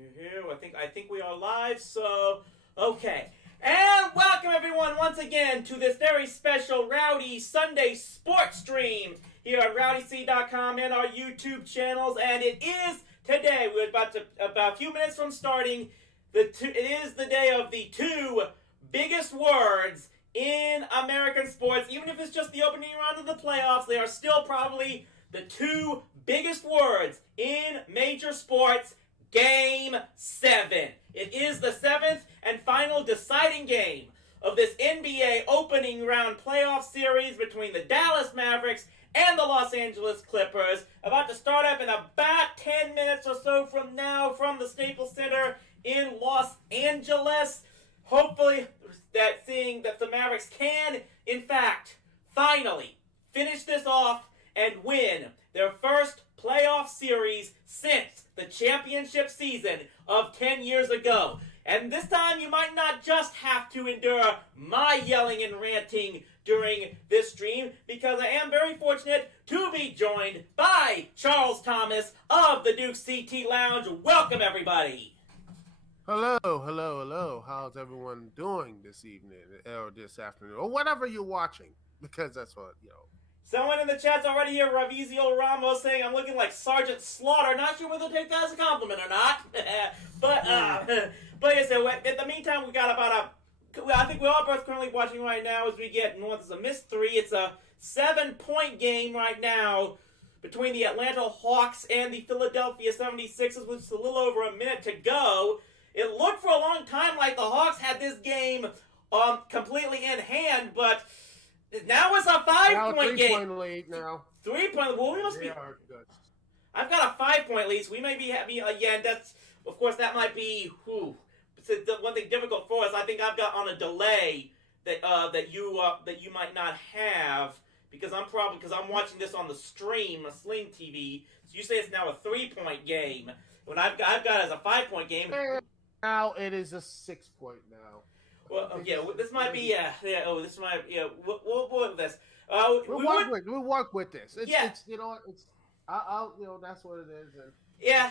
I think we are live, so okay. And welcome everyone once again to this very special Rowdy Sunday SportStream here on RowdyC.com and our YouTube channels. And it is today, we're about a few minutes from starting. It is the day of the two biggest words in American sports. Even if it's just the opening round of the playoffs, they are still probably the two biggest words in major sports. Game 7. It is the 7th and final deciding game of this NBA opening round playoff series between the Dallas Mavericks and the Los Angeles Clippers. About to start up in about 10 minutes or so from now from the Staples Center in Los Angeles. Hopefully seeing that the Mavericks can, in fact, finally finish this off and win their first playoff series since the championship season of 10 years ago. And this time you might not just have to endure my yelling and ranting during this stream, because I am very fortunate to be joined by Charles Thomas of the Duke CT Lounge. Welcome, everybody. Hello. How's everyone doing this evening or this afternoon or whatever you're watching? Because that's what, Someone in the chat's already here, Ravizio Ramos, saying I'm looking like Sergeant Slaughter. Not sure whether to take that as a compliment or not. but yeah, so in the meantime, we got I think we're all both currently watching right now as we get north. It's a missed 3. It's a 7-point game right now between the Atlanta Hawks and the Philadelphia 76ers, with just a little over a minute to go. It looked for a long time like the Hawks had this game completely in hand, but now it's a 5-point game. 3-point lead now. 3-point. Well, we must be. I've got a 5-point lead, so we may be happy. Yeah, and that's, of course, that might be the one thing difficult for us. I think I've got on a delay that you might not have, because I'm watching this on the stream, a Sling TV. So you say it's now a 3-point game when I've got it as a 5-point game. Now it is a 6-point now. Well, yeah, this might be, we'll with this. We'll work with this. It's, yeah. It's, that's what it is. And... Yeah.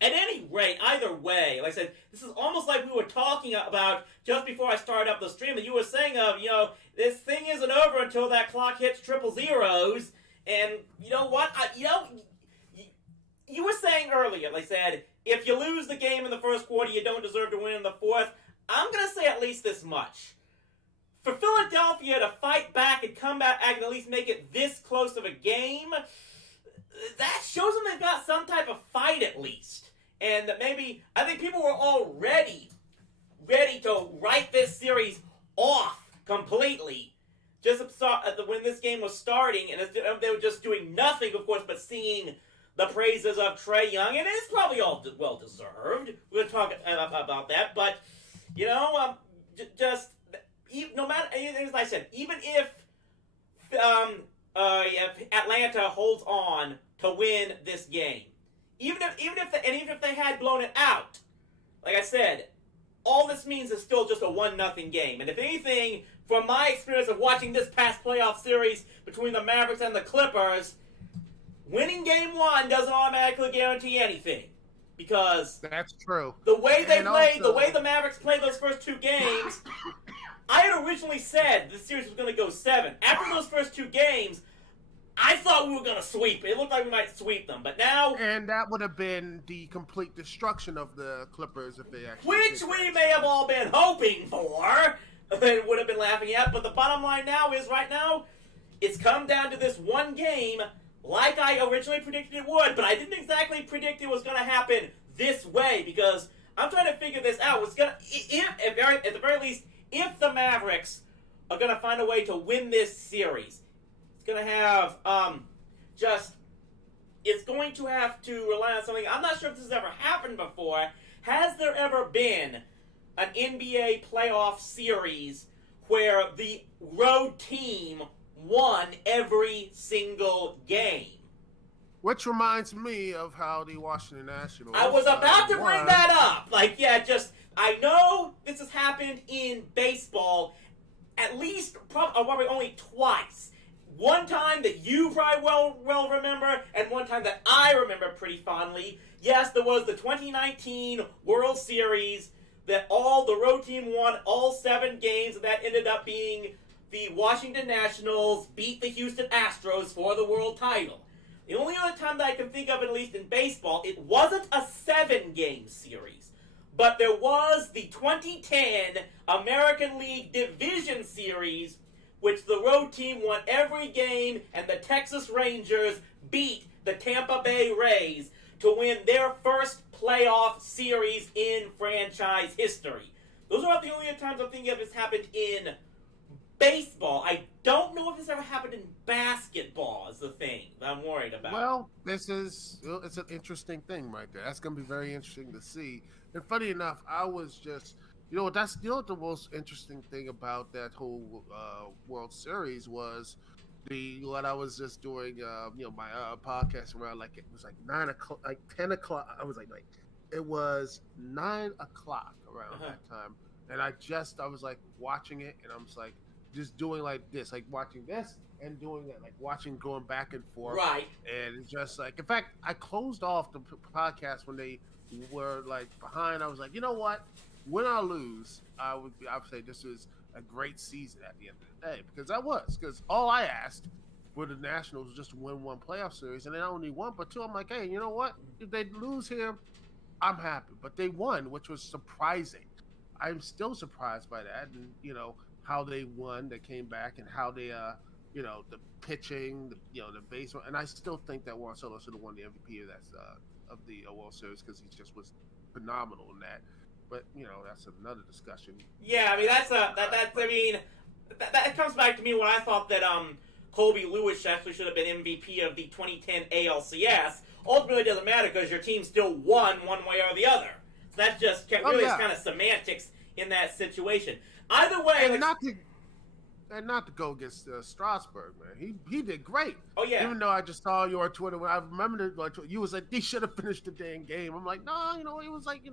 At any rate, either way, like I said, this is almost like we were talking about just before I started up the stream, that you were saying this thing isn't over until that clock hits triple zeros, and you know what? You were saying earlier, like I said, if you lose the game in the first quarter, you don't deserve to win in the fourth. I'm going to say at least this much. For Philadelphia to fight back and come back and at least make it this close of a game, that shows them they've got some type of fight at least. And that maybe, I think people were already ready to write this series off completely. Just when this game was starting, and they were just doing nothing, of course, but seeing the praises of Trae Young, and it's probably all well-deserved. We're going to talk about that, but, no matter, as I said, even if Atlanta holds on to win this game, even if they had blown it out, like I said, all this means is still just a 1-0 game. And if anything, from my experience of watching this past playoff series between the Mavericks and the Clippers, winning game 1 doesn't automatically guarantee anything, because that's true. The way they played, the way the Mavericks played those first 2 games, I had originally said the series was going to go 7. After those first 2 games, I thought we were going to sweep. It looked like we might sweep them, but now... And that would have been the complete destruction of the Clippers if they actually... Which we may have all been hoping for, and would have been laughing at, but the bottom line now is, right now, it's come down to this one game, like I originally predicted it would, but I didn't exactly predict it was going to happen this way, because I'm trying to figure this out. At the very least, if the Mavericks are going to find a way to win this series, it's going to have it's going to have to rely on something. I'm not sure if this has ever happened before. Has there ever been an NBA playoff series where the road team won every single game? Which reminds me of how the Washington Nationals... I was about to bring that up. I know this has happened in baseball at least probably only twice. one time that you probably well remember, and one time that I remember pretty fondly. Yes, there was the 2019 World Series that the road team won all 7 games, and that ended up being the Washington Nationals beat the Houston Astros for the world title. The only other time that I can think of, at least in baseball, it wasn't a 7-game series, but there was the 2010 American League Division Series, which the road team won every game, and the Texas Rangers beat the Tampa Bay Rays to win their first playoff series in franchise history. Those are the only times I'm thinking of it's happened in baseball. I don't know if this ever happened in basketball is the thing that I'm worried about. Well, it's an interesting thing right there. That's going to be very interesting to see. And funny enough, I was just, what the most interesting thing about that whole World Series was what I was just doing, my podcast around, like, it was like 9 o'clock, like 10 o'clock. I was like, it was 9 o'clock around that time. And I was like watching it, and I was like, just doing like this, like watching this and doing that, like watching, going back and forth. Right. And it's just like, in fact, I closed off the podcast when they were like behind. I was like, you know what? Win or lose, I would say this was a great season at the end of the day, because all I asked for the Nationals was just to win 1 playoff series, and they only won but 2. I'm like, hey, you know what? If they lose here, I'm happy. But they won, which was surprising. I'm still surprised by that, and how they won, they came back, and how they, the pitching, the baseball, and I still think that Juan Soto should have won the MVP of the World Series, because he just was phenomenal in that. But that's another discussion. Yeah, I mean that comes back to me when I thought that Colby Lewis actually should have been MVP of the 2010 ALCS. Ultimately, it doesn't matter because your team still won one way or the other. So that's just really kind of semantics in that situation. Either way, and not to go against Strasburg, man. He did great. Oh yeah. Even though I just saw you on Twitter, when I remember you was like, they should have finished the damn game. I'm like, no, it was like, it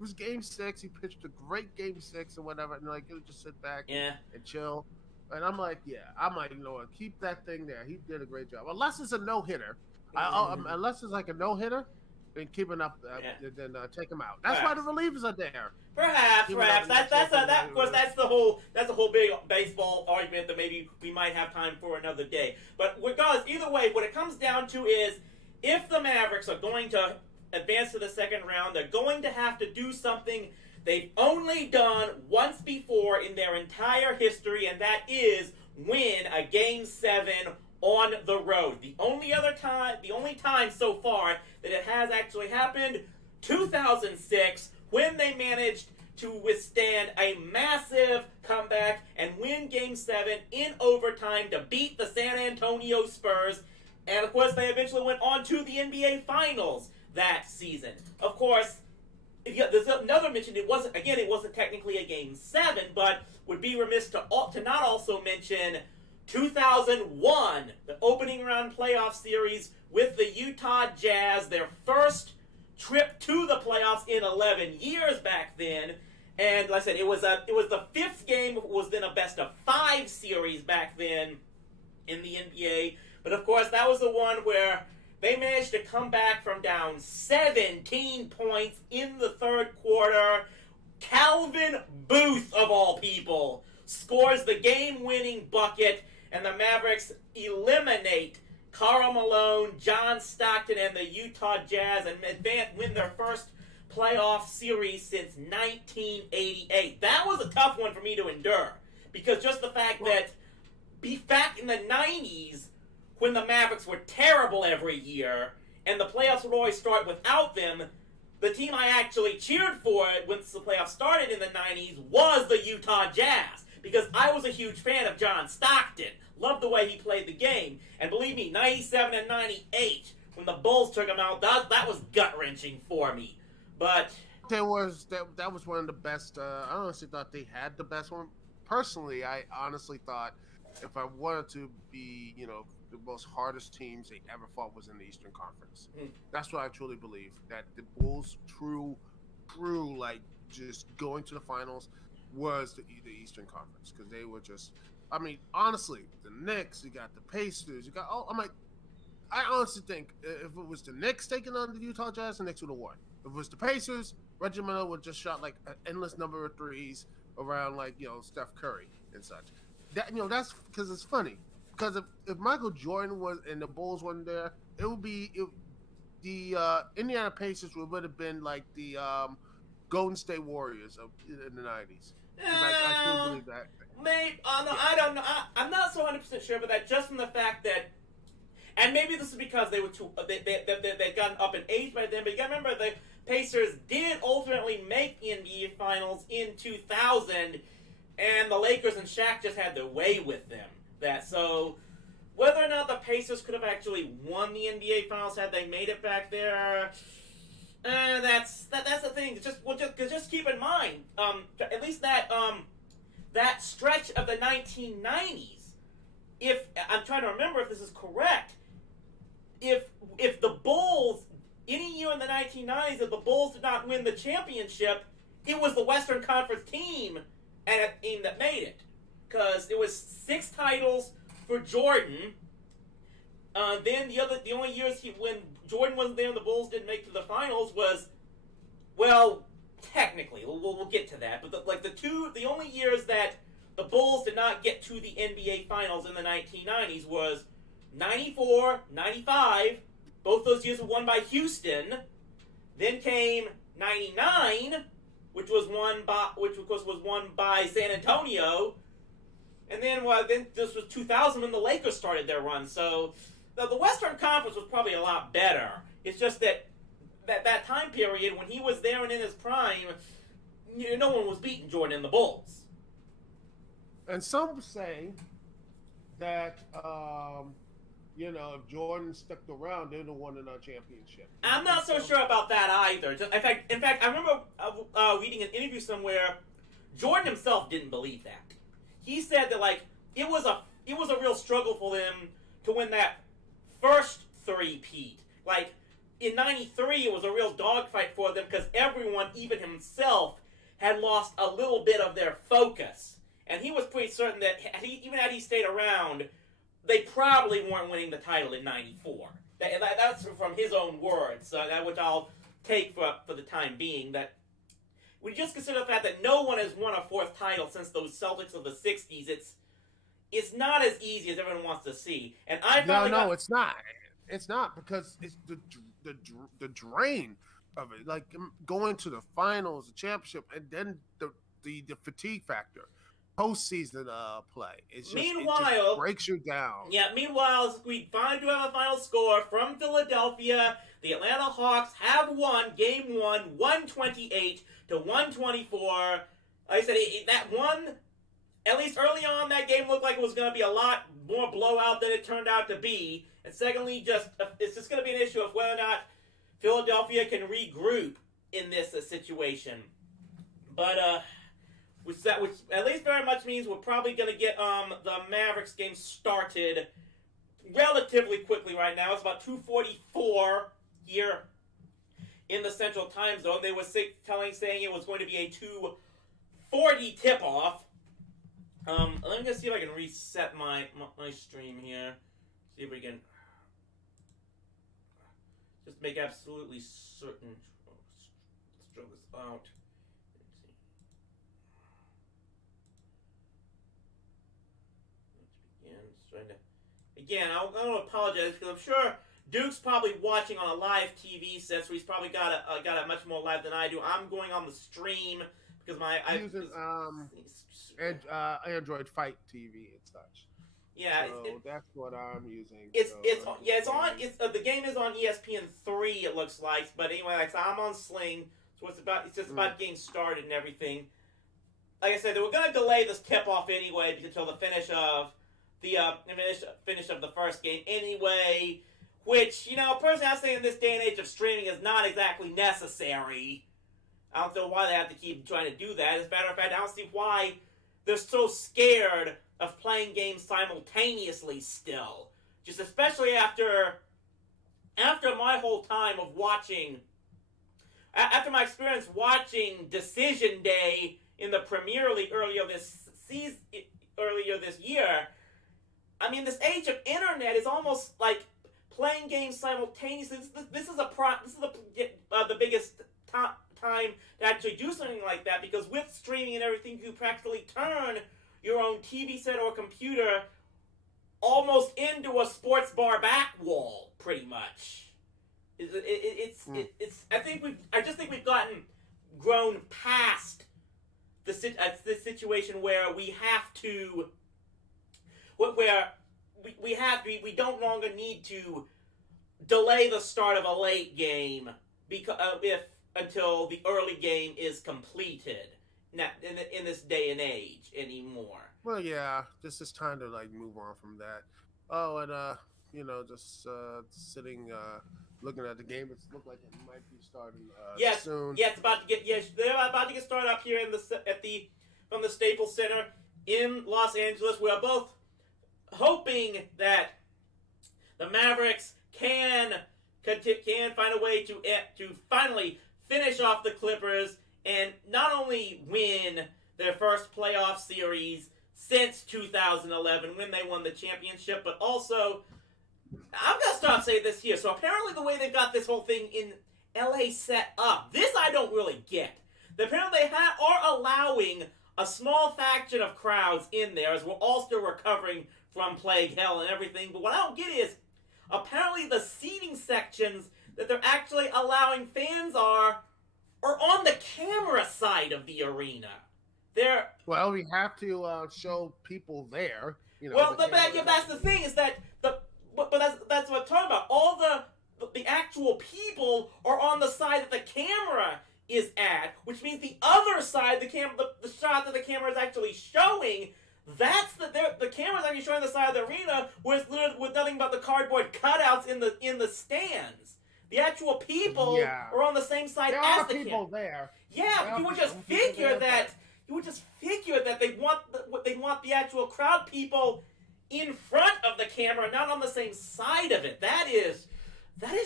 was Game 6. He pitched a great Game 6 or whatever, and like, he'll just sit back and chill. And I'm like, keep that thing there. He did a great job. Unless it's a no hitter, unless it's like a no hitter, then keep it up. Then take him out. That's why the relievers are there. Perhaps. That's the whole big baseball argument that maybe we might have time for another day. But regardless, either way, what it comes down to is if the Mavericks are going to advance to the second round, they're going to have to do something they've only done once before in their entire history, and that is win a Game 7 on the road. The only time so far that it has actually happened, 2006, when they managed to withstand a massive comeback and win Game 7 in overtime to beat the San Antonio Spurs. And of course, they eventually went on to the NBA Finals that season. Of course, there's another mention. It wasn't technically a Game 7, but would be remiss to not also mention 2001, the opening round playoff series with the Utah Jazz, their first trip to the playoffs in 11 years back then. And like I said, it was the 5th game, was then a best of 5 series back then in the NBA. But of course, that was the one where they managed to come back from down 17 points in the third quarter. Calvin Booth, of all people, scores the game-winning bucket, and the Mavericks eliminate Karl Malone, John Stockton, and the Utah Jazz, and win their first playoff series since 1988. That was a tough one for me to endure, because just the fact that back in the 90s, when the Mavericks were terrible every year, and the playoffs would always start without them, the team I actually cheered for once the playoffs started in the 90s was the Utah Jazz, because I was a huge fan of John Stockton. Loved the way he played the game. And believe me, 97 and 98, when the Bulls took him out, that was gut-wrenching for me. But that was one of the best. I honestly thought they had the best one. Personally, I honestly thought if I wanted to be, the most hardest teams they ever fought was in the Eastern Conference. That's what I truly believe, that the Bulls' true, like, just going to the finals was the Eastern Conference, because they were just I mean, honestly, the Knicks, you got the Pacers, you got. Oh, I'm like, I honestly think if it was the Knicks taking on the Utah Jazz, the Knicks would have won. If it was the Pacers, Reggie Miller would just shot like an endless number of threes around like Steph Curry and such. That's because it's funny. Because if Michael Jordan was and the Bulls weren't there, it would be the Indiana Pacers would have been like the Golden State Warriors in the '90s. I truly believe that. Mate, no, Yeah. I don't know. I'm not so 100% sure about that. Just from the fact that, and maybe this is because they were too they'd gotten up in age by then. But you got to remember the Pacers did ultimately make the NBA Finals in 2000, and the Lakers and Shaq just had their way with them. So whether or not the Pacers could have actually won the NBA Finals had they made it back there, that's the thing. Just keep in mind, at least that stretch of the 1990s. If I'm trying to remember if this is correct, if the Bulls any year in the 1990s, if the Bulls did not win the championship, it was the Western Conference team that made it. Because it was 6 titles for Jordan. Then the only years when Jordan wasn't there and the Bulls didn't make it to the finals was, well, technically we'll get to that. But the only years that the Bulls did not get to the NBA Finals in the 1990s was 94, 95. Both those years were won by Houston. Then came 99, which of course was won by San Antonio. And then this was 2000 when the Lakers started their run. So the Western Conference was probably a lot better. It's just that time period when he was there and in his prime, no one was beating Jordan and the Bulls. And some say that if Jordan stuck around, they'd have won another championship. I'm not so sure about that either. In fact, I remember reading an interview somewhere. Jordan himself didn't believe that. He said that it was a real struggle for them to win that first three-peat. Like in '93, it was a real dogfight for them because everyone, even himself, had lost a little bit of their focus, and he was pretty certain that even had he stayed around, they probably weren't winning the title in '94. That's from his own words, which I'll take for the time being. That when you just consider the fact that no one has won a 4th title since those Celtics of the '60s, it's not as easy as everyone wants to see. And it's not. It's not because it's the drain of it, like going to the finals, the championship, and then the fatigue factor. Postseason play. It just breaks you down. Yeah, meanwhile, we finally do have a final score from Philadelphia. The Atlanta Hawks have won Game 1, 128 to 124. Like I said, that one, at least early on, that game looked like it was going to be a lot more blowout than it turned out to be. And secondly, it's just going to be an issue of whether or not Philadelphia can regroup in this situation. But, which at least very much means we're probably going to get the Mavericks game started relatively quickly right now. It's about 2:44 here in the Central Time Zone. They were saying it was going to be a 2:40 tip-off. Let me just see if I can reset my stream here. See if we can just make absolutely certain. Let's throw this out. Again, I'm going to apologize because I'm sure Duke's probably watching on a live TV set, so he's probably got it much more live than I do. I'm going on the stream because I'm using Android Fight TV and such. Yeah, so that's what I'm using. The game is on ESPN3. It looks like, but anyway, I'm on Sling, so it's just about getting started and everything. Like I said, they were going to delay this tip-off anyway until the finish of the first game anyway, which, personally I'm saying in this day and age of streaming is not exactly necessary. I don't know why they have to keep trying to do that. As a matter of fact, I don't see why they're so scared of playing games simultaneously still. Just especially after my whole time of watching, after my experience watching Decision Day in the Premier League earlier this season, earlier this year. I mean, this age of internet is almost like playing games simultaneously. This is the biggest time to actually do something like that, because with streaming and everything, you practically turn your own TV set or computer almost into a sports bar back wall, pretty much. I just think we've grown past this situation where we have to, where we don't longer need to delay the start of a late game until the early game is completed. Not in this day and age anymore. Well, yeah, this is time to like move on from that. Oh, and just sitting, looking at the game. It looks like it might be starting soon. Yeah, it's about to get. Yes, they're about to get started up here from the Staples Center in Los Angeles. We are both hoping that the Mavericks can find a way to finally finish off the Clippers and not only win their first playoff series since 2011 when they won the championship, but also, I'm going to stop saying this here. So apparently the way they've got this whole thing in LA set up, this I don't really get. Apparently they are allowing a small faction of crowds in there, as we're all still recovering from plague hell and everything. But what I don't get is, apparently the seating sections that they're actually allowing fans are on the camera side of the arena. Well, we have to show people there. That's the thing, is that that's what I'm talking about. All the actual people are on the side that the camera is at, which means the other side, the shot that the camera is actually showing, the camera's actually showing the side of the arena with nothing but the cardboard cutouts in the stands. The actual people are on the same side as the people there. Yeah, but you would just figure that they want the actual crowd people in front of the camera, not on the same side of it. That is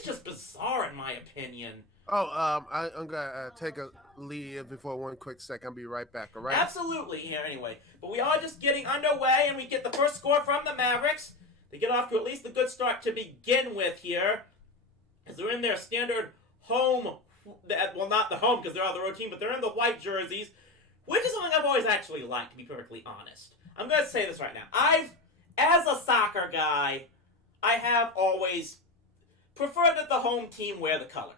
just bizarre, in my opinion. Oh, I'm gonna take a leave for one quick second. I'll be right back. All right? Absolutely. Here anyway, but we are just getting underway, and we get the first score from the Mavericks. They get off to at least a good start to begin with here, as they're in their standard home. Well, not the home because they're on the road team, but they're in the white jerseys, which is something I've always actually liked, to be perfectly honest. I'm going to say this right now. As a soccer guy, I have always preferred that the home team wear the colors.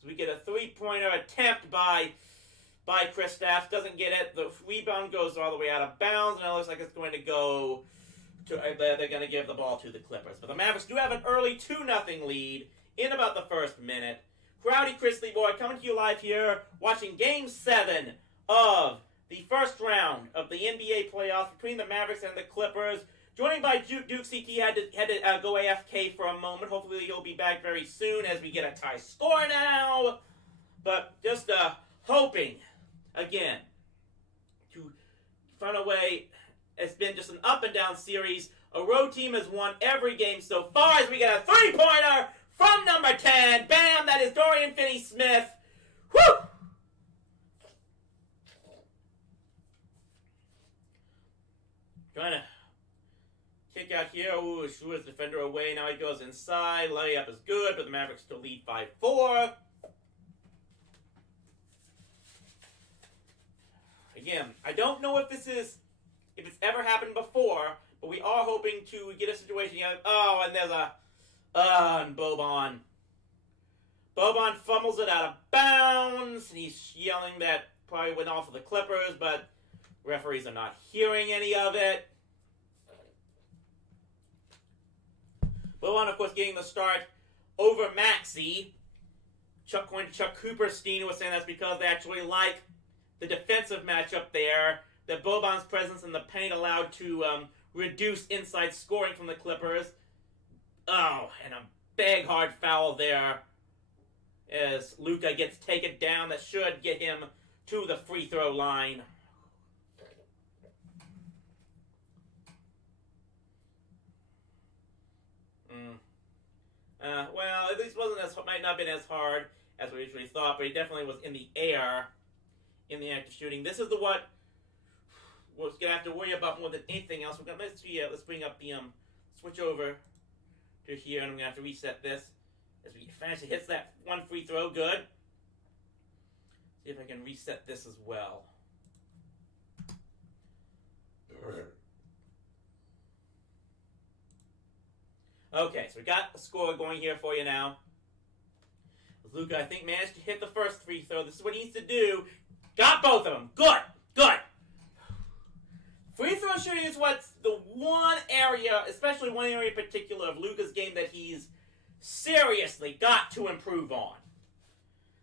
So we get a three-pointer attempt by Kristaps, doesn't get it. The rebound goes all the way out of bounds, and it looks like it's going to go to. They're going to give the ball to the Clippers. But the Mavericks do have an early 2-0 lead in about the first minute. Rowdy, Chris Lee Boy, coming to you live here, watching Game 7 of the first round of the NBA playoffs between the Mavericks and the Clippers. Joining by Duke CT, had to go AFK for a moment. Hopefully he'll be back very soon as we get a tie score now. But just hoping, again, to find a way. It's been just an up-and-down series. A road team has won every game so far as we get a three-pointer from number 10. Bam! That is Dorian Finney-Smith. Whew! Trying to kick out here. Ooh, Schuer's defender away. Now he goes inside. Layup is good, but the Mavericks still lead 5-4. Again, I don't know if it's ever happened before, but we are hoping to get a situation. And there's and Boban. Boban fumbles it out of bounds, and he's yelling that probably went off of the Clippers, but referees are not hearing any of it. Boban, of course, getting the start over Maxey. Chuck Cooperstein was saying that's because they actually like the defensive matchup there, that Boban's presence in the paint allowed to reduce inside scoring from the Clippers. Oh, and a big hard foul there as Luka gets taken down. That should get him to the free throw line. Well, at least might not have been as hard as we usually thought, but he definitely was in the air in the act of shooting. This is we're gonna have to worry about more than anything else. Let's bring up the switch over to here, and I'm gonna have to reset this as we finish. It hits that one free throw. Good. See if I can reset this as well. Okay, so we got a score going here for you now. Luka, I think, managed to hit the first free throw. This is what he needs to do. Got both of them. Good. Good. Free throw shooting is what's the one area, especially one area in particular of Luka's game that he's seriously got to improve on.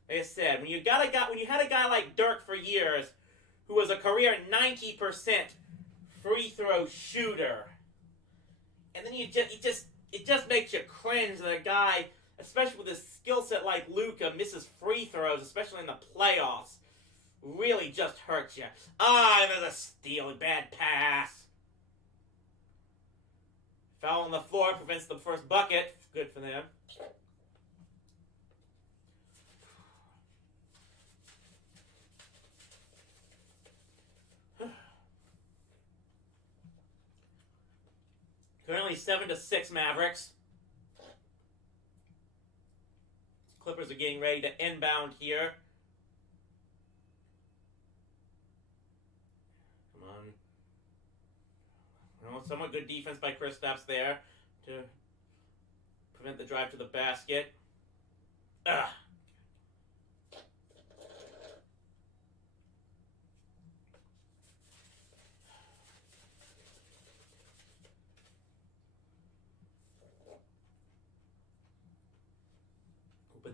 Like I said, when you had a guy like Dirk for years, who was a career 90% free throw shooter, and then it just makes you cringe that a guy, especially with a skill set like Luka, misses free throws, especially in the playoffs. Really just hurts you. And there's a steal, a bad pass. Foul on the floor prevents the first bucket. Good for them. Currently 7-6 Mavericks. Clippers are getting ready to inbound here. Come on. Well, somewhat good defense by Kristaps there to prevent the drive to the basket. Ugh.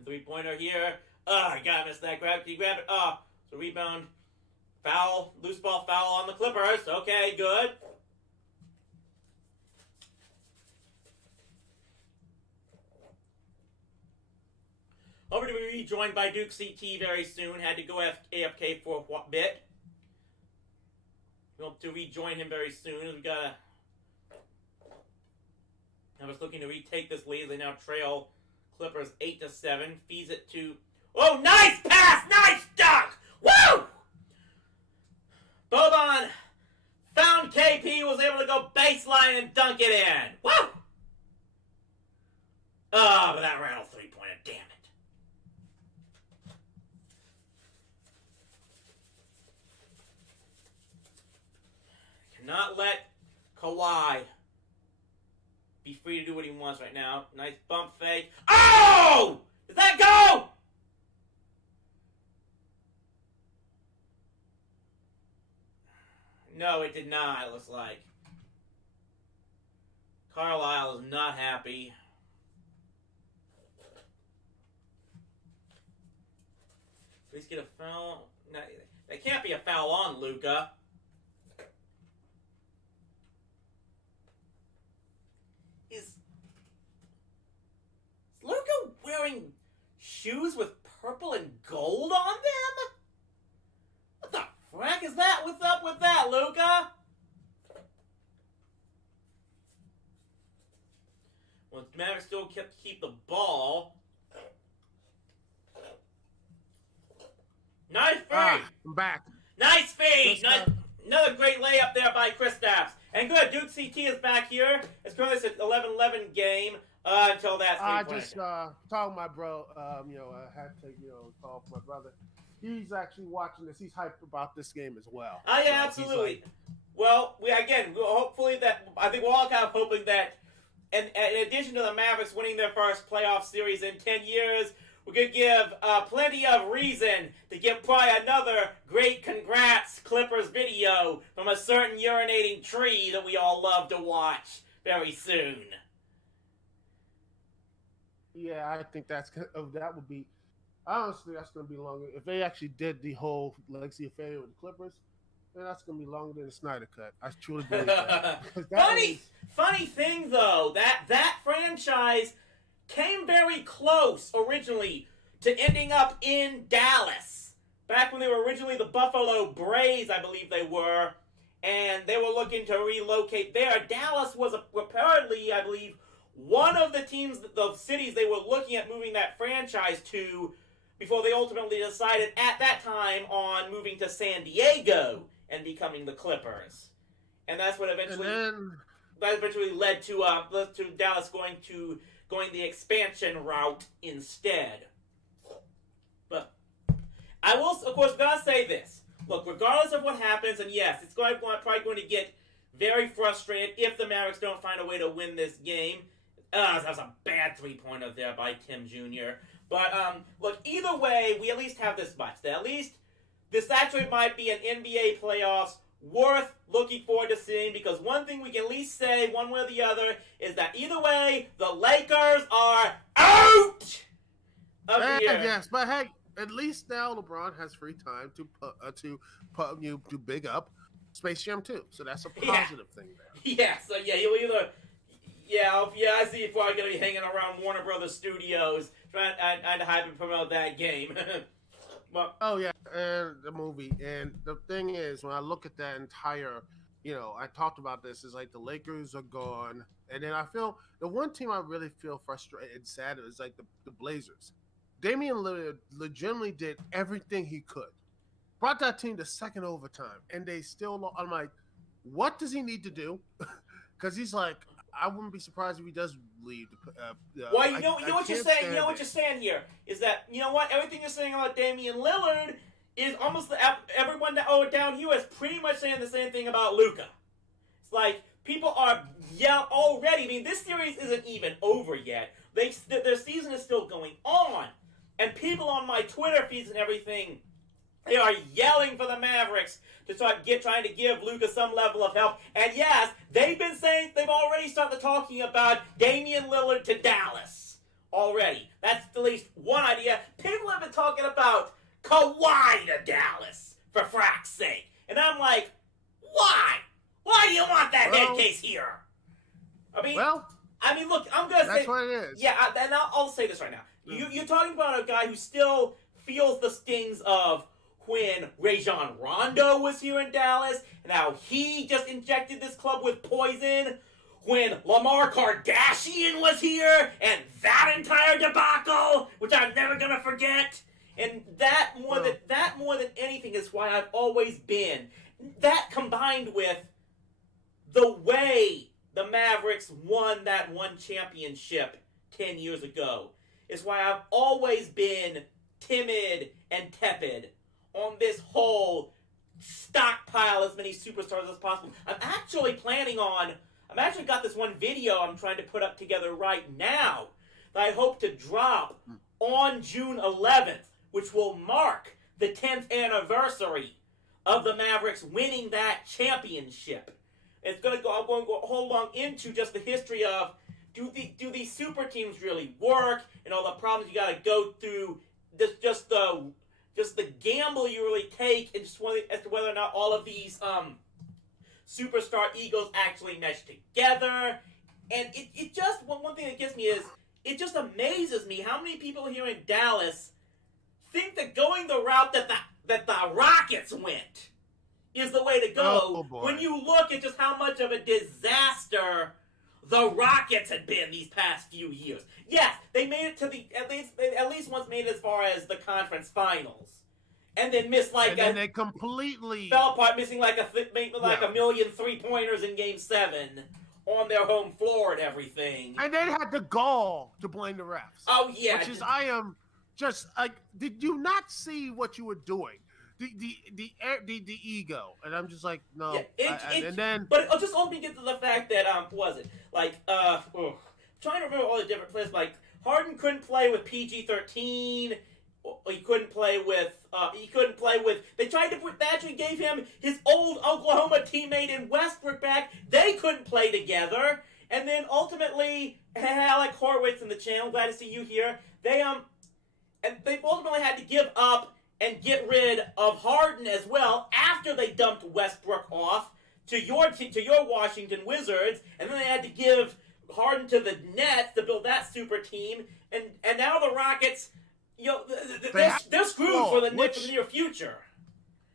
Three-pointer here. I gotta miss that. He grabbed it. So rebound. Foul. Loose ball foul on the Clippers. Okay, good. Hoping to be rejoined by Duke CT very soon. Had to go AFK for a bit. We hope to rejoin him very soon. I was looking to retake this lead. They now trail Clippers 8-7. Feeds it to... Oh, nice pass! Nice dunk! Woo! Boban found KP, was able to go baseline and dunk it in. Woo! But that ran a three-pointer. Damn it. Cannot let Kawhi be free to do what he wants right now. Nice bump fake. Oh! Does that go? No, it did not, it looks like. Carlisle is not happy. Please get a foul. No, there can't be a foul on Luka. Is Luka wearing shoes with purple and gold on them? What the frack is that? What's up with that, Luka? Well, Mavericks still keep the ball. Nice feed! I'm back. Nice feed! Nice. Another great layup there by Kristaps. And good, Duke CT is back here. It's currently an 11-11 game until that I just talking my bro. I had to call my brother. He's actually watching this. He's hyped about this game as well. Oh yeah, so absolutely. Well, hopefully that I think we're all kind of hoping that, and in addition to the Mavericks winning their first playoff series in 10 years, we're going to give plenty of reason to give probably another great congrats Clippers video from a certain urinating tree that we all love to watch very soon. Yeah, I think that would be, honestly, that's going to be longer. If they actually did the whole legacy affair with the Clippers, then that's going to be longer than the Snyder Cut. I truly believe that. Funny thing, though, that franchise came very close originally to ending up in Dallas. Back when they were originally the Buffalo Braves, I believe they were, and they were looking to relocate there. Dallas was apparently, I believe, one of the cities they were looking at moving that franchise to before they ultimately decided at that time on moving to San Diego and becoming the Clippers, and that's what eventually And led to Dallas going the expansion route instead. But I will, of course, gotta say this. Look, regardless of what happens, and yes, it's probably going to get very frustrated if the Mavericks don't find a way to win this game. That was a bad three-pointer there by Tim Jr. But, look, either way, we at least have this much. That at least this actually might be an NBA playoffs worth looking forward to seeing, because one thing we can at least say, one way or the other, is that either way, the Lakers are out of here. Yes, but hey, at least now LeBron has free time to big up Space Jam 2. So that's a positive thing there. Yeah, so yeah, you'll either... Yeah, I see you're probably going to be hanging around Warner Brothers Studios trying to hype and promote that game. But, oh, yeah, and the movie. And the thing is, when I look at that entire, I talked about this, is like the Lakers are gone. And then I feel the one team I really feel frustrated and sad is like the Blazers. Damian Lillard legitimately did everything he could. Brought that team to second overtime. And they still lost. I'm like, what does he need to do? Because he's like, I wouldn't be surprised if he does leave. Well, you know what you're saying. You know what you're saying here is that everything you're saying about Damian Lillard is almost everyone down here is pretty much saying the same thing about Luka. It's like people are already. I mean, this series isn't even over yet. Their season is still going on, and people on my Twitter feeds and everything, they are yelling for the Mavericks to trying to give Luka some level of help. And yes, they've already started talking about Damian Lillard to Dallas already. That's at least one idea. People have been talking about Kawhi to Dallas, for frack's sake. And I'm like, why? Why do you want that head case here? I mean, look, I'm going to say... That's what it is. Yeah, and I'll say this right now. You're talking about a guy who still feels the stings of when Rajon Rondo was here in Dallas, and how he just injected this club with poison, when Lamar Kardashian was here, and that entire debacle, which I'm never gonna forget, and that more than anything is why I've always been. That combined with the way the Mavericks won that one championship 10 years ago is why I've always been timid and tepid on this whole stockpile as many superstars as possible. I've actually got this one video I'm trying to put up together right now that I hope to drop on June 11th, which will mark the 10th anniversary of the Mavericks winning that championship. I'm going to go whole long into just the history of do these super teams really work, and all the problems you got to go through, just the gamble you really take, and just as to whether or not all of these superstar egos actually mesh together. And it just one thing that gets me is it just amazes me how many people here in Dallas think that going the route that the Rockets went is the way to go, when you look at just how much of a disaster the Rockets had been these past few years. Yes, they made it to at least once made it as far as the conference finals, and then missed they completely fell apart, missing a million 3-pointers in Game 7 on their home floor and everything. And they had the gall to blame the refs. Oh yeah, I am just like, did you not see what you were doing? The ego, and I'm just like, no. Yeah, but it just only get to the fact that trying to remember all the different players. Like Harden couldn't play with PG-13. He couldn't play with. They tried to they actually gave him his old Oklahoma teammate in Westbrook back. They couldn't play together, and then ultimately Alec Horowitz in the channel. Glad to see you here. They ultimately had to give up and get rid of Harden as well after they dumped Westbrook off to your Washington Wizards, and then they had to give Harden to the Nets to build that super team, and now the Rockets, they're screwed for the near future.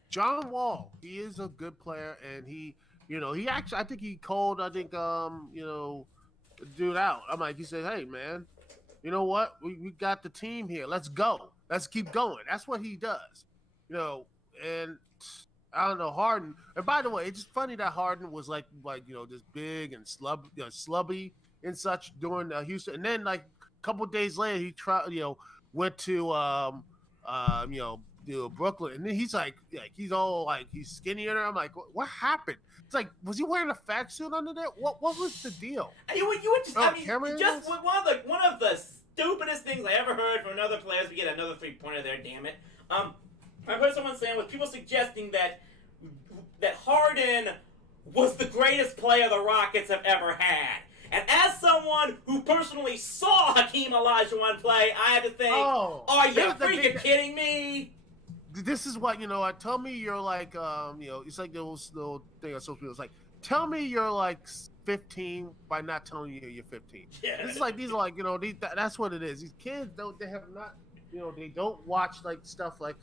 John Wall, he is a good player, and he actually, I think he called, dude out. I'm like, he said, hey man, you know what? We got the team here. Let's go. Let's keep going. That's what he does. And I don't know, Harden. And by the way, it's just funny that Harden was like this big and slubby and such during Houston, and then like a couple days later he went to Brooklyn, and then he's like he's all like he's skinnier. I'm like, what happened? It's like, was he wearing a fat suit under there? What was the deal? You would just just one of the stupidest things I ever heard from another player. We get another 3-pointer there, damn it. I heard someone saying with people suggesting that Harden was the greatest player the Rockets have ever had. And as someone who personally saw Hakeem Olajuwon play, I had to think, are you freaking kidding me? This is what, tell me you're like, it's like those little thing on social media. It's like, tell me you're like 15 by not telling you you're 15. Yeah. This is like, these are like, that's what it is. These kids, they have not, they don't watch like stuff like,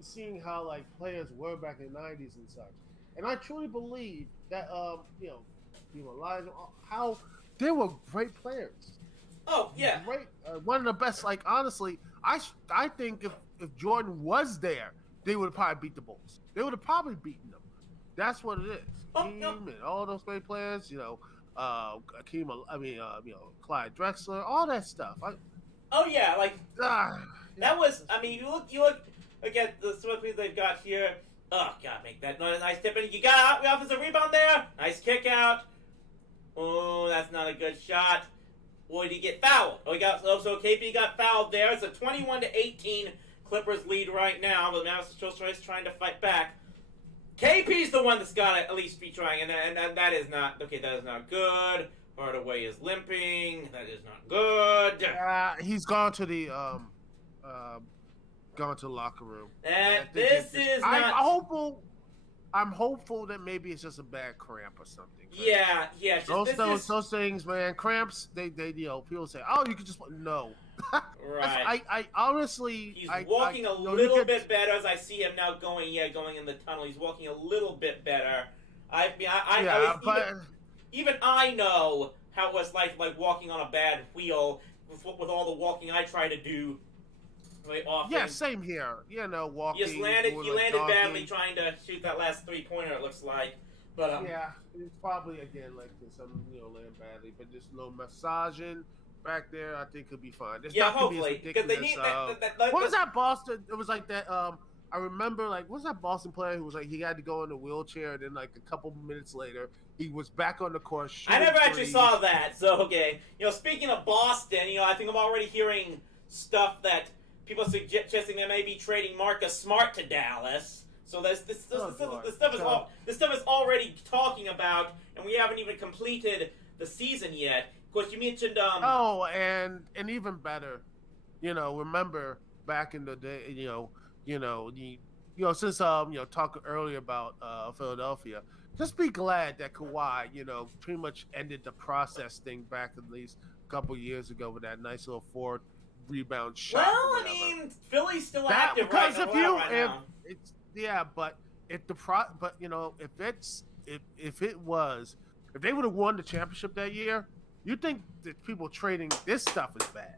seeing how like players were back in the 90s and such. And I truly believe that, Elijah, how they were great players. Oh, yeah. Great. One of the best, like, honestly, I think if Jordan was there, they would have probably beat the Bulls. They would have probably beaten them. That's what it is. And all those great players, Hakeem, Clyde Drexler, all that stuff. That was, you look again, the Swiftleys they've got here. Oh, God, make that nice tip. And you got out, the offensive rebound there. Nice kick out. Oh, that's not a good shot. Boy, did he get fouled? So KP got fouled there. It's a 21-18 Clippers lead right now, but the Mavericks are still trying to fight back. KP's the one that's got to at least be trying, and that is not good. Hardaway is limping. That is not good. He's gone to the locker room. I'm hopeful that maybe it's just a bad cramp or something. Yeah. Those things, man. Cramps. They people say, oh, you could just no. Right. I honestly. He's walking a little bit better as I see him now going in the tunnel. He's walking a little bit better. Even I know how it was like walking on a bad wheel with all the walking I try to do. Often. Yeah, same here. Walking. He landed badly trying to shoot that last 3-pointer. It looks like, but it's probably again like some land badly, but just a little massaging back there, I think could be fine. Hopefully, because they need that. What was that Boston? It was like that. I remember what was that Boston player who was like he had to go in a wheelchair, and then like a couple minutes later he was back on the court. I never actually saw that. So okay, speaking of Boston, I think I'm already hearing stuff that. People suggesting they may be trading Marcus Smart to Dallas. So this stuff is already talking about, and we haven't even completed the season yet. Of course, you mentioned. And even better, remember back in the day, since talking earlier about Philadelphia, just be glad that Kawhi, pretty much ended the process thing back at least a couple years ago with that nice little rebound shot. Well, Philly's still active right now. But if they would have won the championship that year, you think that people trading this stuff is bad.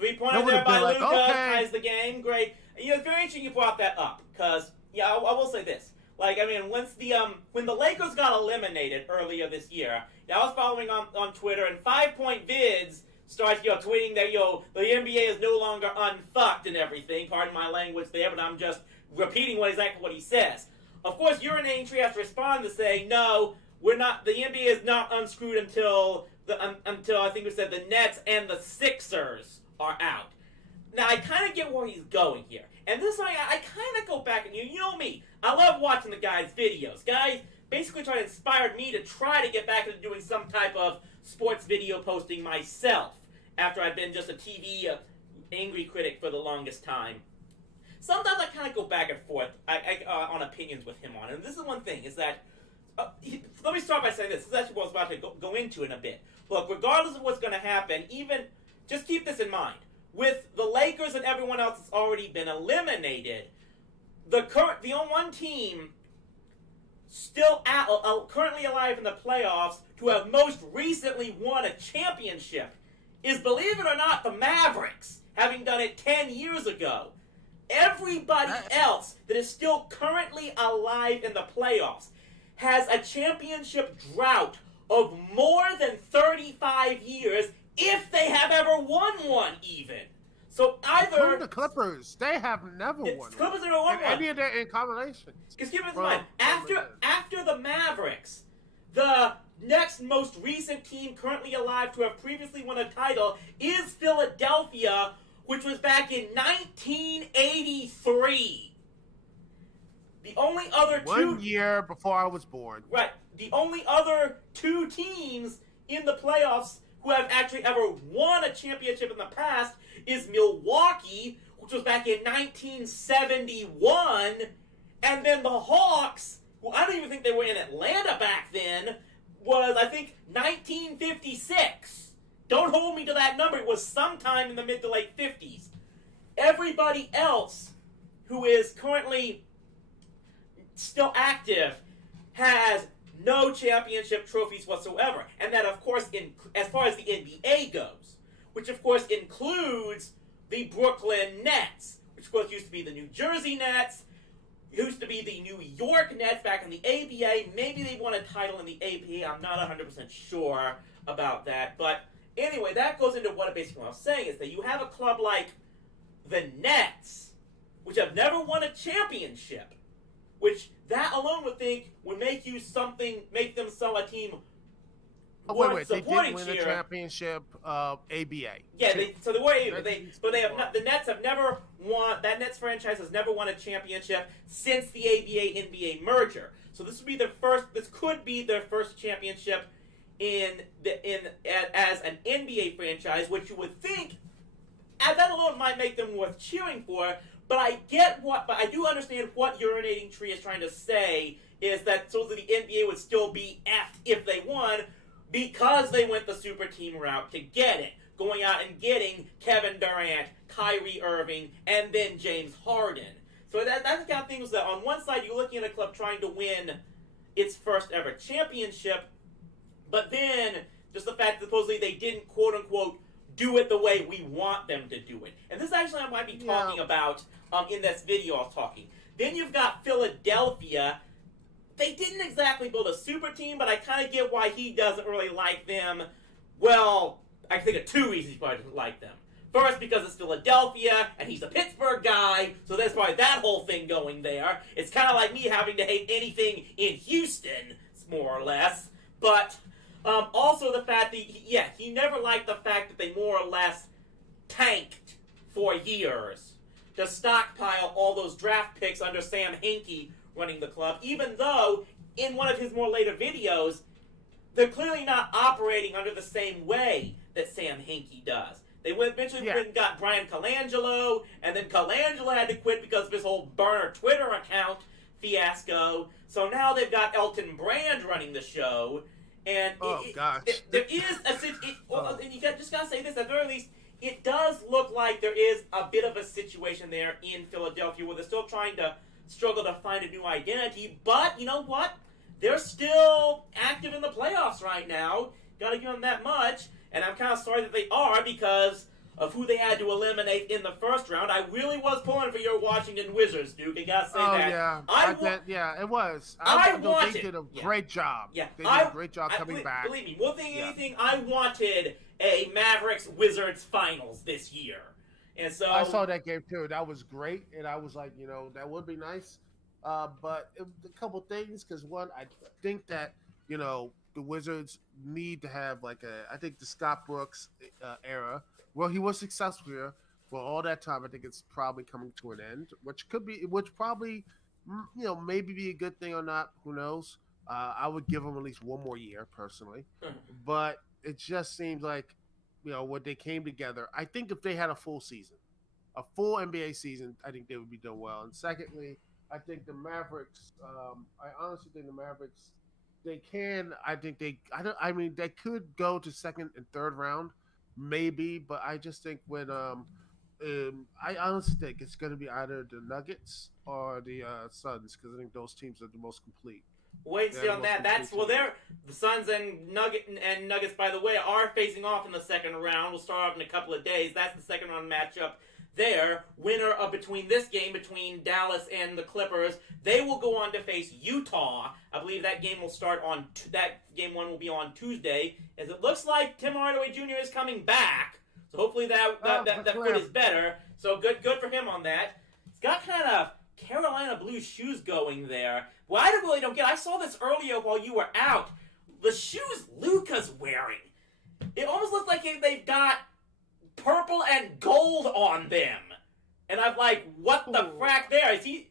3-pointer there by Luka ties the game. Great. It's very interesting you brought that up because I will say this. When the Lakers got eliminated earlier this year, I was following on Twitter and 5-point vids starts tweeting that the NBA is no longer unfucked and everything. Pardon my language there, but I'm just repeating exactly what he says. Of course, Urinating Tree has to respond to say, no, we're not. The NBA is not unscrewed until I think we said the Nets and the Sixers are out. Now I kind of get where he's going here, and this I kind of go back and you know me, I love watching the guys' videos. Guys basically try to inspire me to try to get back into doing some type of sports video posting myself after I've been just a TV angry critic for the longest time. Sometimes I kind of go back and forth on opinions with him on it. And this is one thing, is that, let me start by saying this. This is actually what I was about to go into in a bit. Look, regardless of what's going to happen, just keep this in mind. With the Lakers and everyone else that's already been eliminated, the one team still currently alive in the playoffs to have most recently won a championship is, believe it or not, the Mavericks, having done it 10 years ago. Everybody else that is still currently alive in the playoffs has a championship drought of more than 35 years if they have ever won one even. So either the Clippers, they have never won. Clippers never won one. Any of their combinations. Because keep in mind, after the Mavericks, the next most recent team currently alive to have previously won a title is Philadelphia, which was back in 1983. The only other one year before I was born. Right. The only other two teams in the playoffs who have actually ever won a championship in the past is Milwaukee, which was back in 1971, and then the Hawks, who I don't even think they were in Atlanta back then, was, I think, 1956. Don't hold me to that number. It was sometime in the mid to late 50s. Everybody else who is currently still active has no championship trophies whatsoever. And that, of course, as far as the NBA goes, which, of course, includes the Brooklyn Nets, which, of course, used to be the New Jersey Nets, used to be the New York Nets back in the ABA. Maybe they won a title in the APA. I'm not 100% sure about that. But anyway, that goes into what basically what I'm saying is that you have a club like the Nets, which have never won a championship, which that alone would make them sell a team. Wait, they did win the championship ABA. Yeah, they were ABA, but they have not. The Nets have never won. That Nets franchise has never won a championship since the ABA NBA merger. So this would be their first. This could be their first championship as an NBA franchise, which you would think, that alone might make them worth cheering for. But I do understand what Urinating Tree is trying to say is that so that the NBA would still be effed if they won, because they went the super team route to get it, going out and getting Kevin Durant, Kyrie Irving, and then James Harden. So that's the kind of things that on one side you're looking at a club trying to win its first ever championship, but then just the fact that supposedly they didn't quote unquote do it the way we want them to do it. And this actually I might be talking about in this video I was talking. Then you've got Philadelphia. They didn't exactly build a super team, but I kind of get why he doesn't really like them. Well, I think of two reasons he probably doesn't like them. First, because it's Philadelphia, and he's a Pittsburgh guy, so that's why that whole thing going there. It's kind of like me having to hate anything in Houston, more or less. But also the fact that, he never liked the fact that they more or less tanked for years to stockpile all those draft picks under Sam Hinkie running the club, even though in one of his more later videos, they're clearly not operating under the same way that Sam Hinkie does. They eventually went and got Brian Colangelo, and then Colangelo had to quit because of his whole burner Twitter account fiasco. So now they've got Elton Brand running the show, and there is and you just gotta say this at the very least. It does look like there is a bit of a situation there in Philadelphia where they're still trying to struggle to find a new identity, but you know what? They're still active in the playoffs right now. Gotta give them that much, and I'm kind of sorry that they are because of who they had to eliminate in the first round. I really was pulling for your Washington Wizards, Duke. I gotta say that. It was. They did a great job. Yeah, they did a great job coming back. Believe me, more than anything, I wanted a Mavericks Wizards finals this year. And so I saw that game too. That was great, and I was like, that would be nice. But a couple things, because one, I think that the Wizards need to have I think the Scott Brooks era, well, he was successful here for all that time. I think it's probably coming to an end, which probably maybe be a good thing or not. Who knows? I would give him at least one more year personally, but it just seems like when they came together. I think if they had a full season, a full NBA season, I think they would be done well. And secondly, I think the Mavericks. I honestly think the Mavericks. They can. I think they. They could go to second and third round, maybe. But I just think when I honestly think it's going to be either the Nuggets or the Suns, because I think those teams are the most complete. Wait and see on that. They're the Suns and Nuggets. By the way, are facing off in the second round. We'll start off in a couple of days. That's the second round matchup there, winner of between this game between Dallas and the Clippers, they will go on to face Utah. I believe that game will start on that game one will be on Tuesday, as it looks like Tim Hardaway Jr. is coming back. So hopefully that foot is better. So good for him on that. He's got kind of Carolina blue shoes going there. Well, I really don't get. I saw this earlier while you were out. The shoes Luka's wearing, it almost looks like they've got purple and gold on them. And I'm like, what the frack there? Is he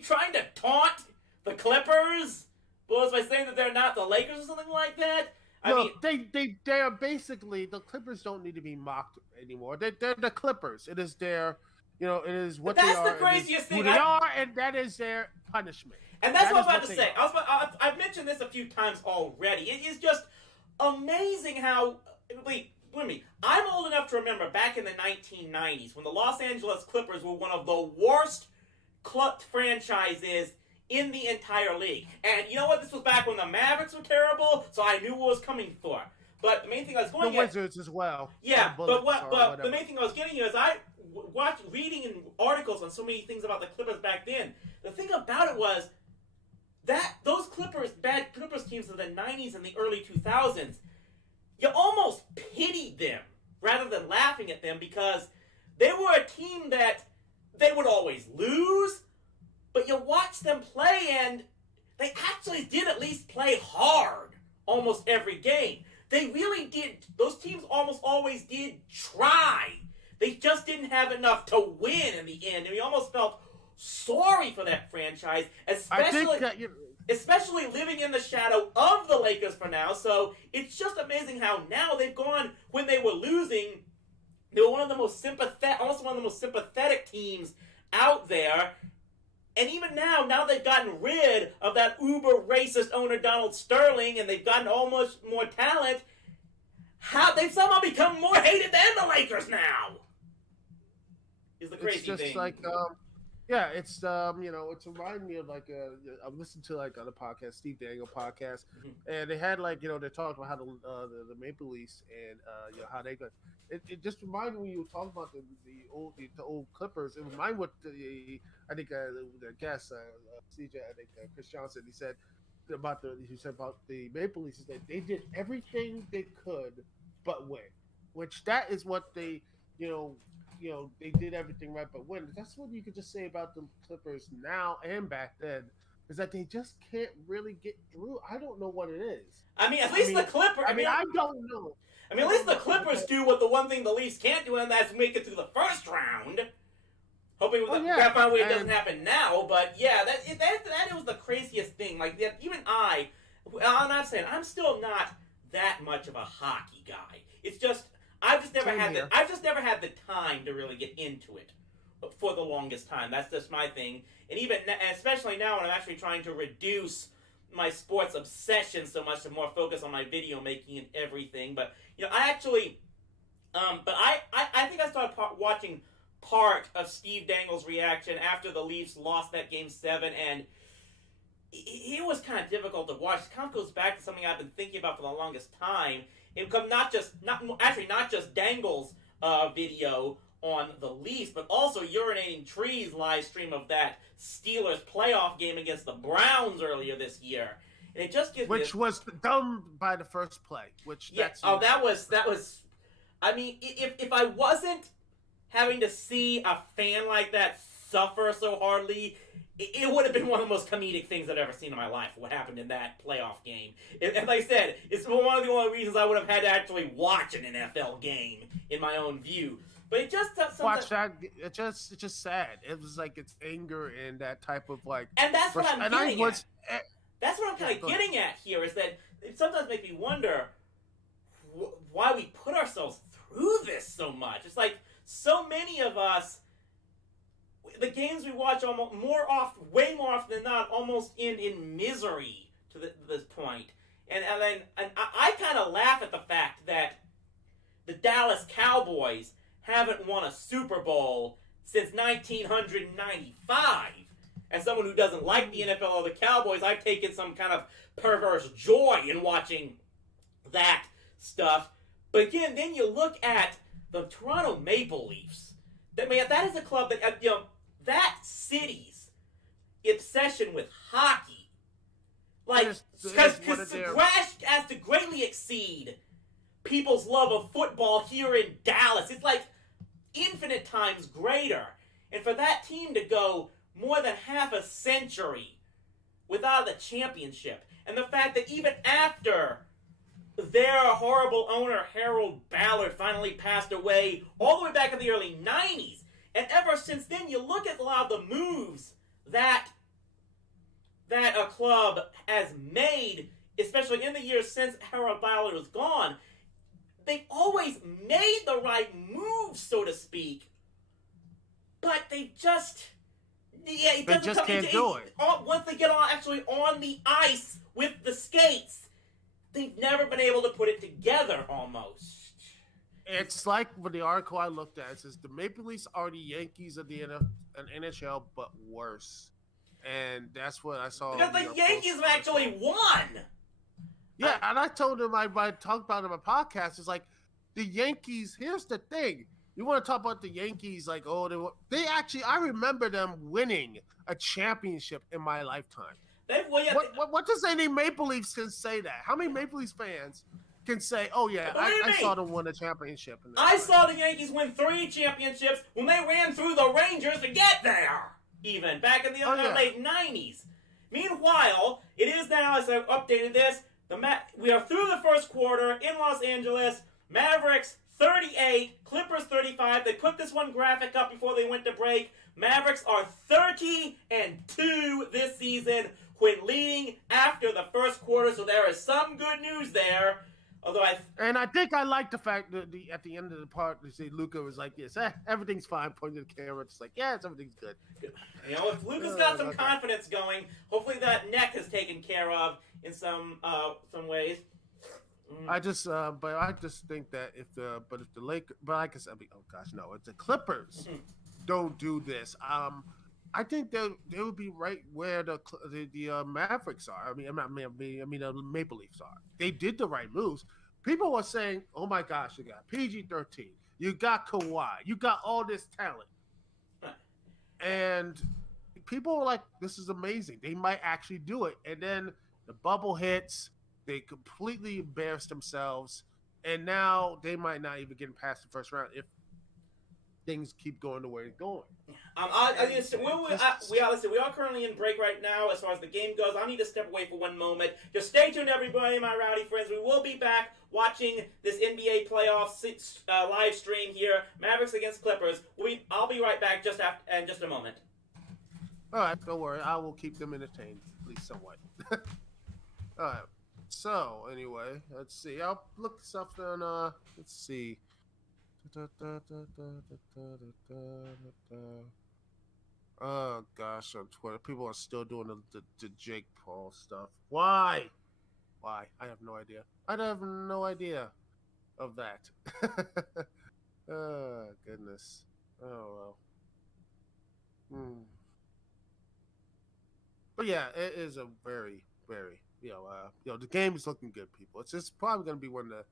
trying to taunt the Clippers? Well, by saying that they're not the Lakers or something like that? They are basically, the Clippers don't need to be mocked anymore. They're the Clippers. It is their, it is what they are. That's the craziest thing. Who they are, and that is their punishment. And that's what I'm about to say. I've mentioned this a few times already. It is just amazing how, believe me, I'm old enough to remember back in the 1990s when the Los Angeles Clippers were one of the worst franchises in the entire league. And you know what? This was back when the Mavericks were terrible, so I knew what was coming for. But the main thing I was going the Wizards as well. Yeah, but the main thing I was getting is I watched reading articles on so many things about the Clippers back then. The thing about it was that those bad Clippers teams of the 90s and the early 2000s, you almost pitied them rather than laughing at them because they were a team that they would always lose, but you watch them play and they actually did at least play hard almost every game. They really did. Those teams almost always did try. They just didn't have enough to win in the end. And we almost felt sorry for that franchise, especially living in the shadow of the Lakers for now. So it's just amazing how now they've gone, when they were losing, they were almost one of the most sympathetic teams out there. And even now they've gotten rid of that uber racist owner Donald Sterling, and they've gotten almost more talent. They've somehow become more hated than the Lakers now. Is the crazy thing. It's just like, it's it's reminding me of I'm listening to on a podcast, Steve Dangle podcast, and they had they talked about how the Maple Leafs and how they got. It just reminded me when you were talking about the old Clippers. It reminded what the guest CJ, Chris Johnson, he said about the Maple Leafs is that they did everything they could but win, which that is what they they did everything right but win. That's what you could just say about the Clippers now and back then, is that they just can't really get through. I don't know what it is. I mean, at least the Clippers. I don't know. I mean, at least the Clippers do what the one thing the Leafs can't do, and that's make it through the first round. Hoping it doesn't happen now, but yeah, that was the craziest thing. Like, even I'm not saying I'm still not that much of a hockey guy. It's just I've just never had the time to really get into it for the longest time. That's just my thing. And especially now when I'm actually trying to reduce my sports obsession so much to more focus on my video making and everything. But I actually, I think I started watching part of Steve Dangle's reaction after the Leafs lost that Game 7, and it was kind of difficult to watch. It kind of goes back to something I've been thinking about for the longest time. It becomes not just Dangle's video on the Leafs, but also Urinating Trees live stream of that Steelers playoff game against the Browns earlier this year. And it just gives was done by the first play. That was. I mean, if I wasn't having to see a fan like that suffer so hardly, it would have been one of the most comedic things I've ever seen in my life, what happened in that playoff game. And like I said, it's one of the only reasons I would have had to actually watch an NFL game in my own view. But it just watch that. It's just sad. It was like it's anger and that type of And that's what I'm getting at. That's what I'm kind of getting at here, is that it sometimes makes me wonder why we put ourselves through this so much. It's like so many of us, the games we watch way more often than not, almost end in misery to this point. And I kind of laugh at the fact that the Dallas Cowboys haven't won a Super Bowl since 1995. As someone who doesn't like the NFL or the Cowboys, I've taken some kind of perverse joy in watching that stuff. But again, then you look at the Toronto Maple Leafs. That is a club that that city's obsession with hockey, has to greatly exceed people's love of football here in Dallas. It's like infinite times greater. And for that team to go more than half a century without the championship, and the fact that even after their horrible owner, Harold Ballard, finally passed away all the way back in the early 90s, and ever since then, you look at a lot of the moves that a club has made, especially in the years since Harold Ballard was gone, they've always made the right moves, so to speak, but they just... Yeah, they just can't do it. Once they get on the ice with the skates, they've never been able to put it together, almost. It's like with the article I looked at, it says the Maple Leafs are the Yankees of the NHL, but worse. And that's what I saw. Because the Yankees have actually won! Yeah, and I told him, I talked about it in my podcast, it's like, the Yankees, here's the thing. You want to talk about the Yankees, like, they actually, I remember them winning a championship in my lifetime. What does any Maple Leafs can say that? How many Maple Leafs fans can say, oh yeah, I saw them win a championship? I saw the Yankees win 3 championships when they ran through the Rangers to get there, even, back in the late 90s. Meanwhile, it is now, as I've updated this, we are through the first quarter in Los Angeles. Mavericks 38, Clippers 35. They put this one graphic up before they went to break. Mavericks are 30-2 this season when leading after the first quarter, so there is some good news there. Although I think I like the fact that at the end of the part, they say Luka was like, yes, everything's fine, pointing to the camera. It's like, yes, everything's good. If Luka's got some confidence going, hopefully that neck is taken care of in some ways. I just think that if the Lakers, like I said, if the Clippers don't do this, I think they would be right where the Mavericks are. I mean, the Maple Leafs are. They did the right moves. People were saying, "Oh my gosh, you got PG-13, you got Kawhi, you got all this talent," and people were like, "This is amazing. They might actually do it." And then the bubble hits. They completely embarrassed themselves, and now they might not even get past the first round if things keep going the way it's going. We are currently in break right now as far as the game goes. I need to step away for one moment. Just stay tuned, everybody, my rowdy friends. We will be back watching this NBA playoff live stream here, Mavericks against Clippers. I'll be right back in just a moment. All right, don't worry. I will keep them entertained, at least somewhat. All right. So, anyway, let's see. I'll look stuff on, let's see. Oh, gosh, on Twitter. People are still doing the Jake Paul stuff. Why? I have no idea. I have no idea of that. Oh, goodness. Oh, well. But, yeah, it is a very, very... the game is looking good, people. It's just probably going to be one of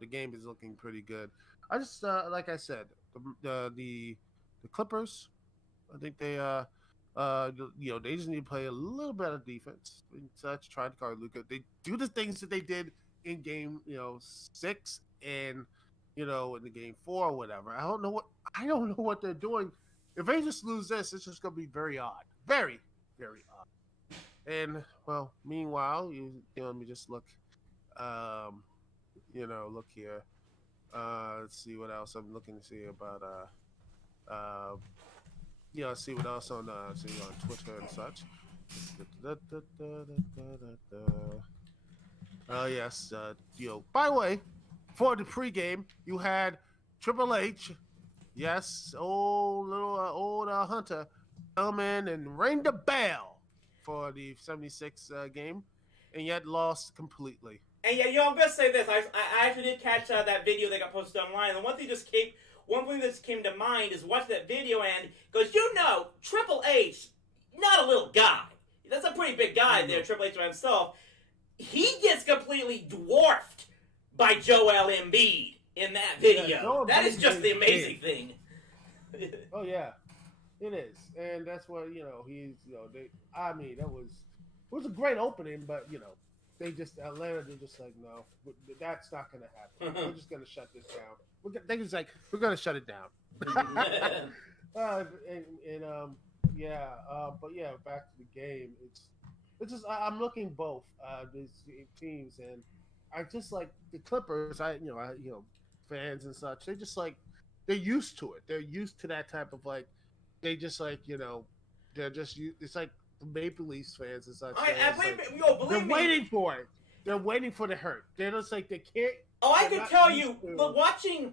the game is looking pretty good. I just, like I said, the Clippers, I think they, they just need to play a little better defense and such. Try to guard Luka. They do the things that they did in game, 6 and, in the game 4 or whatever. I don't know what they're doing. If they just lose this, it's just going to be very odd. Very, very odd. And, well, meanwhile, let me just look, look here. Let's see what else I'm looking to see about, see what else on Twitter and such. Yes, by the way, for the pregame, you had Triple H, yes, old Hunter, come in and ring the bell for the 76 game, and yet lost completely. And yeah, I'm gonna say this. I actually did catch that video that got posted online, and one thing that came to mind is watching that video and goes, Triple H, not a little guy. That's a pretty big guy there, Triple H by himself. He gets completely dwarfed by Joel Embiid in that video. Yeah, that is just the amazing thing. Oh yeah, it is, and that's what he's. That was a great opening, but they just Atlanta. They're just like, no, that's not going to happen. We're just going to shut this down. They just like, we're going to shut it down. But yeah, back to the game. It's just I'm looking both these teams, and I just like the Clippers. Fans and such. They just like they're used to it. They're used to that type of like. They just like they're just it's like the Maple Leafs fans and such. They're waiting for it. They're waiting for the hurt. They're just like they can't. Oh, I can tell you, but watching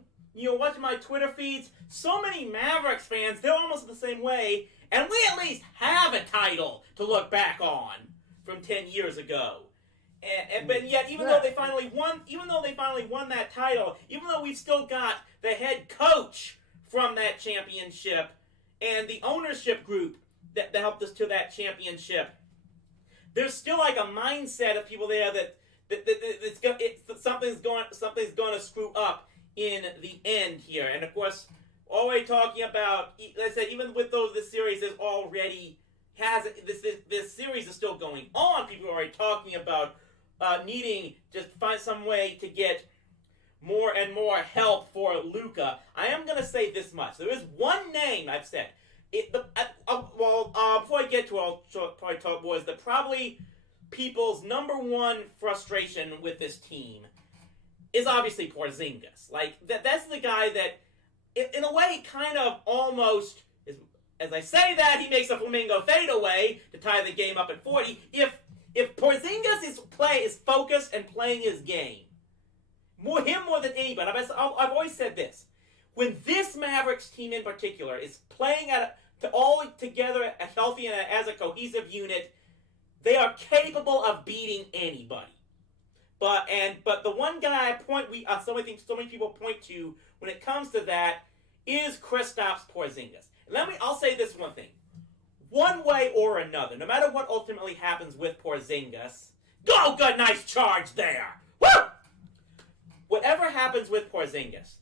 my Twitter feeds, so many Mavericks fans, they're almost the same way, and we at least have a title to look back on from 10 years ago. But yet, even though they finally won that title, even though we've still got the head coach from that championship and the ownership group that helped us to that championship, there's still like a mindset of people there that something's going to screw up in the end here. And of course, already talking about, like I said, even with this series is already this series is still going on. People are already talking about needing just find some way to get more and more help for Luka. I am going to say this much. There is one name I've said. Before I get to it, I'll probably talk boys, that probably people's number one frustration with this team is obviously Porzingis. Like, that's the guy that, in a way, kind of almost, as I say that, he makes a flamingo fadeaway to tie the game up at 40. If Porzingis is focused and playing his game, more than anybody, I've always said this. When this Mavericks team in particular is playing all together, healthy and as a cohesive unit, they are capable of beating anybody. But the one guy so many people point to when it comes to that is Kristaps Porzingis. I'll say this one thing. One way or another, no matter what ultimately happens with Porzingis, good, nice charge there. Woo! Whatever happens with Porzingis,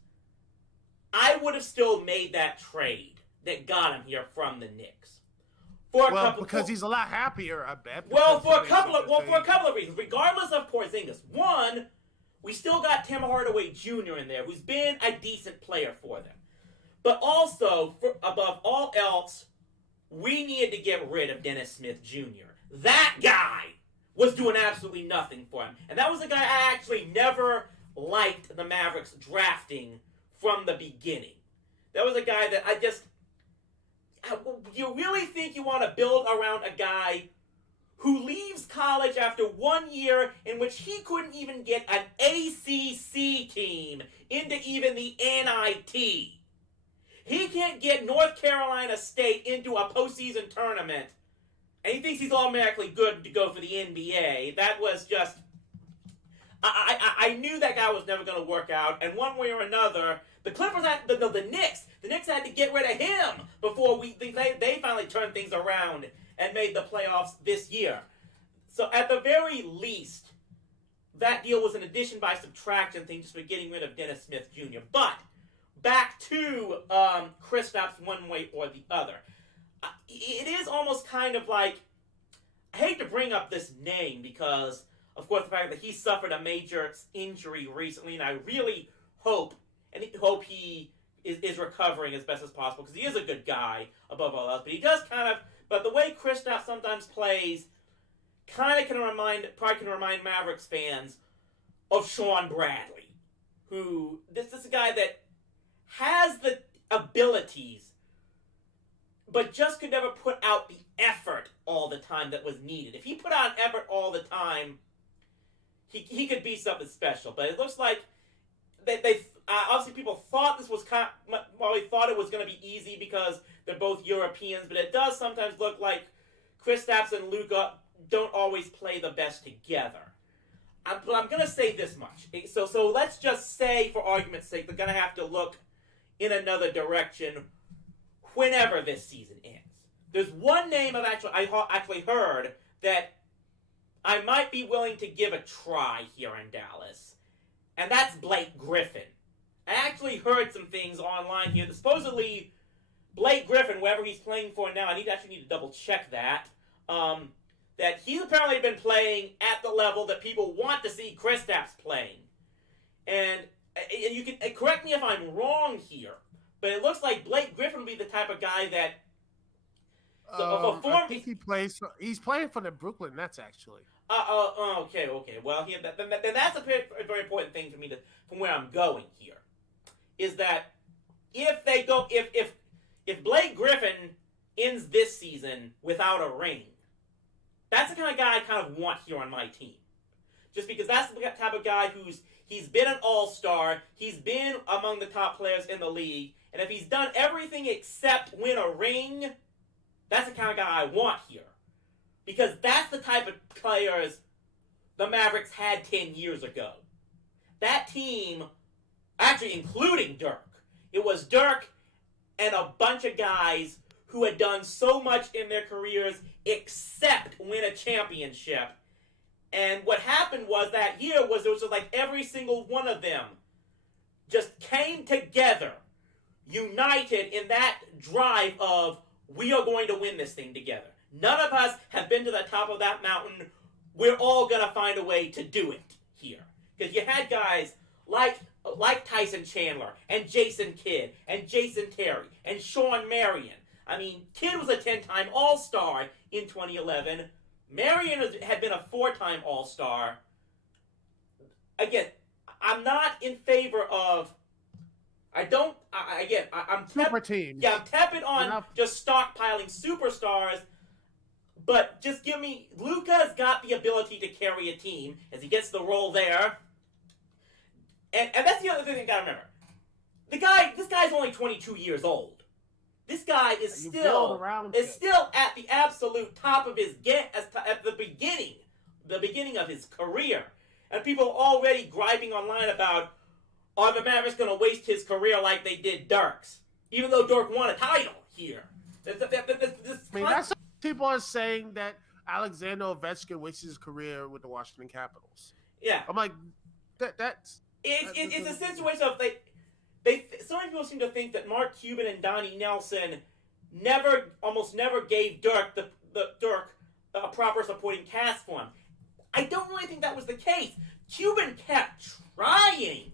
I would have still made that trade that got him here from the Knicks. Because he's a lot happier, I bet. For a couple of reasons. Regardless of Porzingis, one, we still got Tim Hardaway Jr. in there, who's been a decent player for them. But also, above all else, we needed to get rid of Dennis Smith Jr. That guy was doing absolutely nothing for him. And that was a guy I actually never liked the Mavericks drafting from the beginning. That was a guy that you really think you want to build around a guy who leaves college after 1 year in which he couldn't even get an ACC team into even the NIT? He can't get North Carolina State into a postseason tournament, and he thinks he's automatically good to go for the NBA. That was just... I knew that guy was never going to work out, and one way or another, the Clippers had... The Knicks had to get rid of him before they finally turned things around and made the playoffs this year. So at the very least, that deal was an addition by subtraction thing, just for getting rid of Dennis Smith Jr. But back to Kristaps one way or the other. It is almost kind of like, I hate to bring up this name because, of course, the fact that he suffered a major injury recently, and I really hope he is recovering as best as possible, because he is a good guy above all else. But he does but the way Kristaps sometimes plays probably can remind Mavericks fans of Sean Bradley, who this is a guy that has the abilities, but just could never put out the effort all the time that was needed. If he put out effort all the time, he could be something special. But it looks like they obviously people thought this was thought it was going to be easy because they're both Europeans, but it does sometimes look like Kristaps and Luka don't always play the best together. But I'm going to say this much. So let's just say, for argument's sake, they're going to have to look in another direction whenever this season ends. There's one name I actually heard that I might be willing to give a try here in Dallas, and that's Blake Griffin. I actually heard some things online here that supposedly Blake Griffin, wherever he's playing for now, I need to double check that, that he's apparently been playing at the level that people want to see Kristaps playing. And you can correct me if I'm wrong here, but it looks like Blake Griffin will be the type of guy that I think he's playing for the Brooklyn Nets, actually. Okay. Well, then that's a very important thing for me from where I'm going here, is that if Blake Griffin ends this season without a ring, that's the kind of guy I kind of want here on my team. Just because that's the type of guy he's been an all-star, he's been among the top players in the league, and if he's done everything except win a ring, that's the kind of guy I want here. Because that's the type of players the Mavericks had 10 years ago. That team, actually including Dirk, it was Dirk and a bunch of guys who had done so much in their careers except win a championship. And what happened was that year was it was just like every single one of them just came together, united in that drive of, we are going to win this thing together. None of us have been to the top of that mountain. We're all going to find a way to do it here. Because you had guys like Tyson Chandler and Jason Kidd and Jason Terry and Sean Marion. I mean, Kidd was a 10-time All-Star in 2011. Marion had been a 4-time All-Star. Again, I'm not in favor of... I'm super teams. Yeah, I'm tepid on just stockpiling superstars, but just give me... Luka's got the ability to carry a team as he gets the role there. And that's the other thing you gotta remember. This guy's only 22 years old. This guy is still at the absolute top of his at the beginning of his career. And people are already griping online about, are the Mavericks going to waste his career like they did Dirk's? Even though Dirk won a title here. That's people are saying that Alexander Ovechkin wasted his career with the Washington Capitals. Yeah. I'm like, that's... It's a situation of, some people seem to think that Mark Cuban and Donnie Nelson almost never gave Dirk a proper supporting cast for him. I don't really think that was the case. Cuban kept trying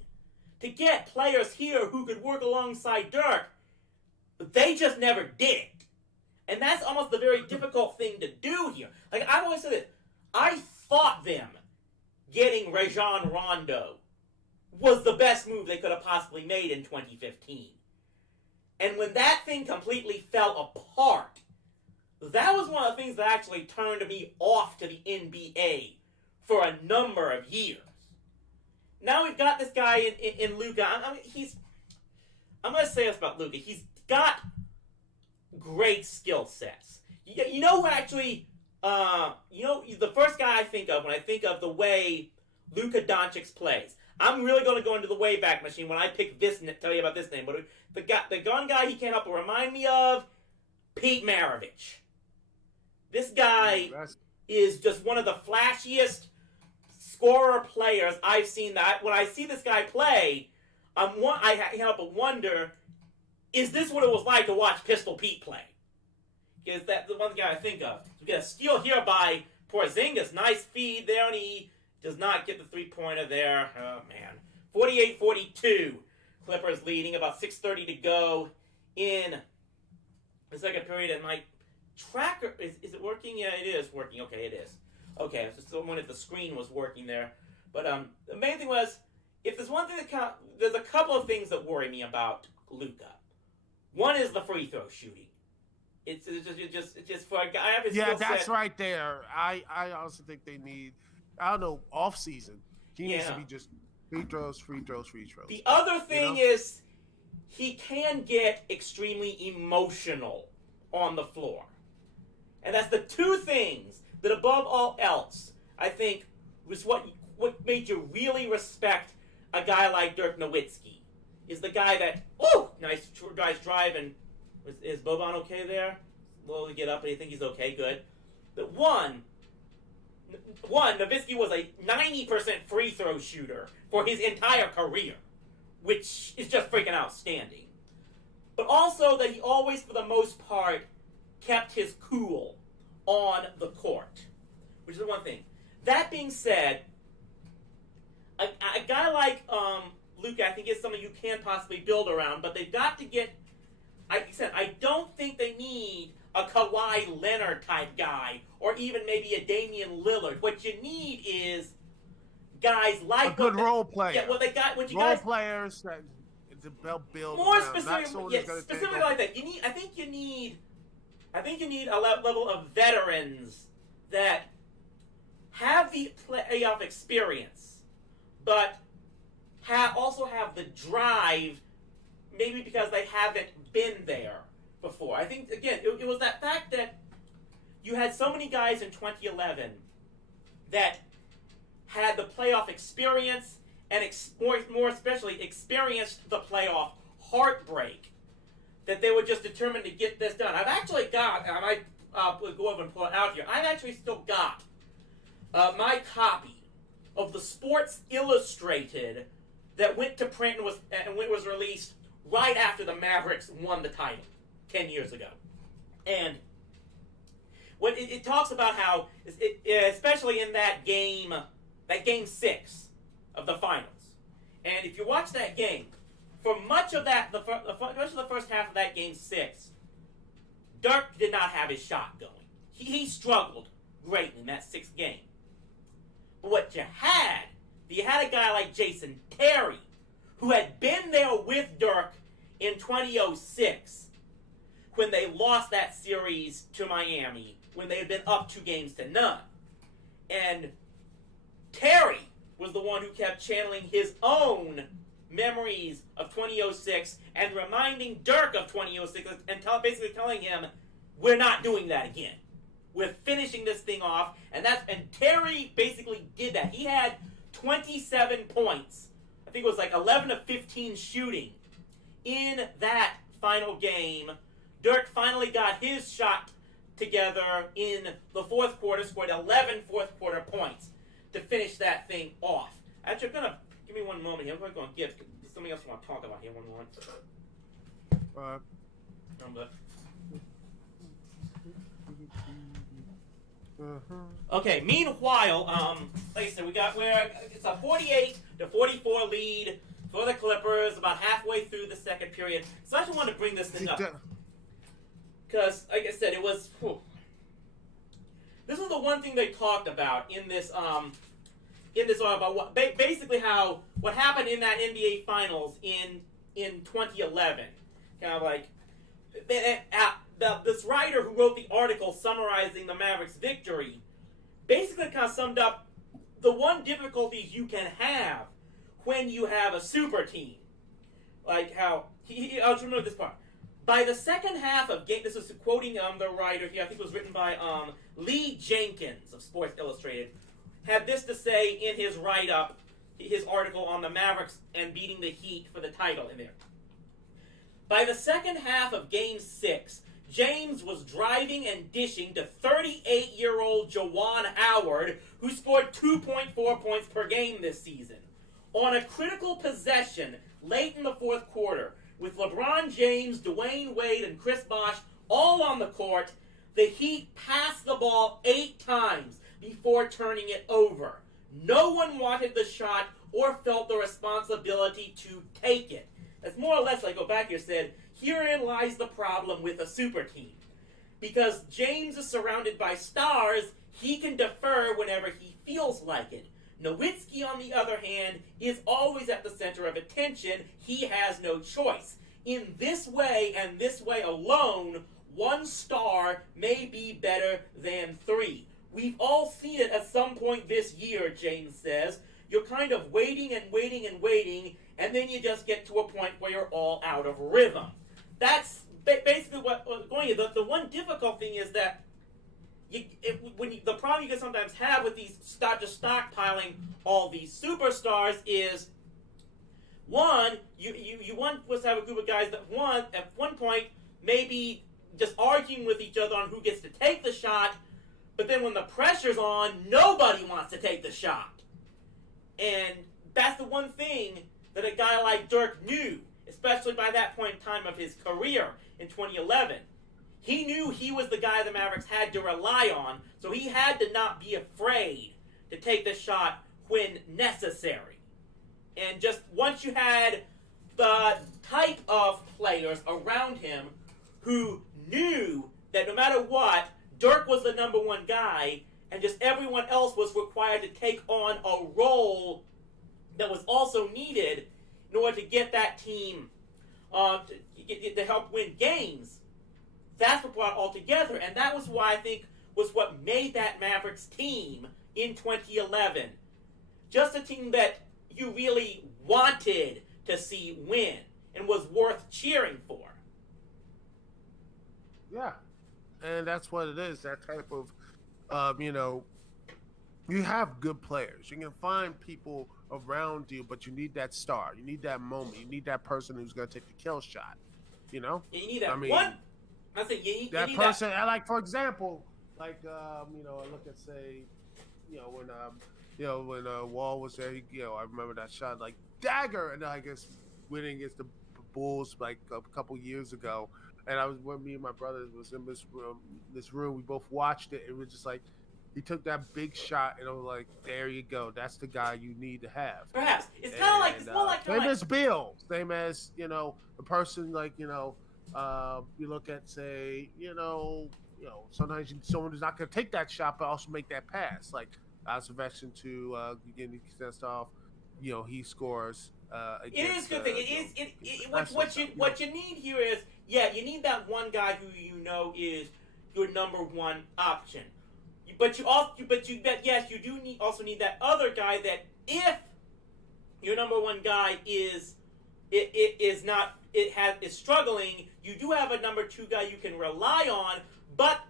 to get players here who could work alongside Dirk. They just never did it. And that's almost the very difficult thing to do here. Like, I've always said this. I thought them getting Rajon Rondo was the best move they could have possibly made in 2015. And when that thing completely fell apart, that was one of the things that actually turned me off to the NBA for a number of years. Now we've got this guy in Luka. I'm going to say this about Luka. He's got great skill sets. You know who actually, the first guy I think of when I think of the way Luka Doncic plays. I'm really going to go into the Wayback Machine when I pick this, tell you about this name. But the gun guy he came up to remind me of, Pete Maravich. This guy is just one of the flashiest scorer players I've seen. That when I see this guy play, I can't help but wonder, is this what it was like to watch Pistol Pete play? Because that's the one guy I think of. We get a steal here by Porzingis. Nice feed there, and he does not get the three-pointer there. Oh, man. 48-42. Clippers leading. About 6:30 to go in the second period. And my tracker, is it working? Yeah, it is working. Okay, it is. Okay, I was just wondering if the screen was working there. But the main thing was, if there's one thing there's a couple of things that worry me about Luka. One is the free throw shooting. It's just for a guy of his skill set. That's right there. I also think they need, I don't know, off season. He needs to be just free throws. The other thing is he can get extremely emotional on the floor. And that's the two things that above all else, I think, was what made you really respect a guy like Dirk Nowitzki. Is the guy that, nice drive, and is Boban okay there? Slowly get up, and you think he's okay, good. But one, one, Nowitzki was a 90% free throw shooter for his entire career, which is just freaking outstanding. But also that he always, for the most part, kept his cool on the court, which is the one thing. That being said, a guy like Luka, I think, is someone you can possibly build around, but they've got to get. Like I said, I don't think they need a Kawhi Leonard type guy, or even maybe a Damian Lillard. What you need is guys like a good role player. Yeah, well, they got what you role guys players that to build more around, specifically like that. You need. I think you need a level of veterans that have the playoff experience, but also have the drive. Maybe because they haven't been there before. I think, again, it was that fact that you had so many guys in 2011 that had the playoff experience and more especially experienced the playoff heartbreak, that they were just determined to get this done. I've actually got, I might go over and pull it out here, I've actually still got my copy of the Sports Illustrated that went to print and was released right after the Mavericks won the title 10 years ago. And what it talks about how, especially in that game 6 of the finals, and if you watch that game, for much of that, much of the first half of that game 6, Dirk did not have his shot going. He struggled greatly in that 6th game. But what you had a guy like Jason Terry, who had been there with Dirk in 2006 when they lost that series to Miami, when they had been up 2-0. And Terry was the one who kept channeling his own memories of 2006 and reminding Dirk of 2006 and basically telling him, we're not doing that again. We're finishing this thing off. And Terry basically did that. He had 27 points. I think it was like 11 of 15 shooting in that final game. Dirk finally got his shot together in the fourth quarter, scored 11 fourth quarter points to finish that thing off. Actually, I'm going to give me one moment here. I'm going to give something else I want to talk about here. One moment. Okay, meanwhile, like I said, it's a 48-44 lead for the Clippers about halfway through the second period. So I just want to bring this thing up. Because, like I said, this is the one thing they talked about in this about basically what happened in that NBA Finals in 2011. Kind of like this writer who wrote the article summarizing the Mavericks' victory basically kind of summed up the one difficulty you can have when you have a super team. Like how I'll just remember this part. By the second half of game, this is quoting the writer here. I think it was written by Lee Jenkins of Sports Illustrated. Had this to say in his write-up, his article on the Mavericks and beating the Heat for the title in there. By the second half of Game 6, James was driving and dishing to 38-year-old Juwan Howard, who scored 2.4 points per game this season. On a critical possession late in the fourth quarter, with LeBron James, Dwayne Wade, and Chris Bosh all on the court, the Heat passed the ball 8 times before turning it over. No one wanted the shot or felt the responsibility to take it. That's more or less, like go back here, said, herein lies the problem with a super team. Because James is surrounded by stars, he can defer whenever he feels like it. Nowitzki, on the other hand, is always at the center of attention. He has no choice. In this way, and this way alone, one star may be better than 3. We've all seen it at some point this year, James says. You're kind of waiting and waiting and waiting, and then you just get to a point where you're all out of rhythm. That's basically what was going on. The one difficult thing is that the problem you can sometimes have with these just stockpiling all these superstars is, one, you want to have a group of guys that at one point maybe just arguing with each other on who gets to take the shot, But then when the pressure's on, nobody wants to take the shot. And that's the one thing that a guy like Dirk knew, especially by that point in time of his career in 2011. He knew he was the guy the Mavericks had to rely on, so he had to not be afraid to take the shot when necessary. And just once you had the type of players around him who knew that no matter what, Dirk was the number one guy, and just everyone else was required to take on a role that was also needed in order to get that team to help win games. That's what brought it all together, and that was why I think was what made that Mavericks team in 2011 just a team that you really wanted to see win and was worth cheering for. Yeah, and that's what it is. That type of, you have good players. You can find people around you, but you need that star. You need that moment. You need that person who's going to take the kill shot. You know? You need that one. I think you that need person. that. Like, for example, I look at, say, when Wall was there, I remember that shot, like, dagger, and I guess winning against the Bulls, like, a couple years ago. And I was when me and my brother was in this room. We both watched it. It was just like he took that big shot, and I was like, "There you go. That's the guy you need to have." Perhaps it's kind of like it's more like same as Bill, same as the person like you look at say sometimes someone who's not going to take that shot, but also make that pass. Like observation to getting cast off, he scores. It is a good thing. What you need here is you need that one guy who is your number one option. But you also need that other guy that if your number one guy is struggling, you do have a number two guy you can rely on, but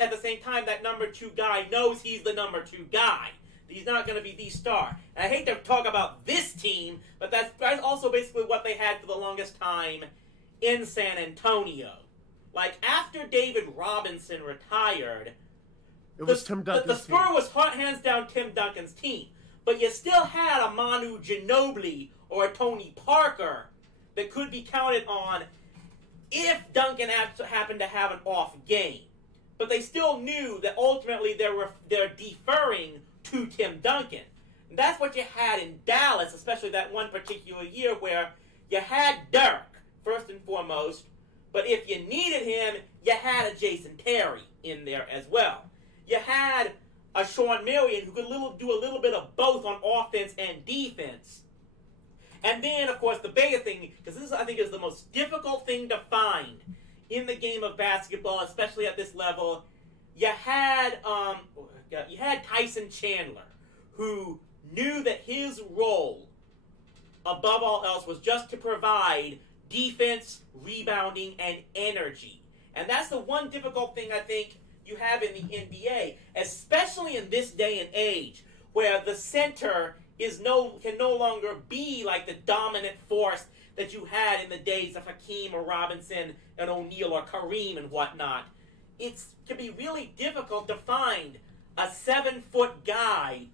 at the same time that number two guy knows he's the number two guy. He's not going to be the star. And I hate to talk about this team, but that's also basically what they had for the longest time in San Antonio. Like, after David Robinson retired, Tim Duncan's the Spurs was hands down Tim Duncan's team. But you still had a Manu Ginobili or a Tony Parker that could be counted on if Duncan happened to have an off game. But they still knew that ultimately they're deferring to Tim Duncan. And that's what you had in Dallas, especially that one particular year where you had Dirk, first and foremost, but if you needed him, you had a Jason Terry in there as well. You had a Sean Marion who could do a little bit of both on offense and defense. And then, of course, the bigger thing, because this I think is the most difficult thing to find in the game of basketball, especially at this level, you had Tyson Chandler, who knew that his role, above all else, was just to provide defense, rebounding, and energy. And that's the one difficult thing I think you have in the NBA, especially in this day and age, where the center can no longer be like the dominant force that you had in the days of Hakeem or Robinson and O'Neal or Kareem and whatnot. It can be really difficult to find a 7-foot guy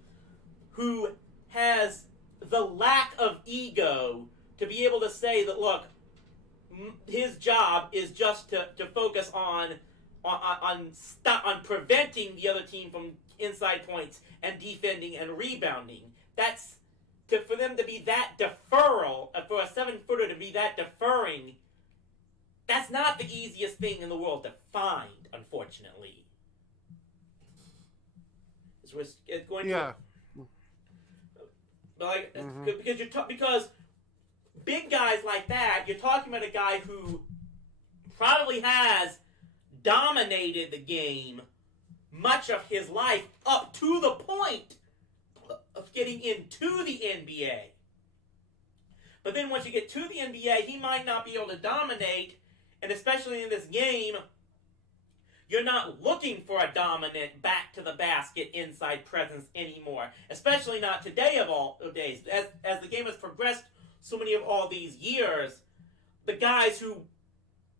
who has the lack of ego to be able to say that, look, his job is just to focus on preventing the other team from inside points and defending and rebounding. For them to be that deferral, for a 7-footer to be that deferring, that's not the easiest thing in the world to find, unfortunately. It's going to, like, because big guys like that, you're talking about a guy who probably has dominated the game much of his life up to the point of getting into the NBA. But then once you get to the NBA, he might not be able to dominate, and especially in this game, you're not looking for a dominant back-to-the-basket inside presence anymore, especially not today of all days. As the game has progressed so many of all these years, the guys who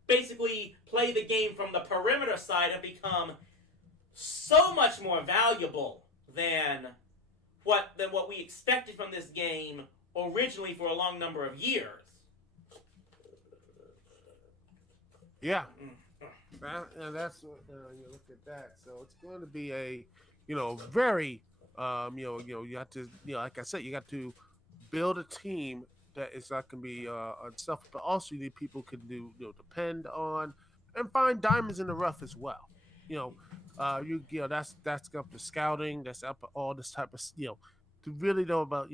basically play the game from the perimeter side have become so much more valuable than what we expected from this game originally for a long number of years. Yeah, that's you look at that. So it's going to be a very you have to like I said, you got to build a team that is not going to be unselfish, but also you need people can depend on and find diamonds in the rough as well. You know, that's up to scouting, that's up to all this type of to really know about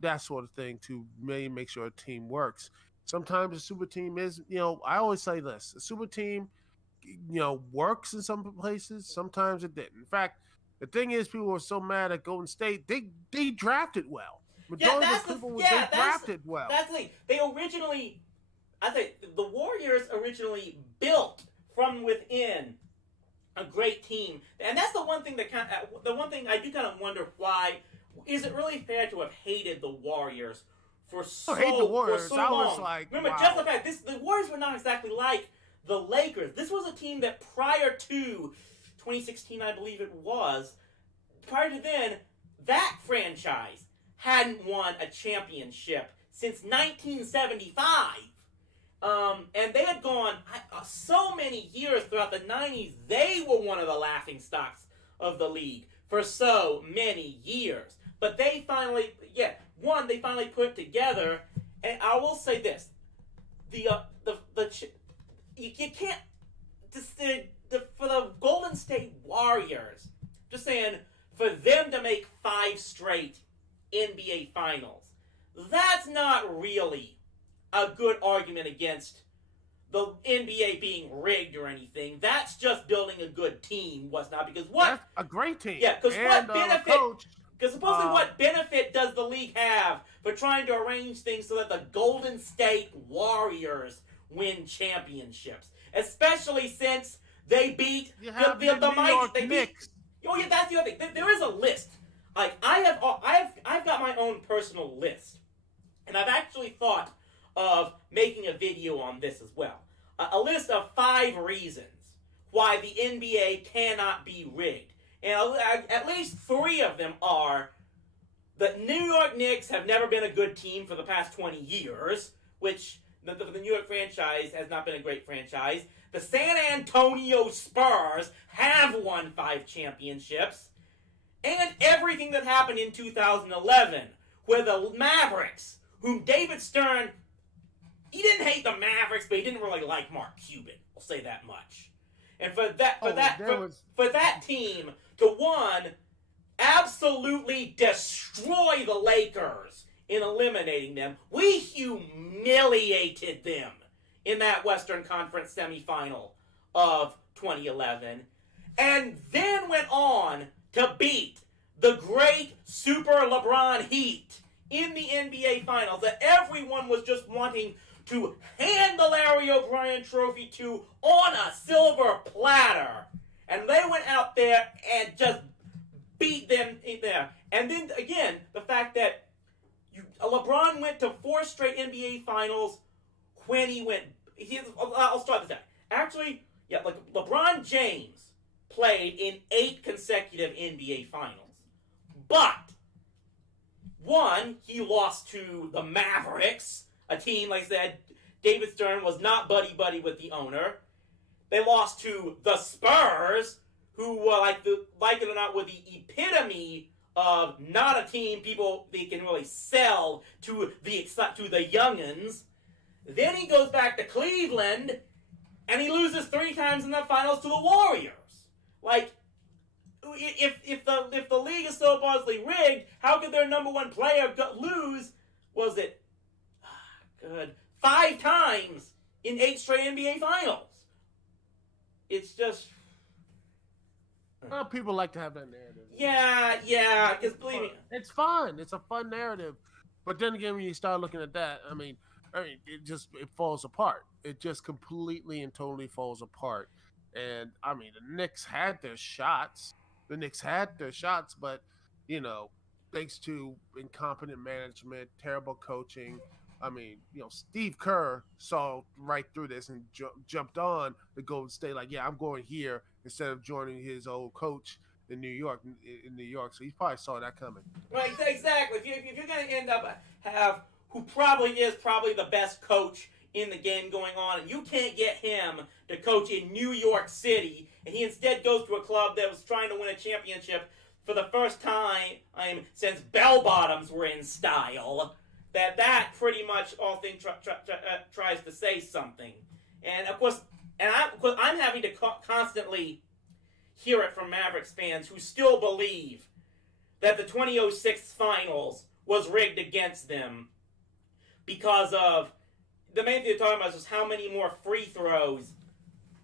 that sort of thing to make sure a team works. Sometimes a super team is I always say this: a super team works in some places. Sometimes it didn't. In fact, the thing is, people were so mad at Golden State. They drafted well. Yeah, Majority of people they drafted well. that's the thing. They originally, I think, the Warriors originally built from within a great team, and that's the one thing the one thing I do kind of wonder why is it really fair to have hated the Warriors for so I hate the Warriors. for so I long? was like, Remember, wow. just the fact the Warriors were not exactly like the Lakers. This was a team that prior to 2016, I believe it was, prior to then, that franchise hadn't won a championship since 1975. And they had gone so many years throughout the 90s, they were one of the laughing stocks of the league for so many years. But they finally, they finally put it together. And I will say this: you can't for the Golden State Warriors. Just saying, for them to make 5 straight NBA Finals, that's not really a good argument against the NBA being rigged or anything. That's just building a good team, what's not, because what? That's a great team. Yeah, because what benefit? Coach, because supposedly what benefit does the league have for trying to arrange things so that the Golden State Warriors win championships? Especially since they beat the mighty Knicks. Oh yeah, that's the other thing. There is a list. Like I've got my own personal list, and I've actually thought of making a video on this as well. A list of 5 reasons why the NBA cannot be rigged, and at least 3 of them are: the New York Knicks have never been a good team for the past 20 years, which the New York franchise has not been a great franchise. The San Antonio Spurs have won 5 championships. And everything that happened in 2011, where the Mavericks, whom David Stern, he didn't hate the Mavericks, but he didn't really like Mark Cuban. I'll say that much. And for that team to, one, absolutely destroy the Lakers in eliminating them, we humiliated them in that Western Conference semifinal of 2011, and then went on to beat the great Super LeBron Heat in the NBA Finals that everyone was just wanting to hand the Larry O'Brien trophy to on a silver platter. And they went out there and just beat them in there. And then, again, the fact that LeBron went to 4 straight NBA Finals when he went... I'll start this out. Actually, like LeBron James played in 8 consecutive NBA Finals. But, one, he lost to the Mavericks, a team, like I said, David Stern was not buddy-buddy with the owner. They lost to the Spurs, who were, like it or not, were the epitome of not a team they can really sell to the youngins. Then he goes back to Cleveland, and he loses 3 times in the finals to the Warriors. Like, if the league is so supposedly rigged, how could their number 1 player lose? Was it 5 times in 8 straight NBA Finals? It's just. Well, people like to have that narrative. Yeah, because believe me, it's fun. It's a fun narrative, but then again, when you start looking at that, I mean, it falls apart. It just completely and totally falls apart. And I mean, the Knicks had their shots. But thanks to incompetent management, terrible coaching, I mean, Steve Kerr saw right through this and jumped on the Golden State. Like, yeah, I'm going here instead of joining his old coach in New York. In New York, so he probably saw that coming. Right, exactly. If you're going to end up have who probably is the best coach in the game going on, and you can't get him to coach in New York City, and he instead goes to a club that was trying to win a championship for the first time since bell bottoms were in style. That pretty much all thing tries to say something, and of course, I'm having to constantly hear it from Mavericks fans who still believe that the 2006 finals was rigged against them because of the main thing they're talking about is just how many more free throws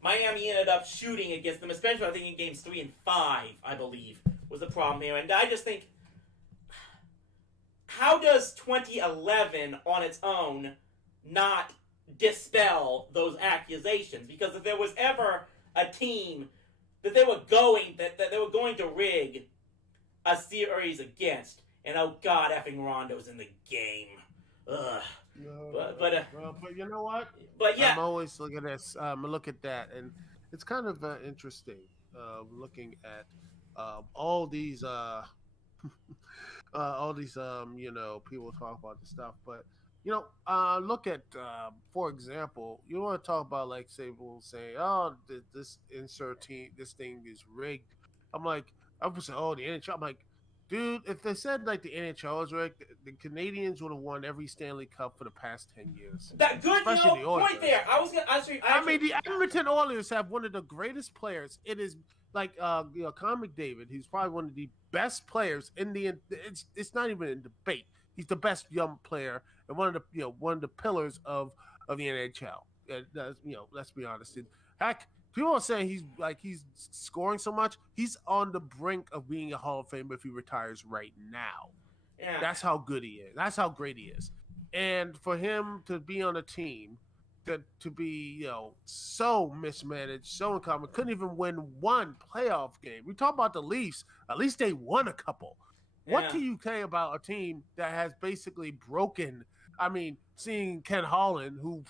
Miami ended up shooting against them, especially I think in games 3 and 5, I believe, was the problem here. And I just think, how does 2011 on its own not dispel those accusations? Because if there was ever a team that they were going to rig a series against, and oh god, effing Rondo's in the game. Ugh. But you know what? But yeah, I'm always looking at this. Look at that, and it's kind of interesting looking at all these people talk about this stuff. But look at for example, you want to talk about like say people say, oh, this insert team, this thing is rigged. I'm like, I would say, oh, the NHL. I'm like, dude, if they said like the NHL is rigged, the Canadians would have won every Stanley Cup for the past 10 years. That good Especially the Oilers. Point there. I mean, the Edmonton Oilers have one of the greatest players. It is like Connor McDavid. He's probably one of the best players in the. It's not even in debate. He's the best young player and one of the pillars of the NHL. Let's be honest. And heck, people are saying he's scoring so much. He's on the brink of being a Hall of Famer if he retires right now. Yeah. That's how good he is. That's how great he is. And for him to be on a team to be so mismanaged, so incompetent, couldn't even win one playoff game. We talk about the Leafs. At least they won a couple. Yeah. What can you say about a team that has basically broken? I mean, seeing Ken Holland, who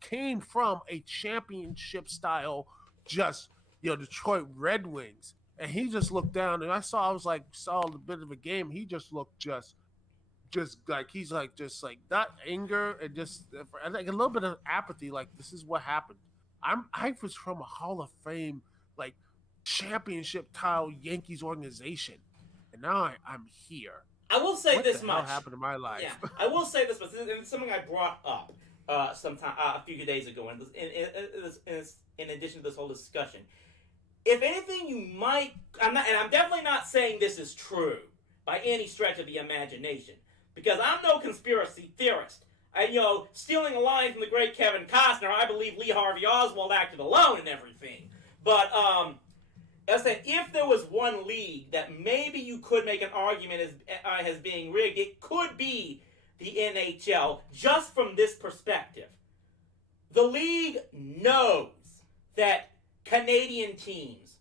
came from a championship style, Detroit Red Wings, and he just looked down, and I saw a bit of a game. He just looked just like he's like just like not anger and just like a little bit of apathy. Like, this is what happened. I was from a Hall of Fame like championship tile Yankees organization, and now I'm here. I will say this much. What happened in my life? Yeah, I will say this much. And it's something I brought up sometime a few days ago, in addition to this whole discussion. If anything, I'm definitely not saying this is true by any stretch of the imagination, because I'm no conspiracy theorist. Stealing a line from the great Kevin Costner, I believe Lee Harvey Oswald acted alone and everything. But I said, if there was one league that maybe you could make an argument as being rigged, it could be the NHL, just from this perspective. The league knows that Canadian teams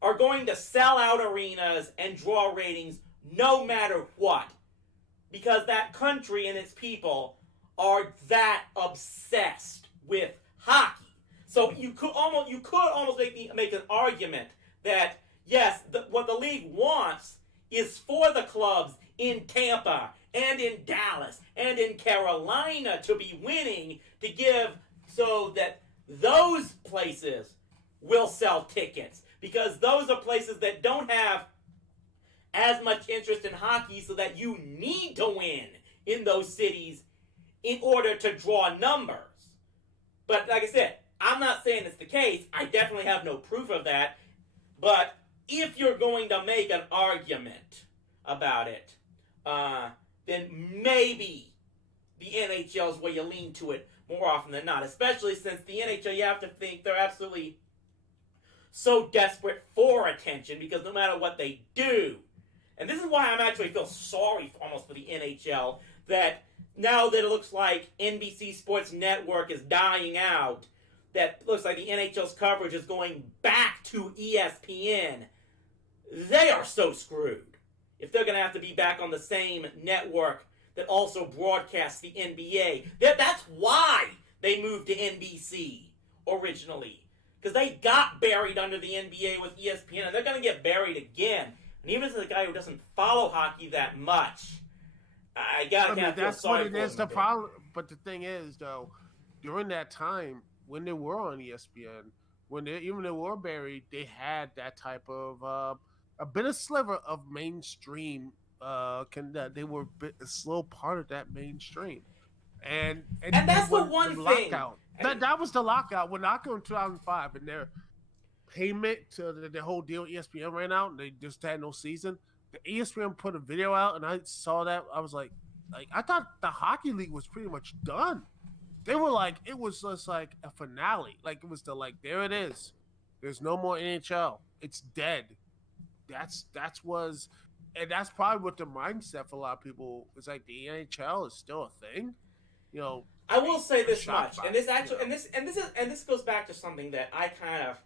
are going to sell out arenas and draw ratings no matter what, because that country and its people are that obsessed with hockey. So you could almost make an argument that yes, what the league wants is for the clubs in Tampa and in Dallas and in Carolina to be winning, to give so that those places will sell tickets, because those are places that don't have as much interest in hockey, so that you need to win in those cities in order to draw numbers. But like I said, I'm not saying it's the case. I definitely have no proof of that. But if you're going to make an argument about it, then maybe the NHL is where you lean to it more often than not. Especially since the NHL, you have to think they're absolutely so desperate for attention, because no matter what they do, and this is why I'm actually feel sorry almost for the NHL, that now that it looks like NBC Sports Network is dying out, that looks like the NHL's coverage is going back to ESPN, they are so screwed if they're going to have to be back on the same network that also broadcasts the NBA. That's why they moved to NBC originally. Because they got buried under the NBA with ESPN, and they're going to get buried again. And even as a guy who doesn't follow hockey that much, I gotta feel that's sorry what it for is. him The a bit. problem, but the thing is, though, during that time when they were on ESPN, even they were buried, they had that type of a bit of sliver of mainstream. They were a slow part of that mainstream, and And then that's the when the one thing. lockout, that was the lockout when lockout in 2005, and their payment to the whole deal with ESPN ran out, and they just had no season. The ESPN put a video out, and I saw that. I was like I thought the hockey league was pretty much done. They were like, it was just like a finale. Like it was there it is. There's no more NHL. It's dead. And that's probably what the mindset for a lot of people is like. The NHL is still a thing. You know, I will say they're this much, shocked by and this it, actually, you know? and this goes back to something that I kind of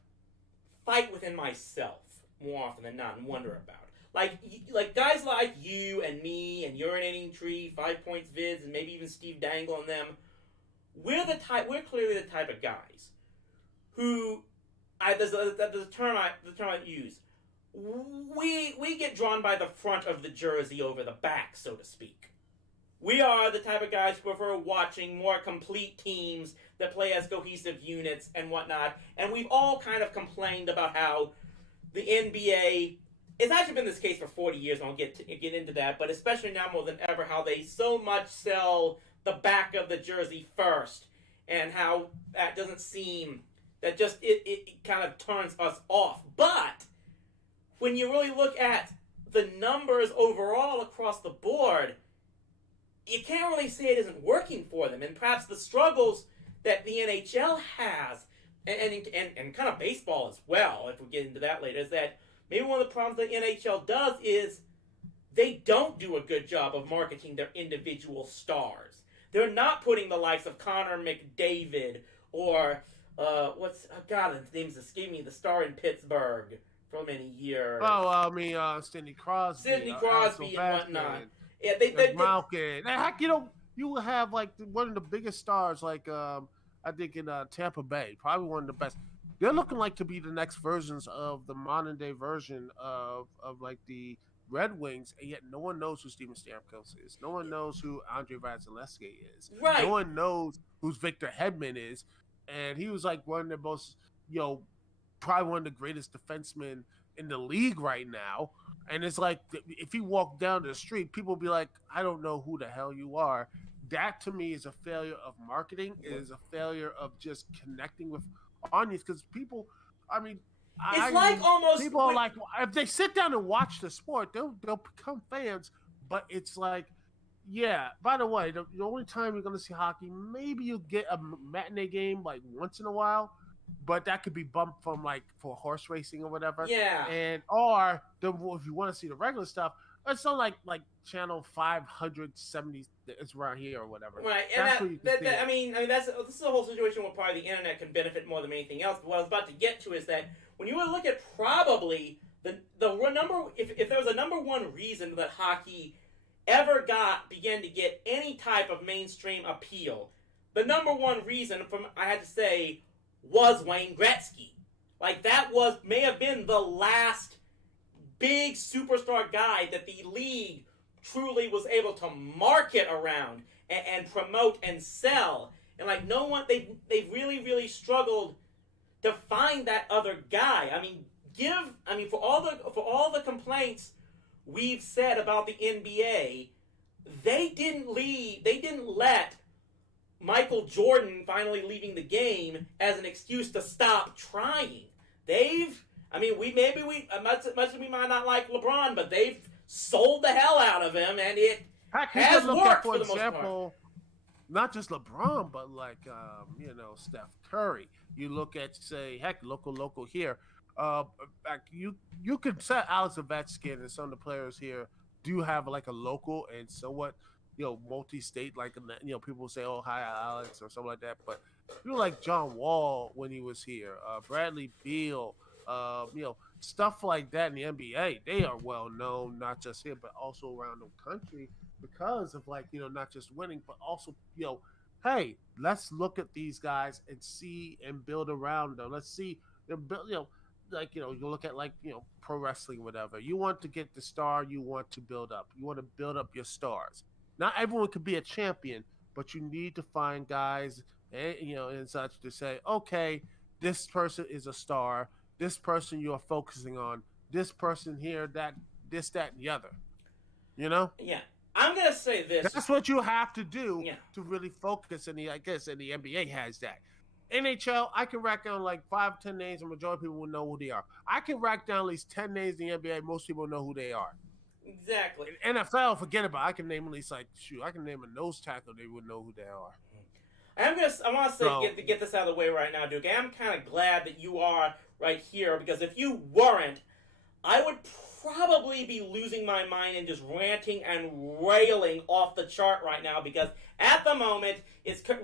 fight within myself more often than not and wonder about. Like guys like you and me and Urinating Tree, 5 Points Vids, and maybe even Steve Dangle and them. We're clearly the type of guys who, there's a term I use. We get drawn by the front of the jersey over the back, so to speak. We are the type of guys who prefer watching more complete teams that play as cohesive units and whatnot. And we've all kind of complained about how the NBA, it's actually been this case for 40 years, and I'll get into that, but especially now more than ever, how they so much sell the back of the jersey first, and how that doesn't seem, that just, it kind of turns us off. But when you really look at the numbers overall across the board, you can't really say it isn't working for them. And perhaps the struggles that the NHL has, and kind of baseball as well, if we get into that later, is that maybe one of the problems the NHL does is they don't do a good job of marketing their individual stars. They're not putting the likes of Connor McDavid or, his name's escaping me, the star in Pittsburgh for many years. Sidney Crosby. Sidney Crosby and whatnot. Yeah, Malkin. Heck, you will have like one of the biggest stars, like I think in Tampa Bay, probably one of the best. They're looking like to be the next versions of the modern day version of like the Red Wings, and yet no one knows who Steven Stamkos is. No one knows who Andre Vasilevskiy is. Right. No one knows who Victor Hedman is, and he was like one of the most, probably one of the greatest defensemen in the league right now. And it's like, if he walked down the street, people be like, I don't know who the hell you are. That to me is a failure of marketing. It is a failure of just connecting with audience, because people, people are like, if they sit down and watch the sport, they'll become fans. But it's like, yeah, by the way, the only time you're going to see hockey, maybe you'll get a matinee game like once in a while, but that could be bumped from like for horse racing or whatever. Yeah. If you want to see the regular stuff, it's on like channel 570. It's around here or whatever. Right, and this is a whole situation where probably the internet can benefit more than anything else. But what I was about to get to is that when you look at probably the number, if there was a number one reason that hockey ever began to get any type of mainstream appeal, the number one reason, I had to say, was Wayne Gretzky. Like, that may have been the last big superstar guy that the league truly was able to market around and promote and sell. And like, no one, they really, really struggled to find that other guy. For all the complaints we've said about the NBA, they didn't let Michael Jordan finally leaving the game as an excuse to stop trying. Much as we might not like LeBron, but they've sold the hell out of him, and it has worked for the most part. Not just LeBron, but like Steph Curry. You look at, say, local here. You could say Alex Ovechkin and some of the players here do have like a local and somewhat multi-state, like people say, oh, hi Alex or something like that. But like John Wall when he was here, Bradley Beal, stuff like that in the NBA. They are well known, not just here but also around the country. because of like not just winning, but also hey, let's look at these guys and see and build around them. Let's see them build. Like you look at like pro wrestling, whatever. You want to get the star, you want to build up. You want to build up your stars. Not everyone could be a champion, but you need to find guys and and such to say, okay, this person is a star. This person you are focusing on. This person here, that this, that, and the other. You know, Yeah. I'm gonna say this. that's what you have to do Yeah. to really focus. And I guess, and the NBA has that. NHL, I can rack down like 5, 10 names, and majority of people will know who they are. I can rack down at least 10 names in the NBA. Most people know who they are. Exactly. In NFL, forget about it. I can name at least like I can name a nose tackle. They would know who they are. I want to say get this out of the way right now, Duke. I'm kind of glad that you are right here because if you weren't, I would probably be losing my mind and just ranting and railing off the chart right now because at the moment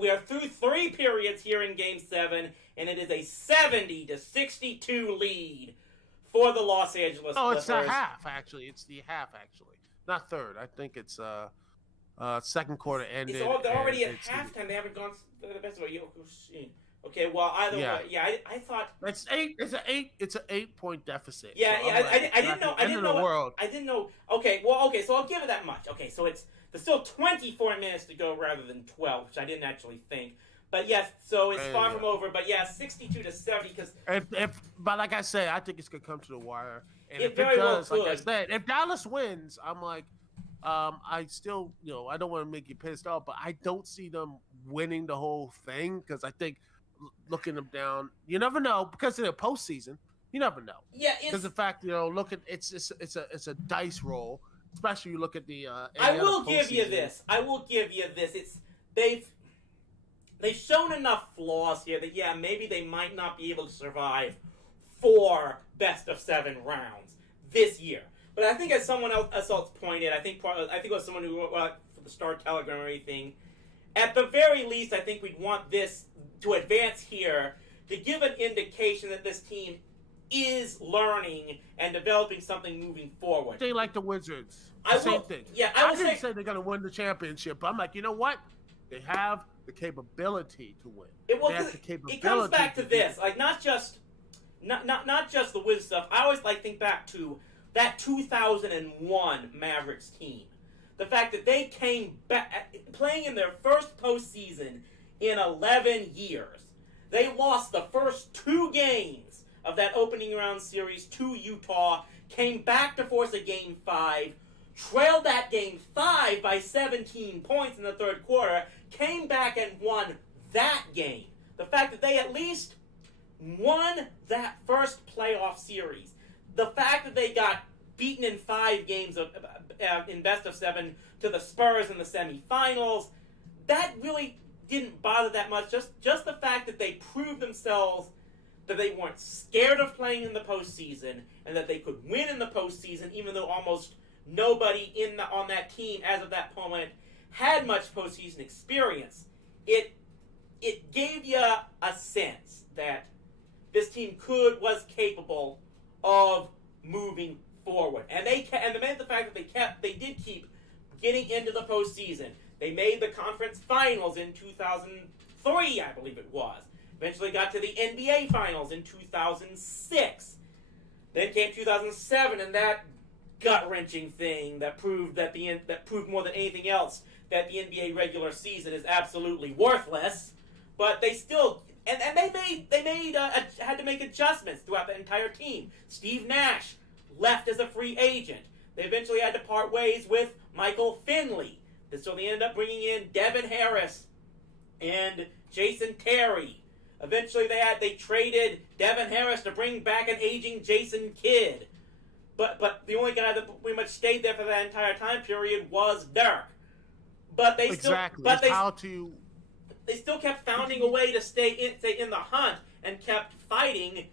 we are through 3 periods here in Game 7 and it is a 70-62 lead for the Los Angeles Clippers. Oh, it's a half actually. It's the half actually, not third. I think it's second quarter ended. They're already at halftime. They haven't gone to the best of it. Okay, well, either way, I thought it's 8. It's an 8-point deficit. Yeah, so yeah. I didn't know. I didn't know. Okay, well, okay. So I'll give it that much. Okay, so there's still 24 minutes to go rather than 12, which I didn't actually think. But yes, so it's far from over. But yeah, 62-70 because but like I said, I think it's gonna come to the wire. And it if very it does, well like I could. said, if Dallas wins, I'm like, I still, I don't want to make you pissed off, but I don't see them winning the whole thing because I think looking them down, you never know because of the postseason. You never know. Yeah, because the fact look at it's a dice roll, especially you look at the. I will give you this. It's they've shown enough flaws here that maybe they might not be able to survive 4 best-of-7 rounds this year. But I think as someone else pointed, I think it was someone who wrote for the Star Telegram or anything. At the very least, I think we'd want this to advance here to give an indication that this team is learning and developing something moving forward. They like the Wizards. Same thing. Yeah, I didn't say they're going to win the championship. But I'm like, you know what? They have the capability to win. It comes back to this, like not just the Wiz stuff. I always think back to that 2001 Mavericks team. The fact that they came back playing in their first postseason in 11 years. They lost the first 2 games of that opening round series to Utah, came back to force a Game 5, trailed that Game 5 by 17 points in the third quarter, came back and won that game. The fact that they at least won that first playoff series. The fact that they got beaten in 5 games in best-of-7 to the Spurs in the semifinals, that really didn't bother that much. Just the fact that they proved themselves that they weren't scared of playing in the postseason and that they could win in the postseason, even though almost nobody on that team as of that moment had much postseason experience. It gave you a sense that this team was capable of moving forward, and the fact that they did keep getting into the postseason. They made the conference finals in 2003, I believe it was. Eventually got to the NBA finals in 2006. Then came 2007, and that gut-wrenching thing that proved more than anything else that the NBA regular season is absolutely worthless. But they still had to make adjustments throughout the entire team. Steve Nash left as a free agent. They eventually had to part ways with Michael Finley. So they ended up bringing in Devin Harris and Jason Terry. Eventually they traded Devin Harris to bring back an aging Jason Kidd. But the only guy that pretty much stayed there for that entire time period was Dirk. But they still kept finding a way to stay in the hunt and kept fighting,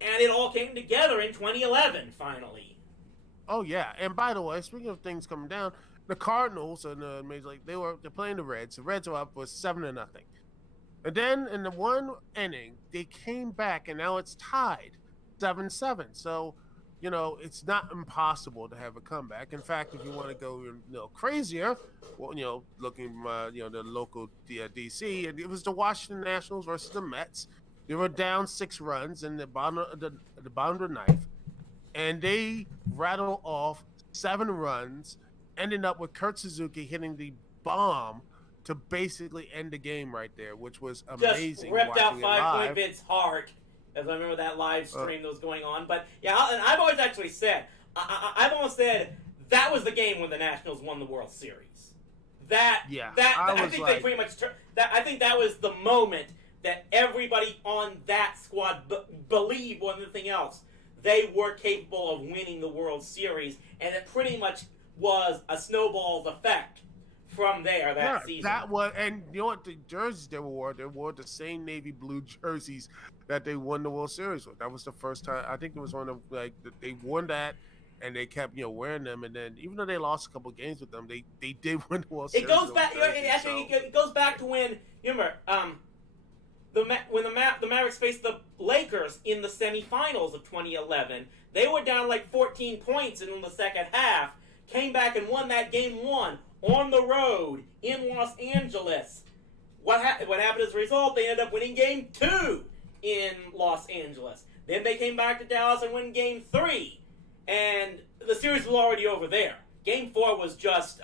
and it all came together in 2011 finally. Oh yeah, and by the way, speaking of things coming down, the Cardinals and the Major League, they're playing the Reds. The Reds are up with 7-0, and then in the one inning they came back, and now it's tied 7-7. So it's not impossible to have a comeback. In fact, if you want to go, crazier, well, looking, the local DC, and it was the Washington Nationals versus the Mets. They were down 6 runs in the bottom of the ninth, and they rattled off 7 runs, ending up with Kurt Suzuki hitting the bomb to basically end the game right there, which was amazing. Just ripped out watching 5-point Vince Hart, as I remember that live stream that was going on. But yeah, and I've always actually said, I've almost said that was the game when the Nationals won the World Series. I think they pretty much. I think that was the moment that everybody on that squad believed more than anything else they were capable of winning the World Series, and it pretty much was a snowball's effect from there that season. That was, and you know what, the jerseys they wore the same navy blue jerseys that they won the World Series with. That was the first time. I think it was one of they won that, and they kept wearing them. And then even though they lost a couple of games with them, they did win the World Series. It goes back. It goes back to when you remember when the Mavericks faced the Lakers in the semifinals of 2011. They were down like 14 points in the second half. Came back and won that game 1 on the road in Los Angeles. What happened as a result? They ended up winning game 2 in Los Angeles. Then they came back to Dallas and won game 3. And the series was already over there. Game 4 was just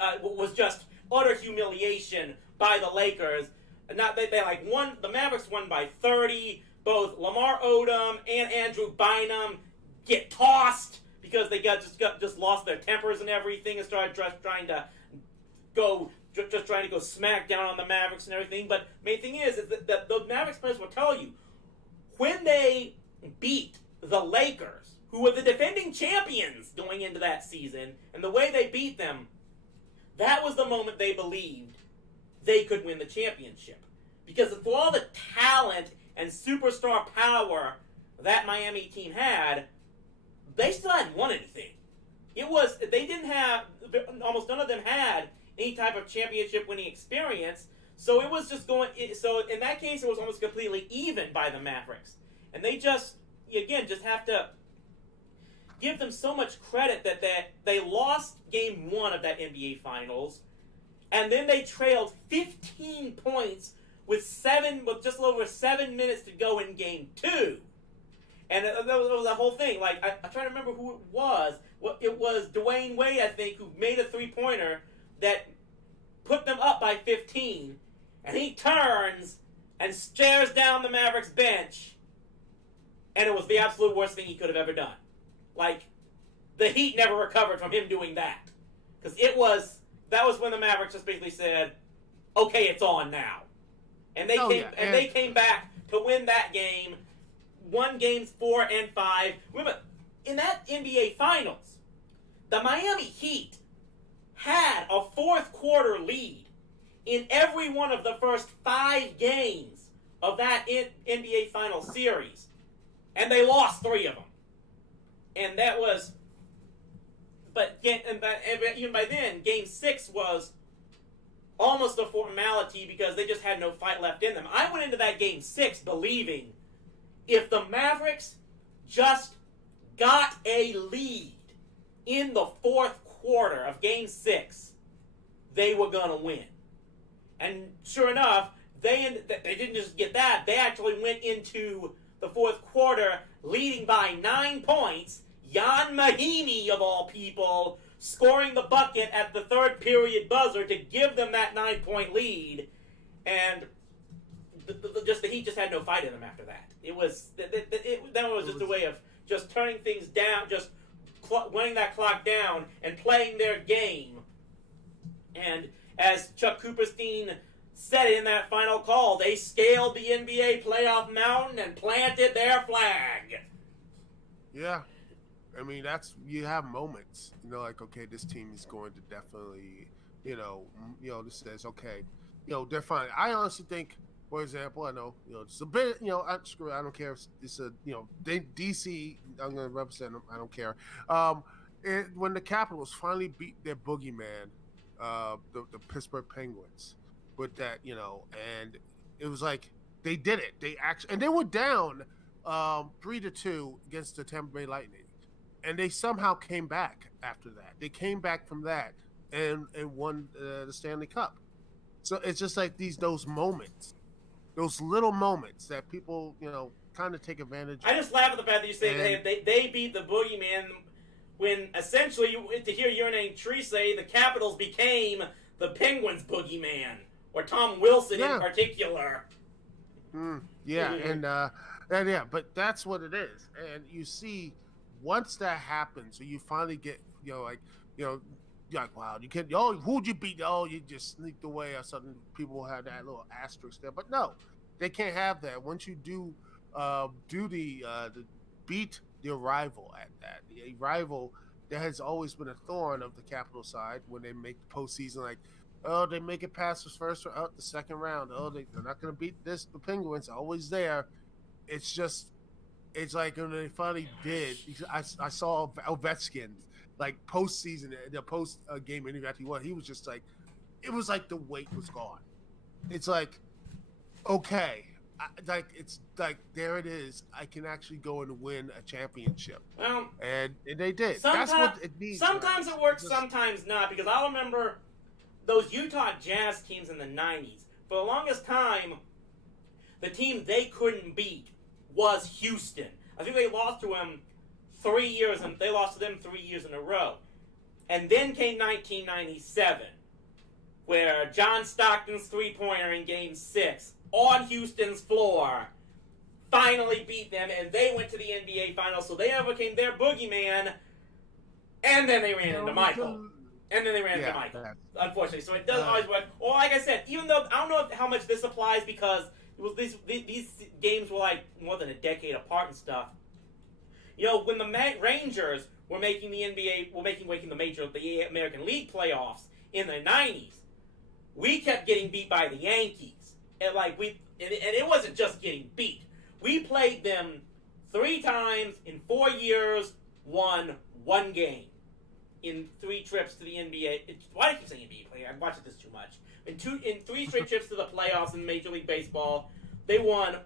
utter humiliation by the Lakers. They won. The Mavericks won by 30. Both Lamar Odom and Andrew Bynum get tossed because they just lost their tempers and everything and started trying to go smack down on the Mavericks and everything. But main thing is that the Mavericks players will tell you when they beat the Lakers, who were the defending champions going into that season, and the way they beat them, that was the moment they believed they could win the championship. Because for all the talent and superstar power that Miami team had, they still hadn't won anything. They didn't have, almost none of them had any type of championship winning experience, so it was just so in that case it was almost completely even by the Mavericks. And they just have to give them so much credit that they lost game 1 of that NBA Finals, and then they trailed 15 points with just a little over 7 minutes to go in game 2. And that was the whole thing. Like, I try to remember who it was. It was Dwayne Wade, I think, who made a three-pointer that put them up by 15. And he turns and stares down the Mavericks bench. And it was the absolute worst thing he could have ever done. Like, the Heat never recovered from him doing that. Because that was when the Mavericks just basically said, okay, it's on now. And they came back to win that game, won games 4 and 5. Remember, in that NBA Finals, the Miami Heat had a fourth quarter lead in every one of the first 5 games of that NBA Finals series. And they lost 3 of them. And that was... But even by then, Game 6 was almost a formality because they just had no fight left in them. I went into that Game 6 believing if the Mavericks just got a lead in the fourth quarter of Game 6, they were going to win. And sure enough, they didn't just get that. They actually went into the fourth quarter leading by 9 points. Jan Mahimi, of all people, scoring the bucket at the third period buzzer to give them that 9-point lead. And the Heat just had no fight in them after that. That was just a way of just turning things down, just running that clock down and playing their game. And as Chuck Cooperstein said in that final call, they scaled the NBA playoff mountain and planted their flag. Yeah. I mean, you have moments, like, okay, this team is going to definitely, this says, okay, they're fine. I honestly think, for example, I know, it's a bit, screw it, I don't care if it's a, DC, I'm going to represent them, I don't care. When the Capitals finally beat their boogeyman, the Pittsburgh Penguins, with that, and it was like, they did it. They actually, and they were down 3-2 against the Tampa Bay Lightning. And they somehow came back after that. They came back from that and won the Stanley Cup. So it's just like those moments, those little moments that people, kind of take advantage of. I just laugh at the fact that you say they beat the Boogeyman when essentially, to hear your name, Tree, say the Capitals became the Penguins' Boogeyman, or Tom Wilson in particular. But that's what it is. And you see, once that happens, so you finally get, you're like, wow, you can't, who'd you beat? Oh, you just sneaked away or something. People will have that little asterisk there. But no, they can't have that. Once you do the beat the rival at that, the rival that has always been a thorn of the Capital side when they make the postseason, like, oh, they make it past the first or the second round. Oh, they're not going to beat the Penguins. Always there. It's like when they finally did. I saw Ovechkin like postseason, the post game interview after he won. He was just like, it was like the weight was gone. It's like, okay, it's like there it is. I can actually go and win a championship. And they did. That's what it needs. Sometimes it works, sometimes not. Because I remember those Utah Jazz teams in the 90s. For the longest time, the team they couldn't beat was Houston. I think they lost to them 3 years, and they lost to them 3 years in a row. And then came 1997, where John Stockton's three-pointer in Game 6 on Houston's floor finally beat them, and they went to the NBA Finals, so they overcame their boogeyman, and then they ran into Michael. Unfortunately. So it doesn't always work. Or like I said, even though, I don't know how much this applies because these games were like more than a decade apart and stuff. When the Rangers were making the the American League playoffs in the 90s, we kept getting beat by the Yankees. And it wasn't just getting beat. We played them 3 times in 4 years, won 1 game in 3 trips to the NBA. Why do I keep saying NBA player? I've watched this too much. In 3 straight trips to the playoffs in Major League Baseball, they won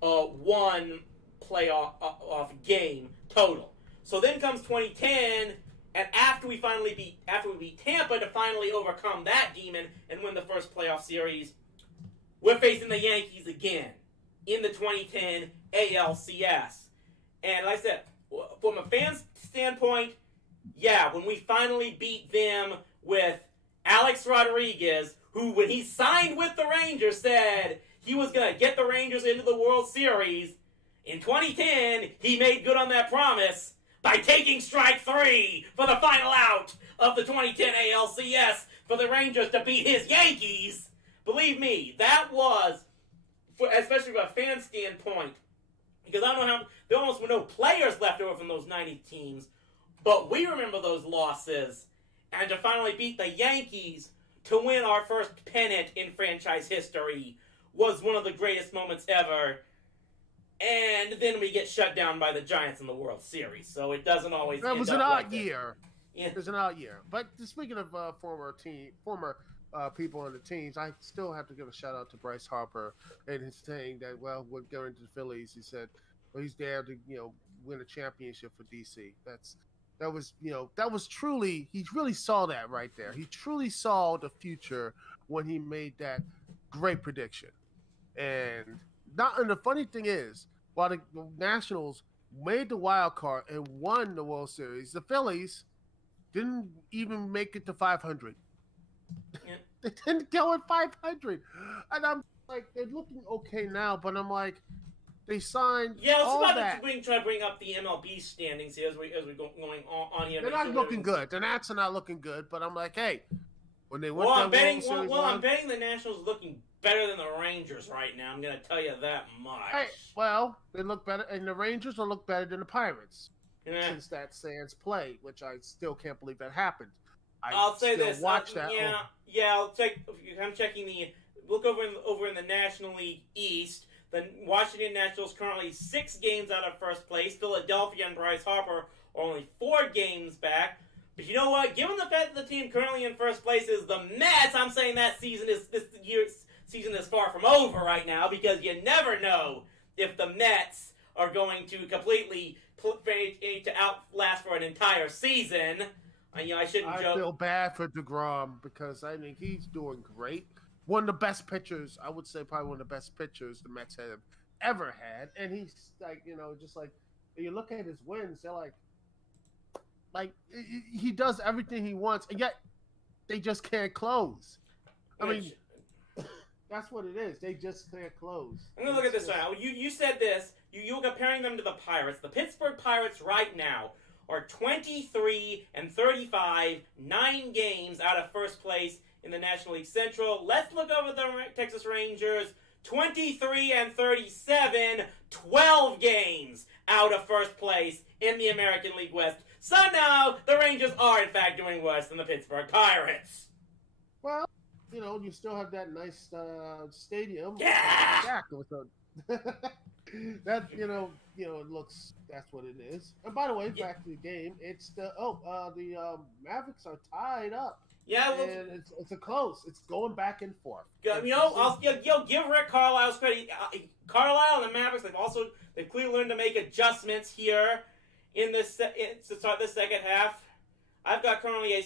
1 playoff game total. So then comes 2010, and after we beat Tampa to finally overcome that demon and win the first playoff series, we're facing the Yankees again in the 2010 ALCS. And like I said, from a fan's standpoint, yeah, when we finally beat them with Alex Rodriguez, who, when he signed with the Rangers, said he was going to get the Rangers into the World Series, in 2010, he made good on that promise by taking strike 3 for the final out of the 2010 ALCS for the Rangers to beat his Yankees. Believe me, that was, especially from a fan standpoint, because I don't know how, there almost were no players left over from those 90 teams, but we remember those losses, and to finally beat the Yankees to win our first pennant in franchise history was one of the greatest moments ever. And then we get shut down by the Giants in the World Series, so it doesn't always. That was an odd year. Yeah. It was an odd year. But speaking of former people on the teams, I still have to give a shout out to Bryce Harper and his saying that, well, we're going to the Phillies. He said, well, he's there to win a championship for DC. That was truly, he really saw that right there. He truly saw the future when he made that great prediction. And the funny thing is, while the Nationals made the wild card and won the World Series, the Phillies didn't even make it to 500. Yeah. They didn't go at 500. And I'm like, they're looking okay now, but I'm like, they signed all that. Try to bring up the MLB standings here as we going on here. They're not looking good. The Nats are not looking good, but I'm like, hey, when they went I'm betting the Nationals looking better than the Rangers right now. I'm going to tell you that much. Hey, well, they look better, and the Rangers will look better than the Pirates since that Sands play, which I still can't believe that happened. I'll say this. Watch that. Yeah. I'm checking the look over in the National League East. The Washington Nationals currently 6 games out of first place. Philadelphia and Bryce Harper are only 4 games back. But you know what? Given the fact that the team currently in first place is the Mets, I'm saying that season is far from over right now because you never know if the Mets are going to completely to outlast for an entire season. I shouldn't joke. I feel bad for DeGrom because I think he's doing great. One of the best pitchers, I would say, probably one of the best pitchers the Mets have ever had. And he's like, just like you look at his wins, they're like he does everything he wants, and yet they just can't close. I mean, that's what it is. They just can't close. I'm gonna look at this right now. You said this. You're comparing them to the Pirates. The Pittsburgh Pirates right now are 23-35, 9 games out of first place in the National League Central. Let's look over the Texas Rangers. 23-37, 12 games out of first place in the American League West. So now the Rangers are in fact doing worse than the Pittsburgh Pirates. Well, you still have that nice stadium. Yeah. That it looks. That's what it is. And by the way, back to the game. It's the Mavericks are tied up. Yeah, well, and it's a close. It's going back and forth. I'll give Rick Carlisle's credit. Carlisle and the Mavericks they've clearly learned to make adjustments here to start the second half. I've got currently a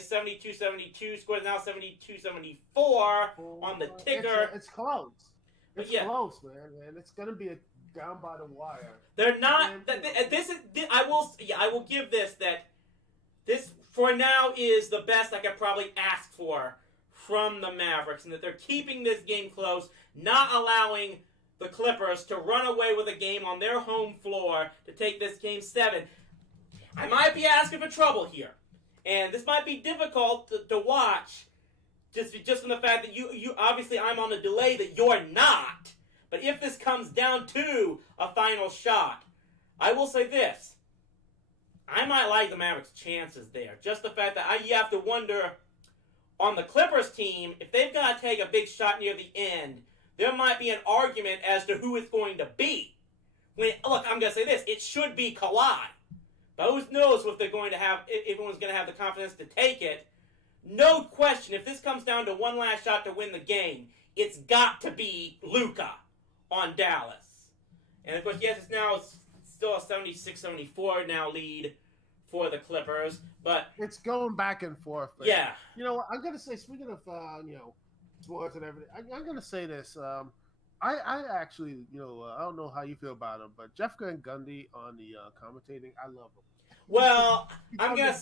72-72 score, now 72-74 on the ticker. It's close. It's close, man. It's gonna be down by the wire. They're not. I will give this that this for now is the best I could probably ask for from the Mavericks, and that they're keeping this game close, not allowing the Clippers to run away with a game on their home floor to take this game 7. I might be asking for trouble here, and this might be difficult to watch, just from the fact that you obviously I'm on a delay that you're not. But if this comes down to a final shot, I will say this: I might like the Mavericks' chances there. Just the fact that you have to wonder on the Clippers team if they've got to take a big shot near the end. There might be an argument as to who it's going to be. I'm going to say this: it should be Kawhi. But who knows if everyone's going to have the confidence to take it. No question, if this comes down to one last shot to win the game, it's got to be Luka on Dallas. And of course, yes, it's still a 76-74 now lead for the Clippers, but it's going back and forth. Yeah. I'm going to say, speaking of, sports and everything, I'm going to say this. I actually, I don't know how you feel about him, but Jeff Van Gundy on the commentating, I love him. Well, I'm going to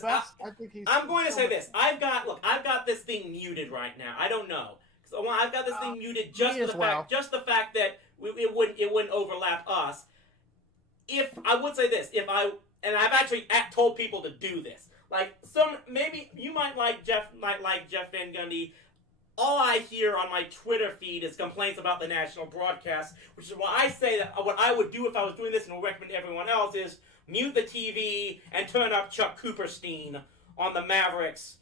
say this. I've got this thing muted right now. I don't know. So I've got this thing muted just the fact that it wouldn't overlap us. If I would say this, and I've actually told people to do this. Like maybe you might like Jeff Van Gundy. All I hear on my Twitter feed is complaints about the national broadcast, which is why I say that what I would do if I was doing this and would recommend to everyone else is mute the TV and turn up Chuck Cooperstein on the Mavericks'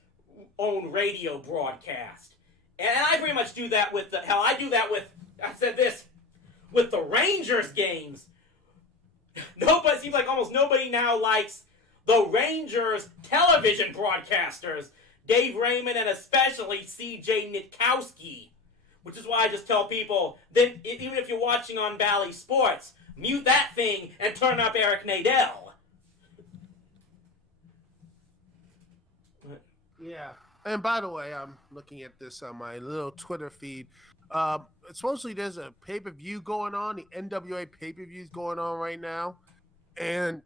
own radio broadcast. And I pretty much do that with the Rangers games. It seems like almost nobody now likes the Rangers television broadcasters, Dave Raymond and especially C.J. Nitkowski, which is why I just tell people that even if you're watching on Bally Sports, mute that thing and turn up Eric Nadel. Yeah. And by the way, I'm looking at this on my little Twitter feed. Supposedly there's a pay-per-view going on. The NWA pay-per-view's going on right now. And,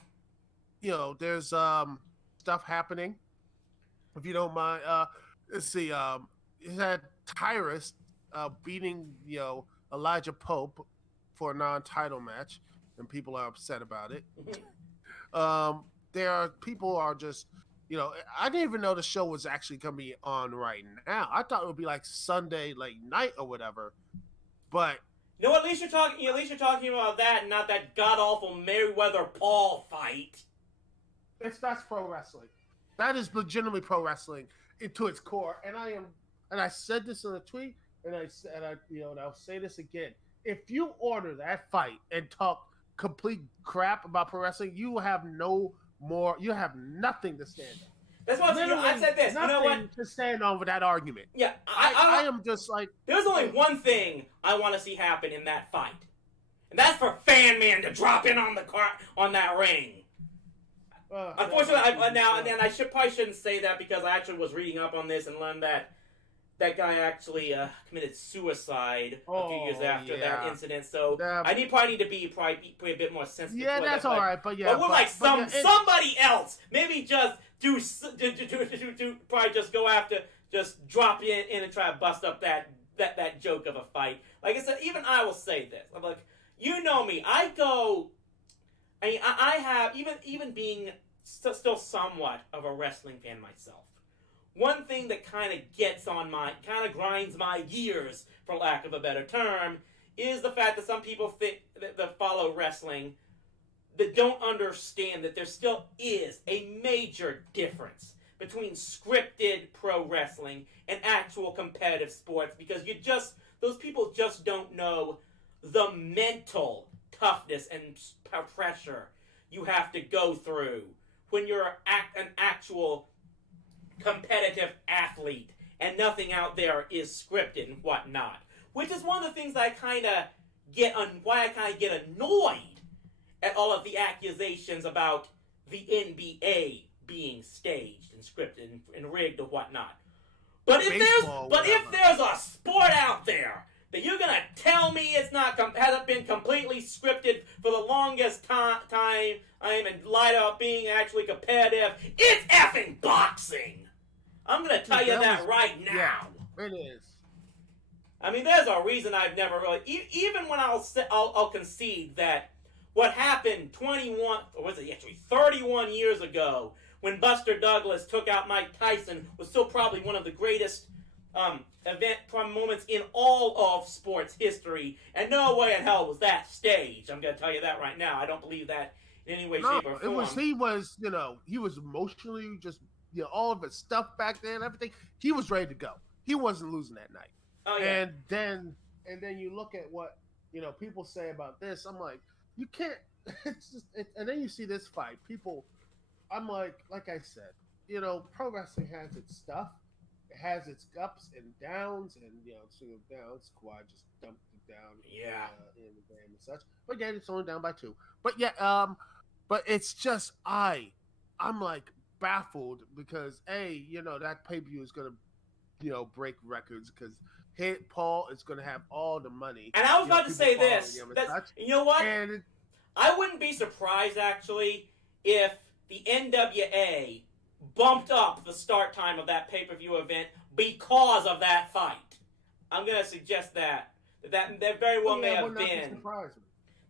there's stuff happening. If you don't mind, let's see. It had Tyrus beating, Elijah Pope for a non-title match, and people are upset about it. People are just, I didn't even know the show was actually going to be on right now. I thought it would be like Sunday, like night or whatever. But at least you're talking about that, and not that god awful Mayweather-Paul fight. That's pro wrestling. That is legitimately pro wrestling into its core. And I said this in a tweet, and I'll say this again. If you order that fight and talk complete crap about pro wrestling, you have nothing to stand on. That's what I've said this. You know what? To stand on with that argument. Yeah, I am just like. There's only one thing I want to see happen in that fight, And that's for Fan Man to drop in on the on that ring. Unfortunately, I probably shouldn't say that because I actually was reading up on this and learned that that guy actually committed suicide a few years after that incident. So I probably need to be a bit more sensitive. Yeah, that's all right. But we're like somebody else. Maybe just do probably just go after, just drop in and try to bust up that joke of a fight. Like I said, even I will say this. I'm like, you know me. I have, even being still somewhat of a wrestling fan myself, one thing that kind of grinds my gears, for lack of a better term, is the fact that some people that follow wrestling that don't understand that there still is a major difference between scripted pro wrestling and actual competitive sports, because those people just don't know the mental toughness and pressure you have to go through when you're an actual competitive athlete and nothing out there is scripted and whatnot. Which is one of the things that I kind of get annoyed at all of the accusations about the NBA being staged and scripted and rigged or whatnot. But if there's a sport out there that you're gonna tell me hasn't been completely scripted for the longest time and lied about being actually competitive, it's effing boxing. I'm gonna tell you that right now. Yeah, it is. I mean, there's a reason I've never really, even when I'll concede that what happened 31 years ago when Buster Douglas took out Mike Tyson was still probably one of the greatest moments in all of sports history, and no way in hell was that staged. I'm going to tell you that right now. I don't believe that in any way, shape, or form. He was emotionally just, all of his stuff back there and everything. He was ready to go. He wasn't losing that night. Oh yeah. And then you look at what people say about this. I'm like, you can't. It's just. And then you see this fight. People. I'm like I said, pro wrestling has its stuff. It has its ups and downs, and single downs. Kawhi just dumped it down. In the game and such. But yeah, it's only down by 2. But yeah, but it's just I'm like baffled because that pay-per-view is gonna break records because Paul is gonna have all the money. And I was about to say this. You know what? I wouldn't be surprised actually if the NWA bumped up the start time of that pay-per-view event because of that fight. I'm going to suggest that very well may have been.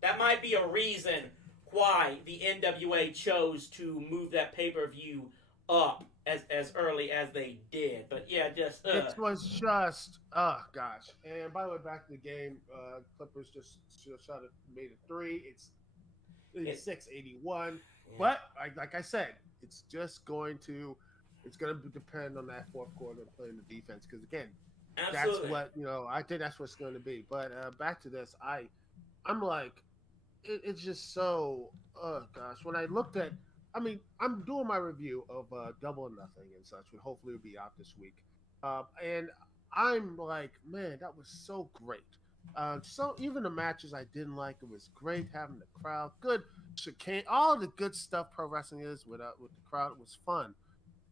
That might be a reason why the NWA chose to move that pay-per-view up as early as they did. But yeah, just... It was just... Oh, gosh. And by the way, back to the game, Clippers just shot it, made it 3. It's 86-81. Yeah. But, like I said, it's going to depend on that fourth quarter playing the defense. Because, again, absolutely. That's what, I think that's what's going to be. But back to this, I'm like, it's just so, oh, gosh. When I looked at, I'm doing my review of Double or Nothing and such, and hopefully it'll be out this week. And I'm like, man, that was so great. So even the matches I didn't like, it was great having the crowd, good chicane, all the good stuff pro wrestling is with the crowd. It was fun.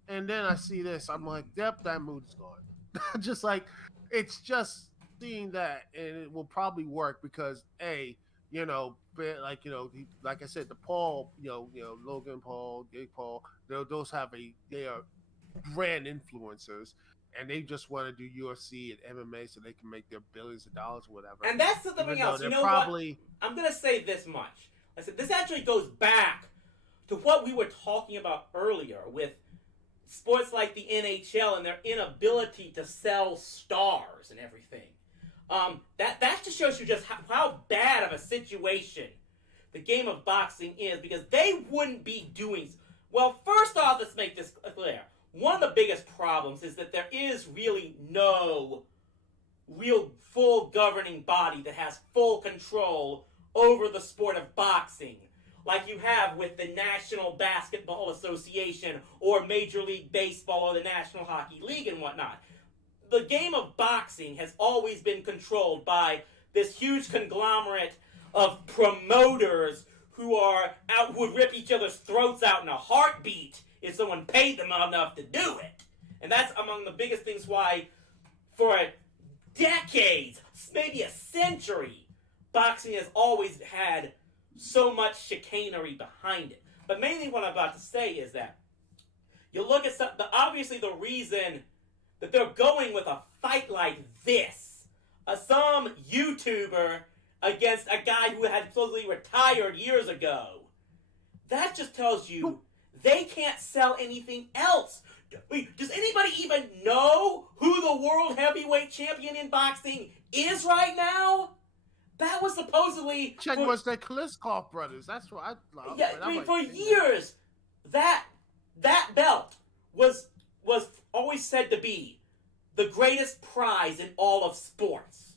And then I see this, I'm like, yep, that mood is gone. Just like, it's just seeing that, and it will probably work because like I said, the Paul, Logan Paul, Jake Paul, those they are brand influencers. And they just want to do UFC and MMA so they can make their billions of dollars or whatever. And that's something else. You know what? I'm going to say this much. I said this actually goes back to what we were talking about earlier with sports like the NHL and their inability to sell stars and everything. That just shows you just how bad of a situation the game of boxing is, because they wouldn't be doing... Well, first off, let's make this clear. One of the biggest problems is that there is really no real full governing body that has full control over the sport of boxing, like you have with the National Basketball Association or Major League Baseball or the National Hockey League and whatnot. The game of boxing has always been controlled by this huge conglomerate of promoters who would rip each other's throats out in a heartbeat if someone paid them enough to do it. And that's among the biggest things why, for decades, maybe a century, boxing has always had so much chicanery behind it. But mainly what I'm about to say is that you look at obviously the reason that they're going with a fight like this, some YouTuber against a guy who had supposedly retired years ago, that just tells you they can't sell anything else. Wait, does anybody even know who the world heavyweight champion in boxing is right now? That was supposedly... was the Klitschko brothers. That's what I love. Yeah, for years, that belt was always said to be the greatest prize in all of sports.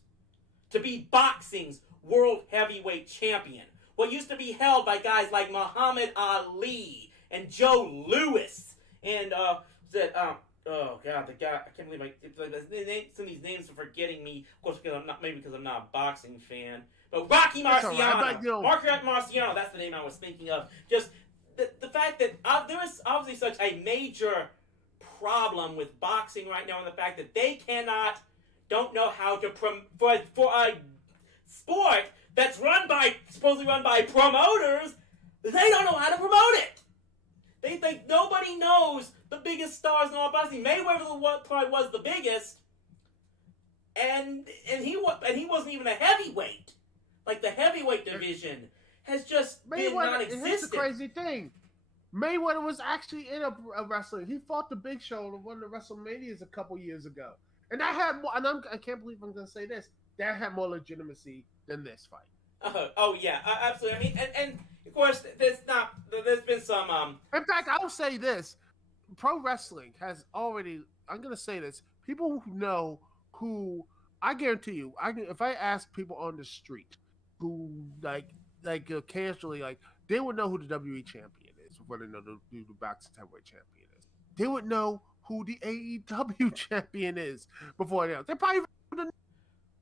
To be boxing's world heavyweight champion. What used to be held by guys like Muhammad Ali and Joe Louis and oh god, the guy, I can't believe some of these names are forgetting me. Of course, because I'm not a boxing fan. But Rocky Marciano, Marco Marciano, that's the name I was thinking of. Just the fact that there is obviously such a major problem with boxing right now, and the fact that they don't know how to for a sport that's supposedly run by promoters, they don't know how to promote it. They think nobody knows the biggest stars in all boxing. Mayweather probably was the biggest, and he wasn't even a heavyweight. Like the heavyweight division has just been non-existent. Here's the crazy thing: Mayweather was actually in a wrestling. He fought the Big Show in one of the WrestleManias a couple years ago, and that had more. And I can't believe I'm going to say this. That had more legitimacy than this fight. Oh yeah, absolutely. I mean, and of course, there's been some. In fact, I'll say this: pro wrestling has already. I'm going to say this: people who know who, I guarantee you, if I ask people on the street who casually they would know who the WWE champion is before they know who the boxing heavyweight champion is. They would know who the AEW champion is before they know. They probably know the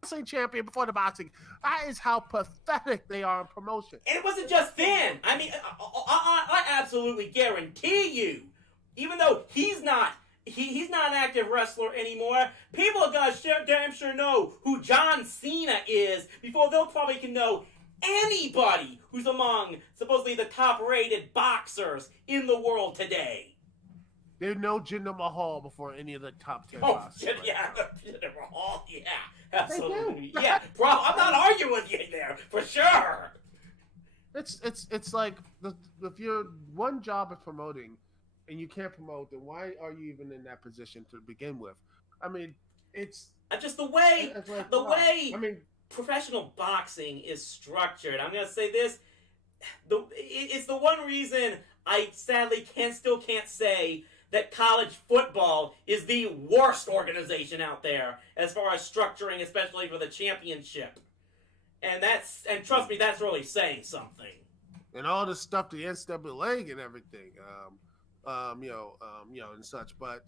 wrestling champion before the boxing. That is how pathetic they are in promotion. And it wasn't just then. I mean, I absolutely guarantee you, even though he's not an active wrestler anymore, people are gonna damn sure know who John Cena is before they'll probably can know anybody who's among supposedly the top-rated boxers in the world today. They know Jinder Mahal before any of the top 10 boxers. Yeah, Jinder Mahal, yeah, absolutely, yeah. Bro, I'm not arguing with you there for sure. It's like if your one job is promoting, and you can't promote, then why are you even in that position to begin with? I mean, it's just the way professional boxing is structured. I'm gonna say this: it's the one reason I sadly still can't say that college football is the worst organization out there as far as structuring, especially for the championship. And trust me, that's really saying something. And all the stuff, the NCAA and everything. And such, but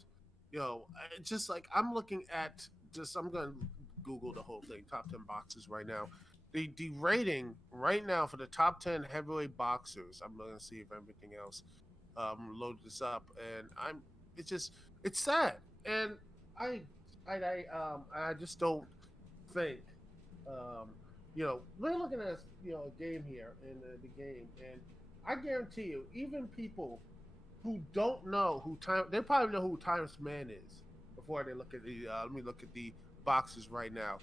it's just like I'm looking at I'm going to Google the whole thing, top 10 boxers right now. The rating right now for the top 10 heavyweight boxers. I'm going to see if everything else load this up, and it's sad, and I just don't think we're looking at a game here in the game, and I guarantee you, even people who don't know they probably know who Tyson Man is before they look at the. Let me look at the boxes right now.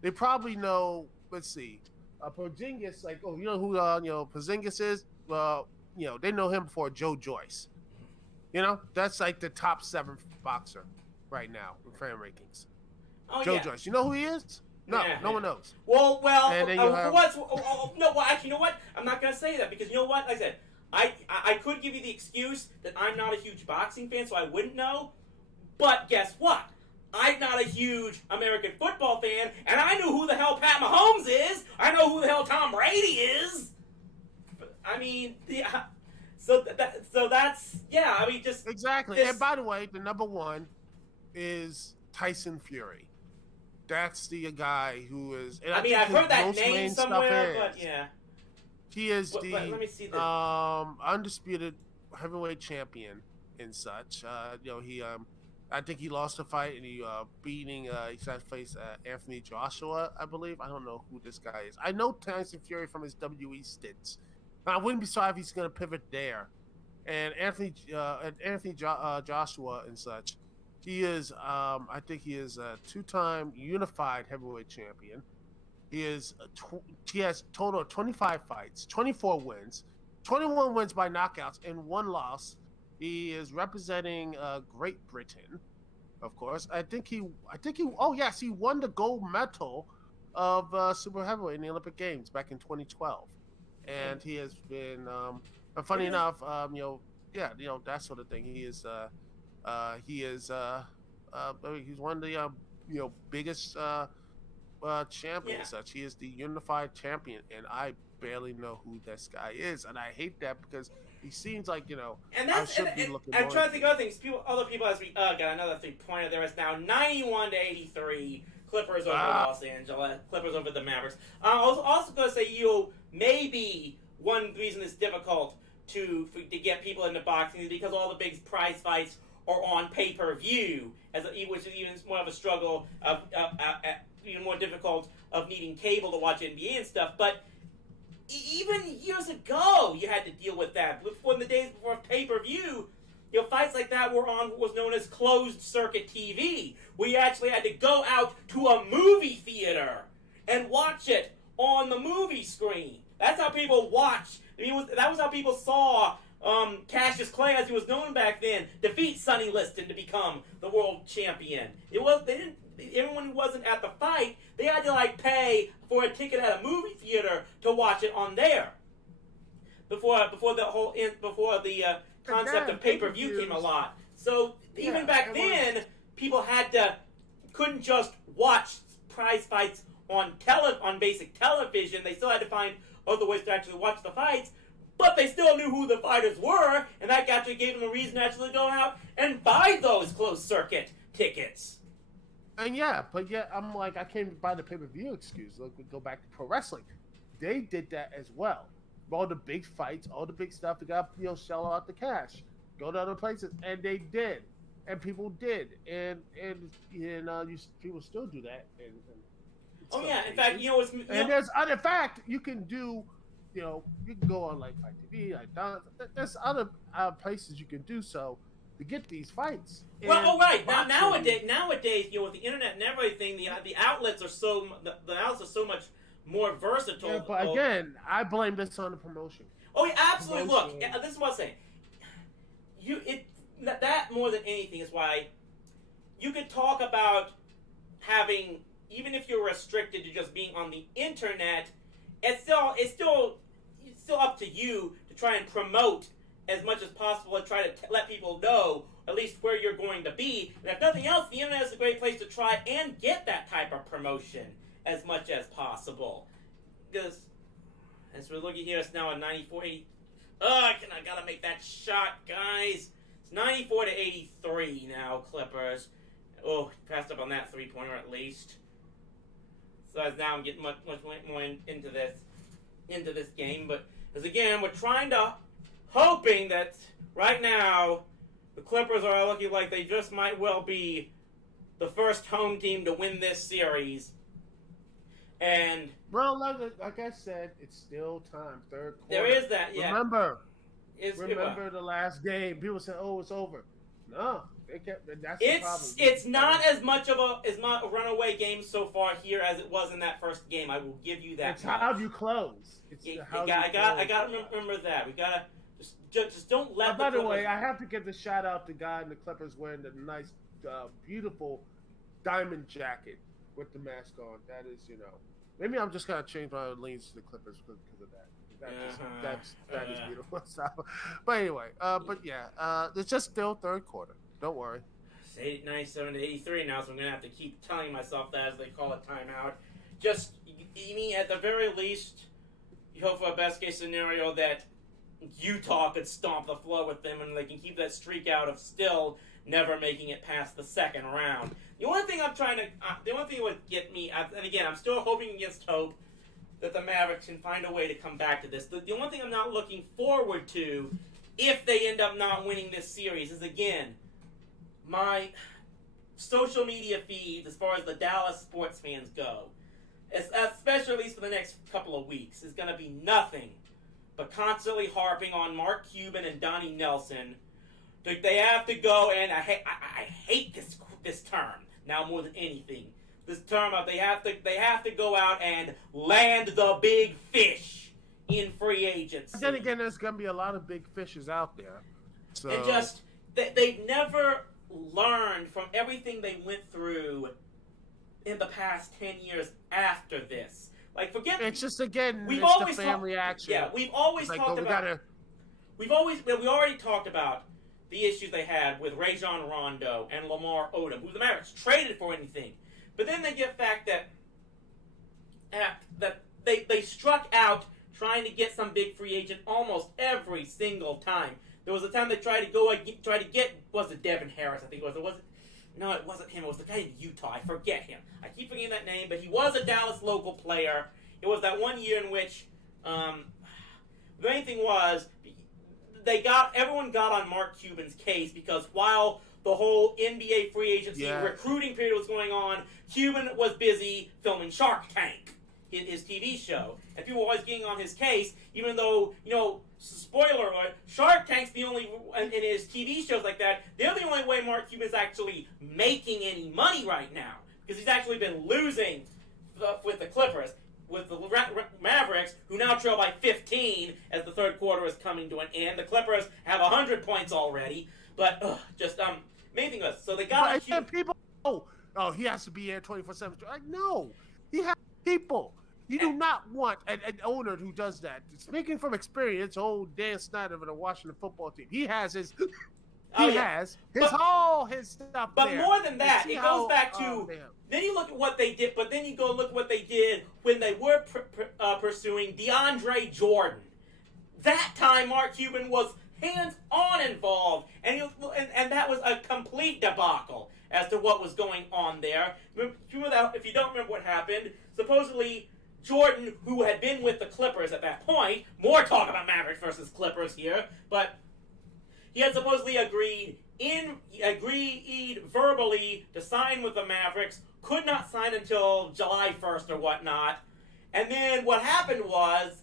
They probably know. Let's see, Porzingis. You know who Porzingis is? Well, they know him before Joe Joyce. That's like the top 7 boxer right now in fan rankings. Oh, Joe Joyce. You know who he is? No, yeah. No one knows. Well. And then Actually, you know what? I'm not gonna say that because you know what? Like I said, I could give you the excuse that I'm not a huge boxing fan, so I wouldn't know. But guess what? I'm not a huge American football fan, and I knew who the hell Pat Mahomes is. I know who the hell Tom Brady is. I mean, yeah. So that's yeah. I mean, just exactly. And by the way, the number 1 is Tyson Fury. that's the guy who is. And I mean, think I've his heard that most name main stuff somewhere, but is, yeah. he is But the let me see this. undisputed heavyweight champion and such. I think he lost a fight and he beating he's had to face Anthony Joshua, I believe. I don't know who this guy is. I know Tyson Fury from his WE stints. I wouldn't be sorry if he's going to pivot there. And Joshua and such. He is I think he is a two-time unified heavyweight champion. He has a total of 25 fights, 24 wins, 21 wins by knockouts, and 1 loss. He is representing Great Britain, of course. Oh yes, he won the gold medal of super heavyweight in the Olympic Games back in 2012, and he has been. Funny enough, that sort of thing. He's one of the biggest champions. Such he is the unified champion, and I barely know who this guy is, and I hate that because he seems like And that's I'm trying to think of other things. Other people as we got another 3-pointer. There is now 91-83. Clippers over Los Angeles. Clippers over the Mavericks. I was also going to say maybe one reason it's difficult to get people into boxing is because all the big prize fights are on pay-per-view, which is even more of a struggle of even more difficult of needing cable to watch NBA and stuff. But even years ago, you had to deal with that. In the days before pay-per-view, fights like that were on what was known as closed circuit TV, where you actually had to go out to a movie theater and watch it on the movie screen. That's how people watch. That was how people saw Cassius Clay, as he was known back then, defeat Sonny Liston to become the world champion. Everyone who wasn't at the fight, they had to pay for a ticket at a movie theater to watch it on there. Before the concept of pay-per-view came a lot. So even back then, people couldn't just watch prize fights on basic television. They still had to find other ways to actually watch the fights. But they still knew who the fighters were, and that actually gave them a reason to actually go out and buy those closed-circuit tickets. And I'm like, I can't buy the pay-per-view excuse. Like, we go back to pro wrestling. They did that as well. All the big fights, all the big stuff, they got shell out the cash, go to other places, and they did, and people did, and people still do that. In fact, in fact, you can do. You can go on Fight TV, there's other places you can do so to get these fights. Right. Nowadays, with the internet and everything, the outlets are so much more versatile. Yeah, but again, I blame this on the promotion. Oh, yeah, absolutely. Look, this is what I'm saying. That more than anything is why you could talk about having, even if you're restricted to just being on the internet, it's still up to you to try and promote as much as possible and try to let people know at least where you're going to be. And if nothing else, the internet is a great place to try and get that type of promotion as much as possible. Because, as we're looking here, it's now a 94-80. I gotta make that shot, guys. It's 94-83 now, Clippers. Oh, passed up on that 3-pointer at least. So as now I'm getting much more into this game, but as again, we're hoping that right now the Clippers are looking like they just might well be the first home team to win this series. And like I said, it's still time. Third quarter. There is that. Yeah. Remember the last game. People said, "Oh, it's over." No. That's the problem. It's not as much of a runaway game so far here as it was in that first game. I will give you that. It's how you close. I got to remember that. We gotta just don't let. By the way, I have to give the shout out to the guy in the Clippers wearing the nice, beautiful diamond jacket with the mask on. That is, maybe I'm just gonna change my leans to the Clippers because of that. That is beautiful stuff. But anyway, it's just still third quarter. Don't worry. It's 97-83 now, so I'm going to have to keep telling myself that as they call it timeout. Just, you mean, at the very least, you hope for a best-case scenario that Utah could stomp the floor with them and they can keep that streak out of still never making it past the second round. The only thing the only thing that would get me, and again, I'm still hoping against hope that the Mavericks can find a way to come back to this. The only thing I'm not looking forward to, if they end up not winning this series, is again, my social media feeds as far as the Dallas sports fans go, especially at least for the next couple of weeks, is going to be nothing but constantly harping on Mark Cuban and Donnie Nelson. They have to go, and I hate this term now more than anything. This term of they have to go out and land the big fish in free agency. But then again, there's going to be a lot of big fishes out there. So. And just they've never learned from everything they went through in the past 10 years after this. Like, forget. It's just again, we've it's always the family action. Yeah, we've always like, talked about. We already talked about the issues they had with Rajon Rondo and Lamar Odom, who the Mavericks traded for anything. But then they get back that they struck out trying to get some big free agent almost every single time. There was a time they tried to get was it Devin Harris? I think it was. No, it wasn't him. It was the guy in Utah. I forget him. I keep forgetting that name, but he was a Dallas local player. It was that one year in which the main thing was everyone got on Mark Cuban's case because while the whole NBA free agency recruiting period was going on, Cuban was busy filming Shark Tank, his TV show. And people were always getting on his case, even though, spoiler alert, Shark Tank's the only, in his TV shows like that, they're the only way Mark Cuban's actually making any money right now. Because he's actually been losing with the Clippers, with the Mavericks, who now trail by 15 as the third quarter is coming to an end. The Clippers have 100 points already. But, main thing was, so they got people, he has to be here 24/7. Like, no, he has people. You do not want an owner who does that. Speaking from experience, old Dan Snyder of the Washington football team, he has his stuff. But more than that, it goes back to. Then you look at what they did, but then you go look at what they did when they were pursuing DeAndre Jordan. That time, Mark Cuban was hands-on involved, and that was a complete debacle as to what was going on there. If you don't remember what happened, supposedly Jordan, who had been with the Clippers at that point, more talk about Mavericks versus Clippers here, but he had supposedly agreed verbally to sign with the Mavericks, could not sign until July 1st or whatnot, and then what happened was,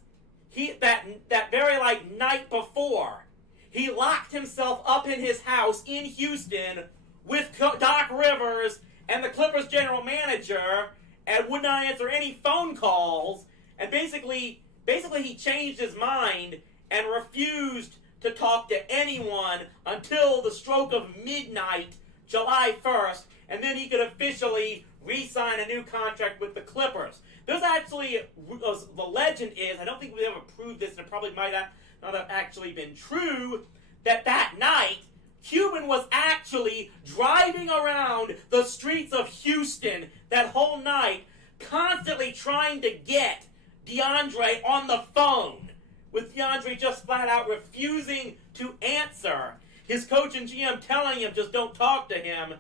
that very night before, he locked himself up in his house in Houston with Doc Rivers and the Clippers general manager and would not answer any phone calls. And basically he changed his mind and refused to talk to anyone until the stroke of midnight, July 1st, and then he could officially re-sign a new contract with the Clippers. There's actually, the legend is, I don't think we've ever proved this, and it probably might not have actually been true, that night, Cuban was actually driving around the streets of Houston that whole night, constantly trying to get DeAndre on the phone, with DeAndre just flat out refusing to answer. His coach and GM telling him just don't talk to him.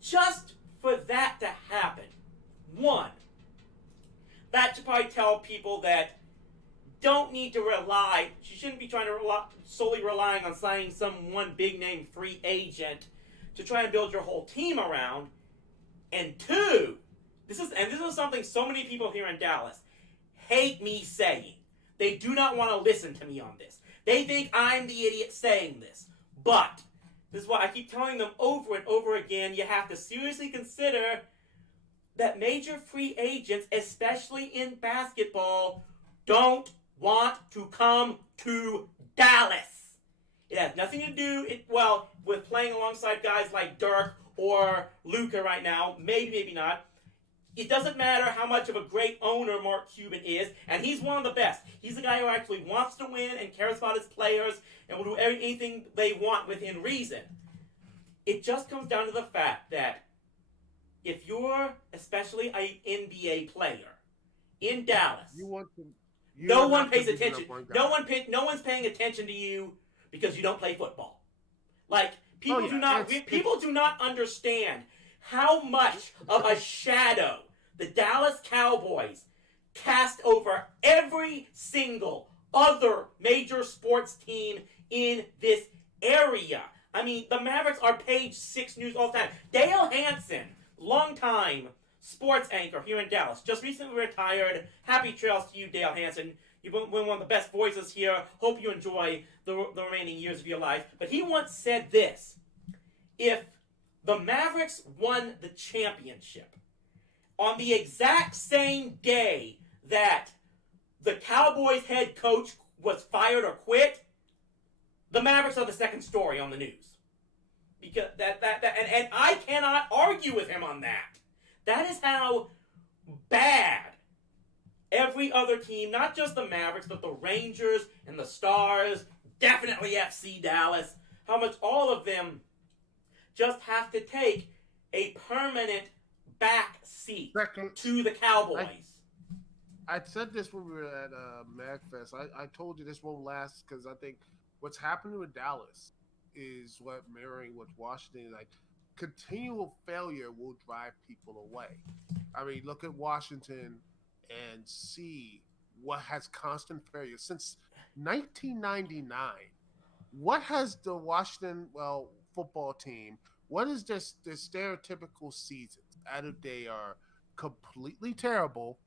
Just for that to happen, one, that should probably tell people that don't need to rely, you shouldn't be trying to solely relying on signing some one big name free agent to try and build your whole team around. And two, this is something so many people here in Dallas hate me saying. They do not want to listen to me on this. They think I'm the idiot saying this. But this is why I keep telling them over and over again, you have to seriously consider that major free agents, especially in basketball, don't want to come to Dallas. It has nothing to do, with playing alongside guys like Dirk or Luka right now. Maybe not. It doesn't matter how much of a great owner Mark Cuban is, and he's one of the best. He's the guy who actually wants to win and cares about his players and will do anything they want within reason. It just comes down to the fact that if you're especially an NBA player in Dallas, no one pays attention. No one's paying attention to you because you don't play football. People do not understand how much of a shadow the Dallas Cowboys cast over every single other major sports team in this area. I mean, the Mavericks are page 6 news all the time. Dale Hansen, longtime sports anchor here in Dallas, just recently retired. Happy trails to you, Dale Hansen. You've been one of the best voices here. Hope you enjoy the remaining years of your life. But he once said this: if the Mavericks won the championship on the exact same day that the Cowboys head coach was fired or quit, the Mavericks are the second story on the news. Because and I cannot argue with him on that. That is how bad every other team, not just the Mavericks, but the Rangers and the Stars, definitely FC Dallas, how much all of them just have to take a permanent back seat to the Cowboys. I said this when we were at MagFest. I told you this won't last because I think what's happening with Dallas is what mirroring with Washington. Like, continual failure will drive people away. I mean, look at Washington and see what has constant failure since 1999. What has the Washington football team? What is this stereotypical seasons? Either they are completely terrible,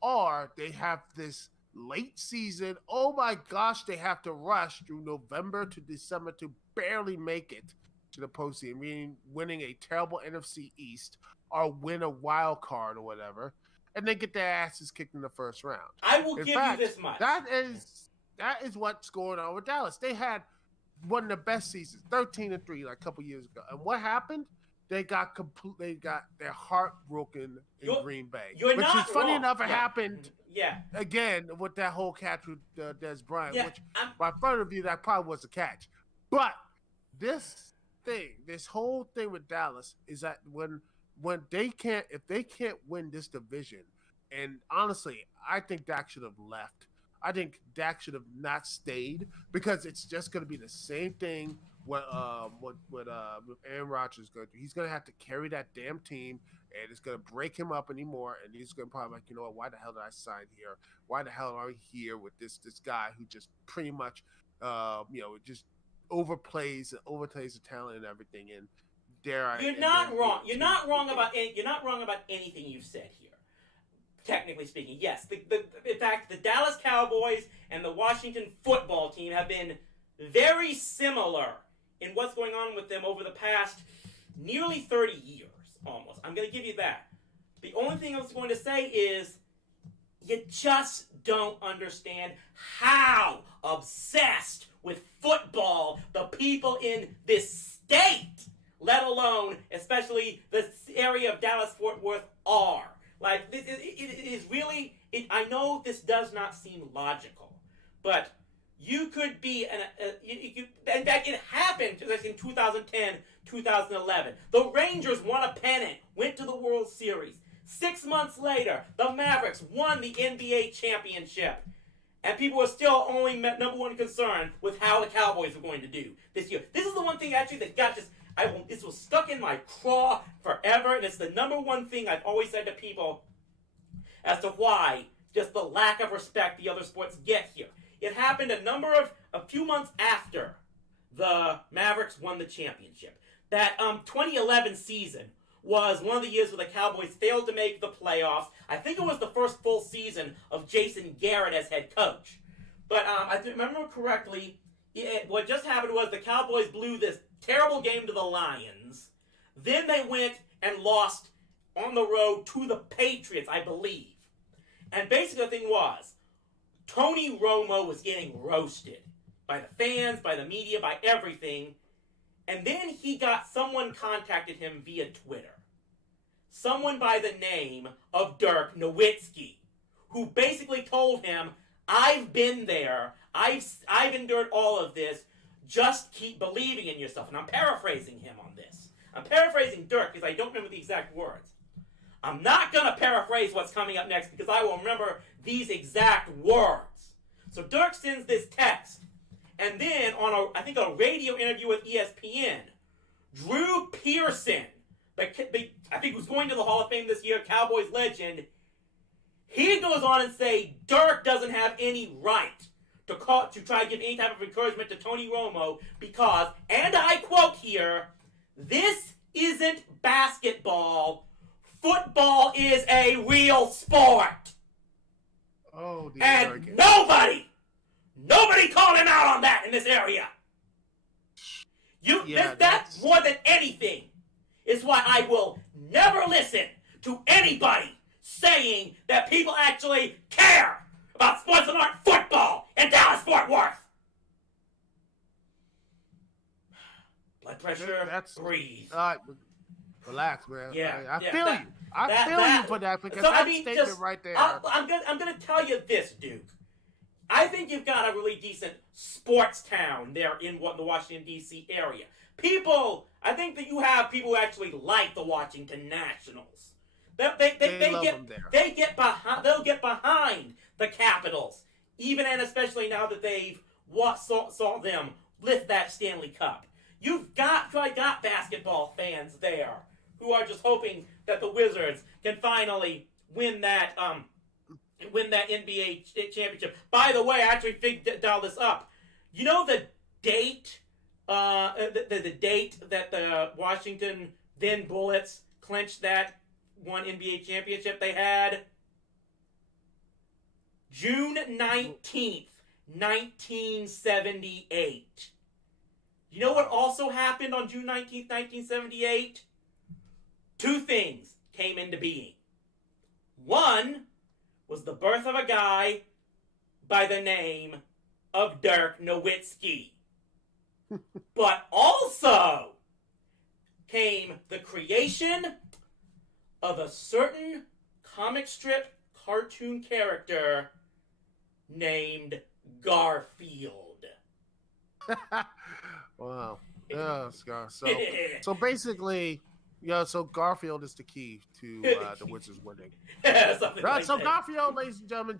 or they have this late season. Oh my gosh, they have to rush through November to December to barely make it to the postseason, meaning winning a terrible NFC East or win a wild card or whatever, and they get their asses kicked in the first round. I will give you this much. That is what's going on with Dallas. They had one of the best seasons, 13-3, like a couple years ago. And what happened? They got their heart broken in Green Bay. Which is funny enough, it happened Yeah. again with that whole catch with Des Bryant, Yeah, which by front of you, that probably was a catch. But this whole thing with Dallas is that when if they can't win this division, and honestly, I think Dak should have left. I think Dak should have not stayed because it's just going to be the same thing what Aaron Rodgers is going to do. He's going to have to carry that damn team, and it's going to break him up anymore. And he's going to probably like, you know what? Why the hell did I sign here? Why the hell are we here with this guy who just pretty much, just overplays the talent and everything? And You're not wrong. You're not wrong about anything you've said here. Technically speaking, yes. In fact, the Dallas Cowboys and the Washington football team have been very similar in what's going on with them over the past nearly 30 years, almost. I'm going to give you that. The only thing I was going to say is you just don't understand how obsessed with football the people in this state, let alone especially the area of Dallas-Fort Worth, are. Like, it is really, I know this does not seem logical, but you could be, in fact, it happened in 2010, 2011. The Rangers won a pennant, went to the World Series. 6 months later, the Mavericks won the NBA championship. And people were still only number one concerned with how the Cowboys were going to do this year. This is the one thing, actually, that got just... this was stuck in my craw forever, and it's the number one thing I've always said to people as to why just the lack of respect the other sports get here. It happened a few months after the Mavericks won the championship. That 2011 season was one of the years where the Cowboys failed to make the playoffs. I think it was the first full season of Jason Garrett as head coach. But I remember correctly, what just happened was the Cowboys blew this terrible game to the Lions. Then they went and lost on the road to the Patriots, I believe. And basically the thing was, Tony Romo was getting roasted by the fans, by the media, by everything. And then someone contacted him via Twitter. Someone by the name of Dirk Nowitzki, who basically told him, I've been there. I've endured all of this. Just keep believing in yourself. And I'm paraphrasing him on this. I'm paraphrasing Dirk because I don't remember the exact words. I'm not going to paraphrase what's coming up next because I will remember these exact words. So Dirk sends this text. And then on a radio interview with ESPN, Drew Pearson, I think who's going to the Hall of Fame this year, Cowboys legend, he goes on and say Dirk doesn't have any right to try to give any type of encouragement to Tony Romo because, and I quote here, this isn't basketball. Football is a real sport. Oh, the and arrogance. nobody called him out on that in this area. That's more than anything is why I will never listen to anybody saying that people actually care about sports that aren't football in Dallas-Fort Worth. Blood pressure, breathe. Relax, man. Yeah, I feel you. I feel you for that because that statement right there. I'm gonna tell you this, Duke. I think you've got a really decent sports town there in the Washington D.C. area. I think that you have people who actually like the Washington Nationals. They'll get behind the Capitals, even and especially now that they've saw them lift that Stanley Cup. You've got basketball fans there who are just hoping that the Wizards can finally win that NBA championship. By the way, I actually dialed this up. You know the date, the date that the Washington then Bullets clinched that one NBA championship they had? June 19th, 1978. You know what also happened on June 19th, 1978? Two things came into being. One was the birth of a guy by the name of Dirk Nowitzki. But also came the creation of a certain comic strip cartoon character named Garfield. Wow. Yeah, Scar. So basically, so Garfield is the key to the Wizards winning. Right, so Garfield, ladies and gentlemen,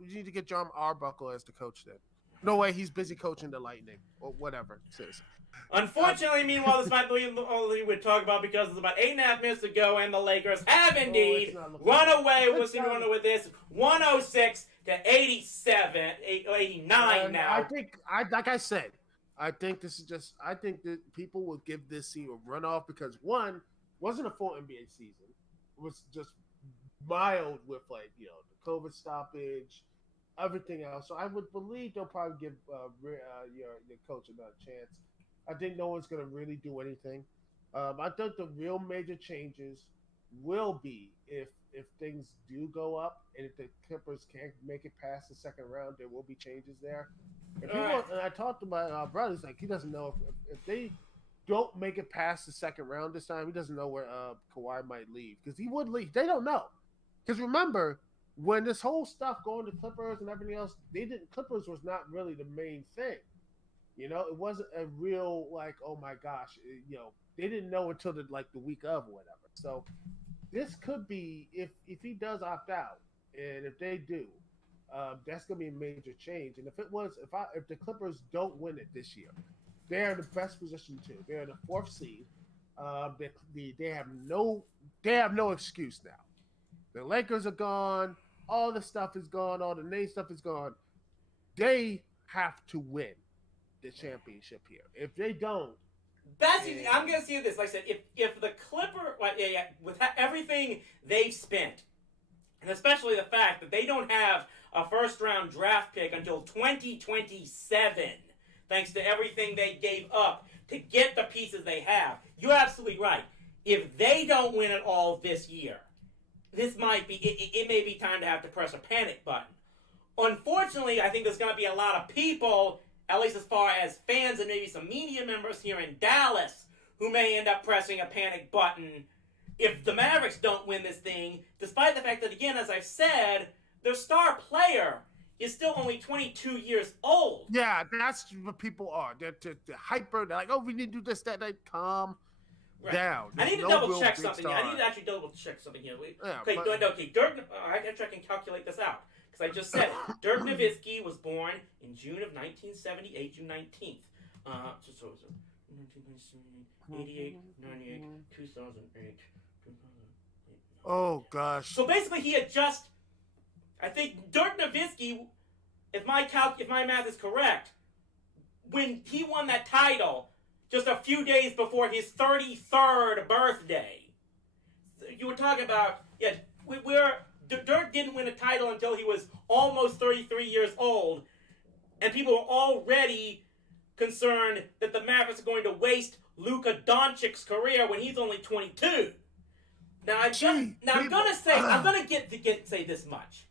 you need to get John Arbuckle as the coach then. No way, he's busy coaching the Lightning or whatever. Seriously. Unfortunately, meanwhile, this might be all we would talk about because it's about 8.5 minutes to go, and the Lakers have indeed run away. We'll see run away with this 106 to 87, 89 now. I think that people will give this season a runoff because one wasn't a full NBA season. It was just mild with the COVID stoppage, everything else. So I would believe they'll probably give your coach another chance. I think no one's going to really do anything. I think the real major changes will be if things do go up and if the Clippers can't make it past the second round, there will be changes there. And I talked to my brother. He's like, he doesn't know if they don't make it past the second round this time. He doesn't know where Kawhi might leave because he would leave. They don't know because remember when this whole stuff going to Clippers and everything else, Clippers was not really the main thing. It wasn't a real oh my gosh, they didn't know until the week of or whatever. So this could be if he does opt out and if they do. That's gonna be a major change. And if the Clippers don't win it this year, they're in the best position too. They're in the 4th seed. They have no excuse now. The Lakers are gone. All the stuff is gone. All the name stuff is gone. They have to win the championship here. If they don't, I'm gonna see this. Like I said, if the Clipper, with everything they've spent, and especially the fact that they don't have a first-round draft pick until 2027, thanks to everything they gave up to get the pieces they have. You're absolutely right. If they don't win it all this year, this might be, it may be time to have to press a panic button. Unfortunately, I think there's going to be a lot of people, at least as far as fans and maybe some media members here in Dallas, who may end up pressing a panic button if the Mavericks don't win this thing, despite the fact that, again, as I've said, their star player is still only 22 years old. Yeah, that's what people are. They're hyper. They're like, oh, we need to do this, that. They calm down. I need to double check something here. I need to actually double check something here. Dirk, I can calculate this out. Because I just said it. Dirk Nowitzki was born in June of 1978, June 19th. 88, 98, 2008. Oh gosh. So basically, he had just, I think Dirk Nowitzki, if my math is correct, when he won that title just a few days before his 33rd birthday. You were talking about, Dirk didn't win a title until he was almost 33 years old, and people were already concerned that the Mavericks are going to waste Luka Doncic's career when he's only 22. Now I'm gonna say this much.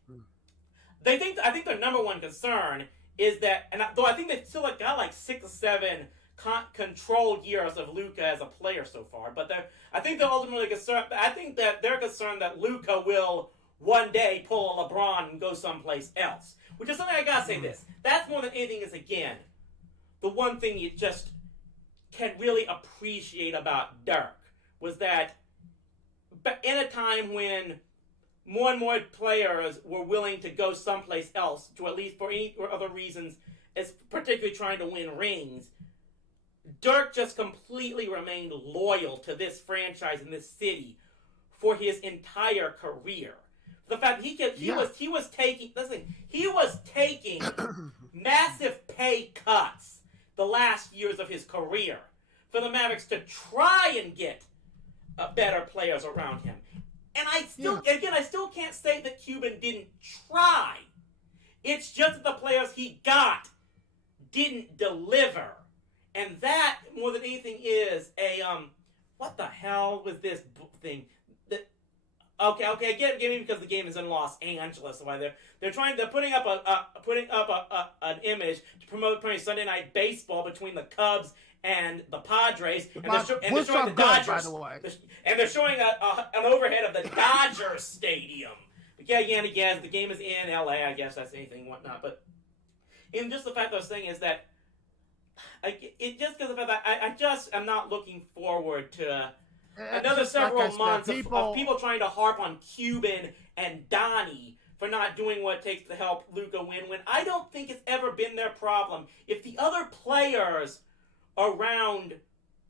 I think their number one concern is that, though I think they still got like 6 or 7 controlled years of Luka as a player so far, but I think they're ultimately concerned. I think that they're concerned that Luka will one day pull a LeBron and go someplace else. Which is something I gotta say this. That's more than anything is, again, the one thing you just can really appreciate about Dirk was that in a time when more and more players were willing to go someplace else, to at least for any or other reasons, as particularly trying to win rings, Dirk just completely remained loyal to this franchise and this city for his entire career. The fact that he was taking massive pay cuts the last years of his career for the Mavericks to try and get better players around him. And I still can't say that Cuban didn't try. It's just that the players he got didn't deliver. And that, more than anything, is a, what the hell was this thing? Okay, I get it because the game is in Los Angeles. So they're putting up an image to promote Sunday Night Baseball between the Cubs and the Padres, and they're showing the Dodgers. By the way. And they're showing an overhead of the Dodgers Stadium. But again, the game is in LA. I guess that's anything, whatnot. But in just the fact that I was saying is that I just am not looking forward to another several months of people trying to harp on Cuban and Donnie for not doing what it takes to help Luka win. When I don't think it's ever been their problem. If the other players around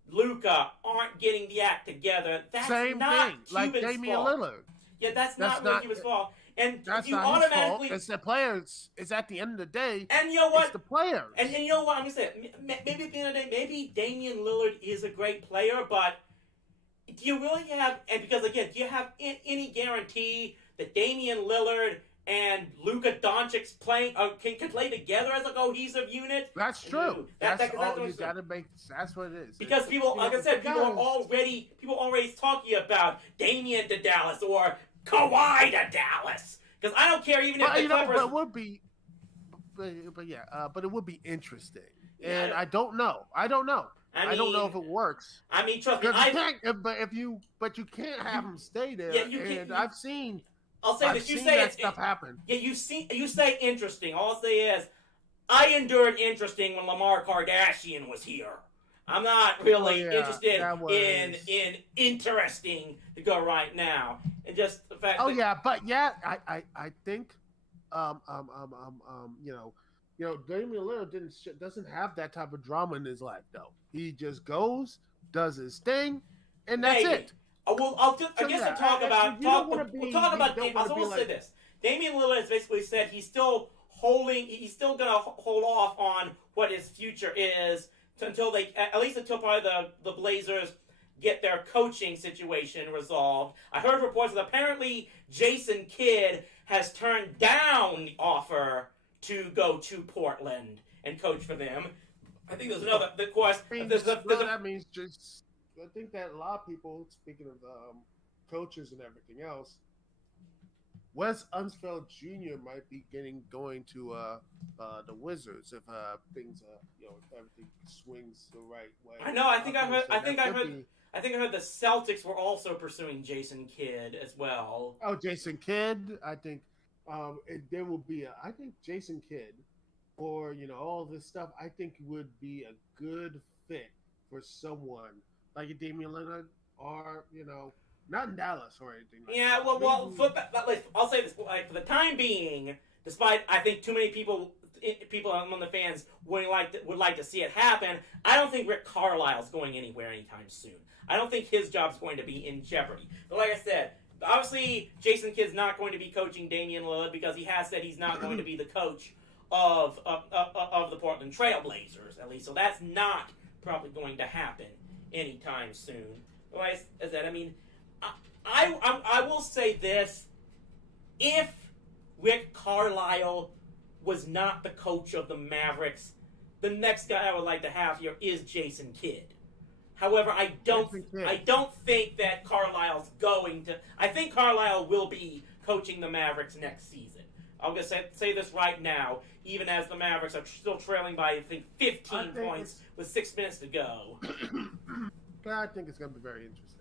Luka aren't getting the act together, that's not Cuban's like Damian fault. Lillard. Yeah, that's not really Cuban's fault. And that's you not automatically, his fault. It's the players. It's at the end of the day. And you know what? It's the players. And you know what? I'm gonna say, maybe at the end of the day, maybe Damian Lillard is a great player, but do you really have? And because again, do you have any guarantee that Damian Lillard and Luka Doncic can play together as a cohesive unit? That's true. That's all you gotta make. That's what it is. Because people, like I said, people are already talking about Damian to Dallas or Kawhi to Dallas. Because I don't care even if the Clippers. But it would be, but it would be interesting. And I don't know. I don't know if it works. I mean, trust me. But you can't have them stay there. Yeah, I've seen. I'll say this. You say that stuff happen. Yeah, you say interesting. All I'll say is, I endured interesting when Lamar Kardashian was here. I'm not really interested in interesting to go right now. And just the fact. I think, Damian Lillard doesn't have that type of drama in his life though. He just goes, does his thing, and that's it. Well, I'll talk about. I will say this. Damian Lillard has basically said he's still going to hold off on what his future is until probably the Blazers get their coaching situation resolved. I heard reports that apparently Jason Kidd has turned down the offer to go to Portland and coach for them. I think there's another. Of course, that means just. I think that a lot of people, speaking of coaches and everything else, Wes Unseld Jr. might be going to the Wizards if things if everything swings the right way. I know. I think I heard the Celtics were also pursuing Jason Kidd as well. Oh, Jason Kidd! I think there will be I think Jason Kidd, or all this stuff. I think would be a good fit for someone like a Damian Lillard, or not in Dallas or anything. I'll say this: for the time being, despite I think too many people people among the fans would like to see it happen. I don't think Rick Carlisle's going anywhere anytime soon. I don't think his job's going to be in jeopardy. But like I said, obviously Jason Kidd's not going to be coaching Damian Lillard because he has said he's not going to be the coach of the Portland Trail Blazers, at least. So that's not probably going to happen anytime soon. Like I said, I mean, I will say this. If Rick Carlisle was not the coach of the Mavericks, the next guy I would like to have here is Jason Kidd. However, I don't think that Carlisle's going to. I think Carlisle will be coaching the Mavericks next season. I'm going to say this right now, even as the Mavericks are still trailing by, I think, 15 points with 6 minutes to go. I think it's going to be very interesting.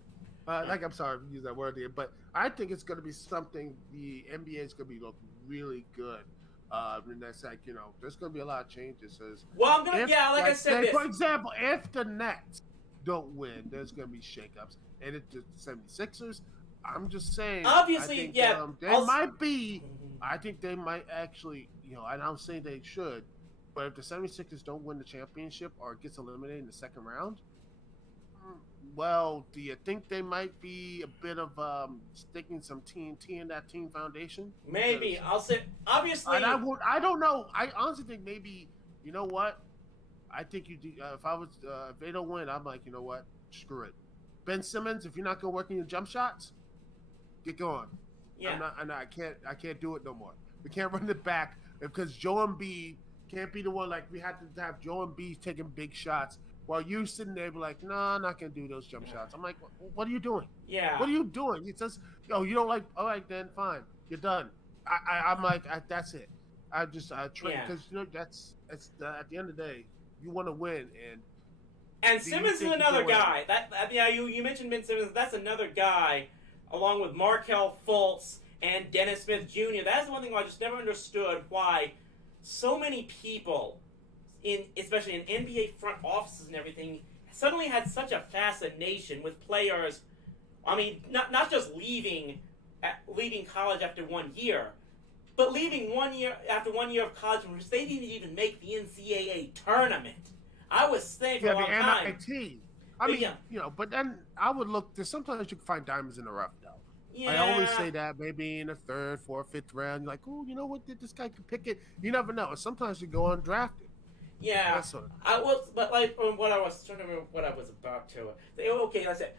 I'm sorry to use that word here, but I think it's going to be something the NBA is going to be looking really good. And that's like, there's going to be a lot of changes. Well, I said this. For example, if the Nets don't win, there's going to be shakeups. And if the 76ers, I'm just saying. Obviously, I think they might actually, and I'm saying they should, but if the 76ers don't win the championship or gets eliminated in the second round, well, do you think they might be a bit of sticking some TNT in that team foundation? Maybe. I'll say, obviously. I don't know. I honestly think maybe, you know what? I think you do. If they don't win, I'm like, you know what? Screw it. Ben Simmons, if you're not going to work in your jump shots, get going. Yeah. I can't do it no more. We can't run it back because Joel Embiid can't be the one. Like, we had to have Joel Embiid taking big shots while you sitting there be like, no, I'm not going to do those jump shots. I'm like, what are you doing? Yeah. What are you doing? He says, you don't like, all right, then fine. You're done. I'm like, that's it. Because, that's at the end of the day, you want to win. And Simmons is another guy. You mentioned Ben Simmons. That's another guy, along with Markelle Fultz and Dennis Smith Jr. That's the one thing I just never understood why so many people, especially in NBA front offices and everything, suddenly had such a fascination with players. I mean, not just leaving college after 1 year, but leaving after 1 year of college, which they didn't even make the NCAA tournament. I was saying for a long time. But then I would look. There's sometimes you can find diamonds in the rough, though. Yeah. I always say that maybe in the third, fourth, fifth round, you're like, oh, you know what? This guy could pick it. You never know. Sometimes you go undrafted. Yeah, but like what I was trying to remember what I was about to. Okay, I said,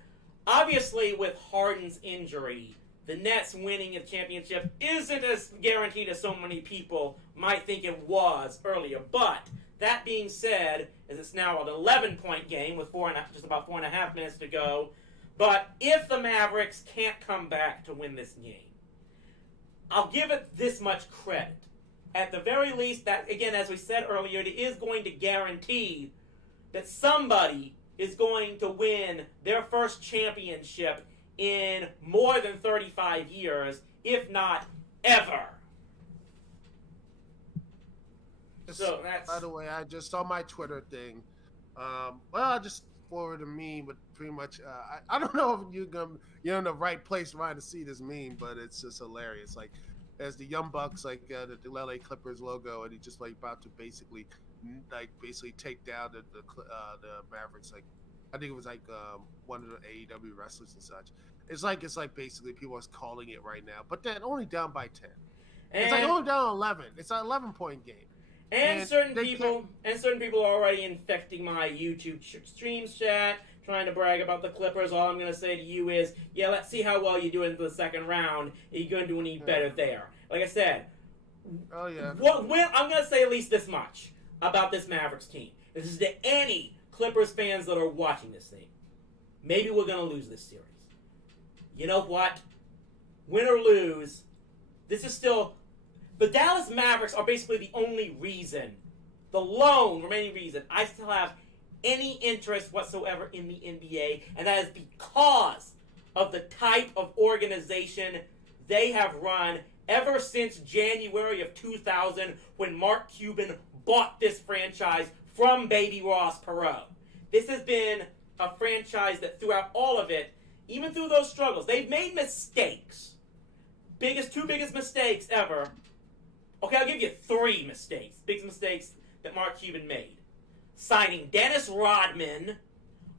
obviously with Harden's injury, the Nets winning a championship isn't as guaranteed as so many people might think it was earlier. But that being said, as it's now an 11-point game with just about 4.5 minutes to go. But if the Mavericks can't come back to win this game, I'll give it this much credit. At the very least, that, again, as we said earlier, it is going to guarantee that somebody is going to win their first championship in more than 35 years, if not ever. So that's... By the way, I just saw my Twitter thing. I just forwarded a meme, but pretty much, I don't know if you're in the right place trying to see this meme, but it's just hilarious. Like, as the Young Bucks, like the LA Clippers logo, and he just like about to basically take down the Mavericks. Like, I think it was like one of the AEW wrestlers and such. It's like basically people are calling it right now, but then only down by 10. It's like only down 11. It's an 11-point game. And certain people are already infecting my YouTube streams chat, trying to brag about the Clippers. All I'm going to say to you is, let's see how well you do in the second round. Are you going to do any better there? Like I said, I'm going to say at least this much about this Mavericks team. This is to any Clippers fans that are watching this thing. Maybe we're going to lose this series. You know what? Win or lose, this is still... The Dallas Mavericks are basically the only reason, the lone remaining reason, I still have any interest whatsoever in the NBA, and that is because of the type of organization they have run ever since January of 2000 when Mark Cuban bought this franchise from Baby Ross Perot. This has been a franchise that throughout all of it, even through those struggles, they've made mistakes. Two biggest mistakes ever Okay, I'll give you 3 mistakes. Big mistakes that Mark Cuban made. Signing Dennis Rodman,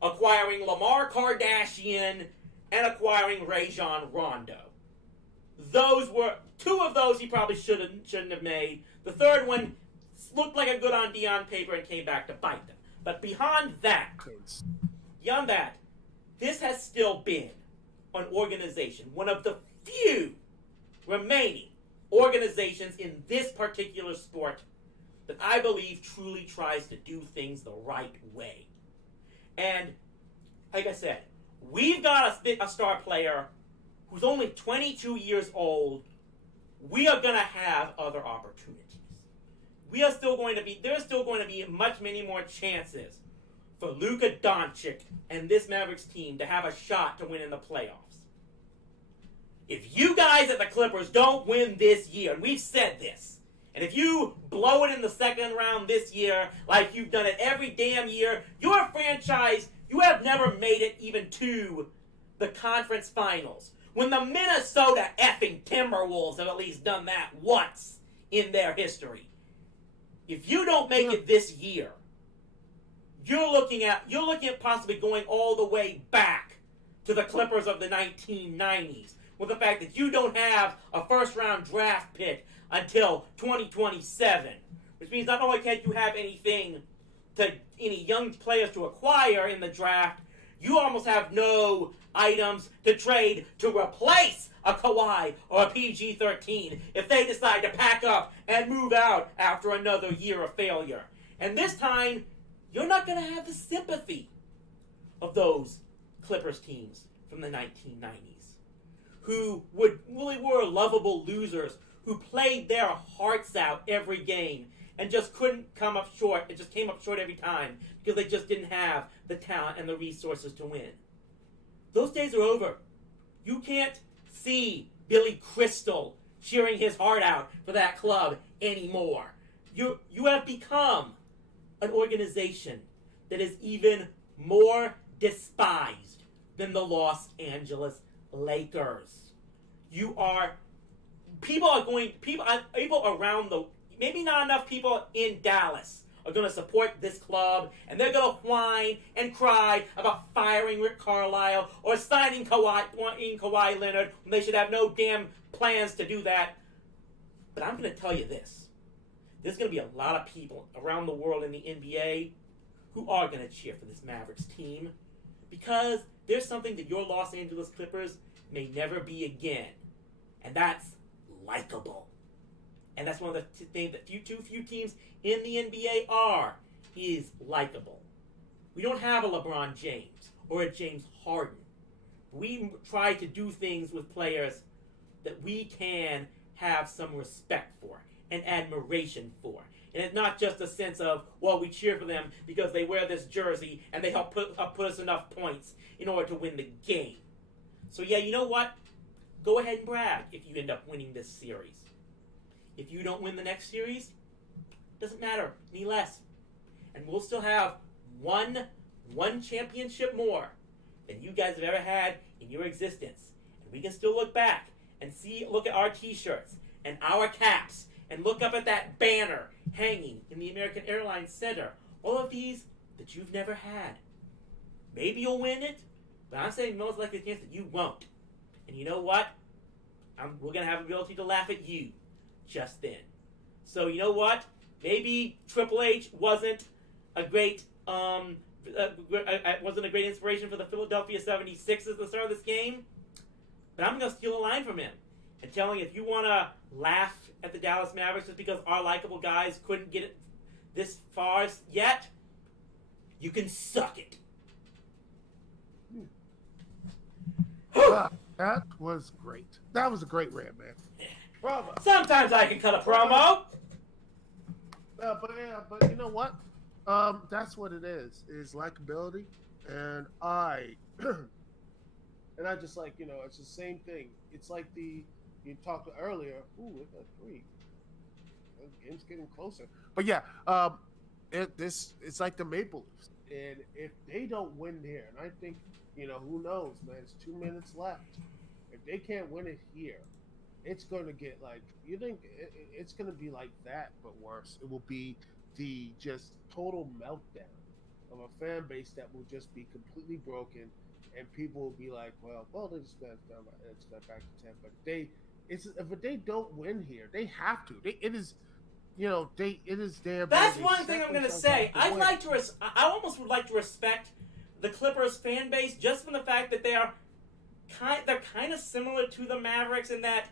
acquiring Lamar Kardashian, and acquiring Rajon Rondo. Those were 2 of those he probably shouldn't have made. The third one looked like a good idea on paper and came back to bite them. But beyond that, this has still been an organization, one of the few remaining organizations in this particular sport that I believe truly tries to do things the right way. And like I said, we've got a star player who's only 22 years old. We are going to have other opportunities. There's still going to be many more chances for Luka Doncic and this Mavericks team to have a shot to win in the playoffs. If you guys at the Clippers don't win this year, and we've said this, and if you blow it in the second round this year like you've done it every damn year, your franchise, you have never made it even to the conference finals. When the Minnesota effing Timberwolves have at least done that once in their history. If you don't make it this year, you're looking at possibly going all the way back to the Clippers of the 1990s, with the fact that you don't have a first-round draft pick until 2027, which means not only can't you have any young players to acquire in the draft, you almost have no items to trade to replace a Kawhi or a PG-13 if they decide to pack up and move out after another year of failure. And this time, you're not going to have the sympathy of those Clippers teams from the 1990s, who really were lovable losers, who played their hearts out every game and just couldn't come up short. It just came up short every time because they just didn't have the talent and the resources to win. Those days are over. You can't see Billy Crystal cheering his heart out for that club anymore. You have become an organization that is even more despised than the Los Angeles Lakers. People around maybe not enough people in Dallas are going to support this club, and they're going to whine and cry about firing Rick Carlisle or signing Kawhi Leonard when they should have no damn plans to do that. But I'm going to tell you this. There's going to be a lot of people around the world in the NBA who are going to cheer for this Mavericks team because there's something that your Los Angeles Clippers may never be again, and that's likable. And that's one of the things that too few teams in the NBA is likable. We don't have a LeBron James or a James Harden. We try to do things with players that we can have some respect for and admiration for. And it's not just a sense of, well, we cheer for them because they wear this jersey and they help put us enough points in order to win the game. So yeah, you know what? Go ahead and brag if you end up winning this series. If you don't win the next series, doesn't matter any less. And we'll still have one championship more than you guys have ever had in your existence. And we can still look back and look at our t-shirts and our caps and look up at that banner hanging in the American Airlines Center. All of these that you've never had. Maybe you'll win it, but I'm saying most likely chance that you won't. And you know what? We're going to have the ability to laugh at you just then. So you know what? Maybe Triple H wasn't a great inspiration for the Philadelphia 76ers at the start of this game, but I'm going to steal a line from him and tell him if you want to laugh at the Dallas Mavericks just because our likable guys couldn't get it this far yet, you can suck it. That was great. That was a great rant, man. Bravo. Sometimes I can cut a promo. But you know what? That's what it is likability, and I just like, it's the same thing. It's like you talked earlier. Ooh, look at 3. The game's getting closer. But yeah, it's like the Maple Leafs, and if they don't win here, and I think, who knows, man? It's 2 minutes left. If they can't win it here, it's going to get like you think it's going to be like that, but worse. It will be the just total meltdown of a fan base that will just be completely broken, and people will be like, well, they just got back to 10, but if they don't win here, they have to. It is. It is their. That's one thing I'm gonna say. I almost would like to respect the Clippers fan base just from the fact that they're kind of similar to the Mavericks in that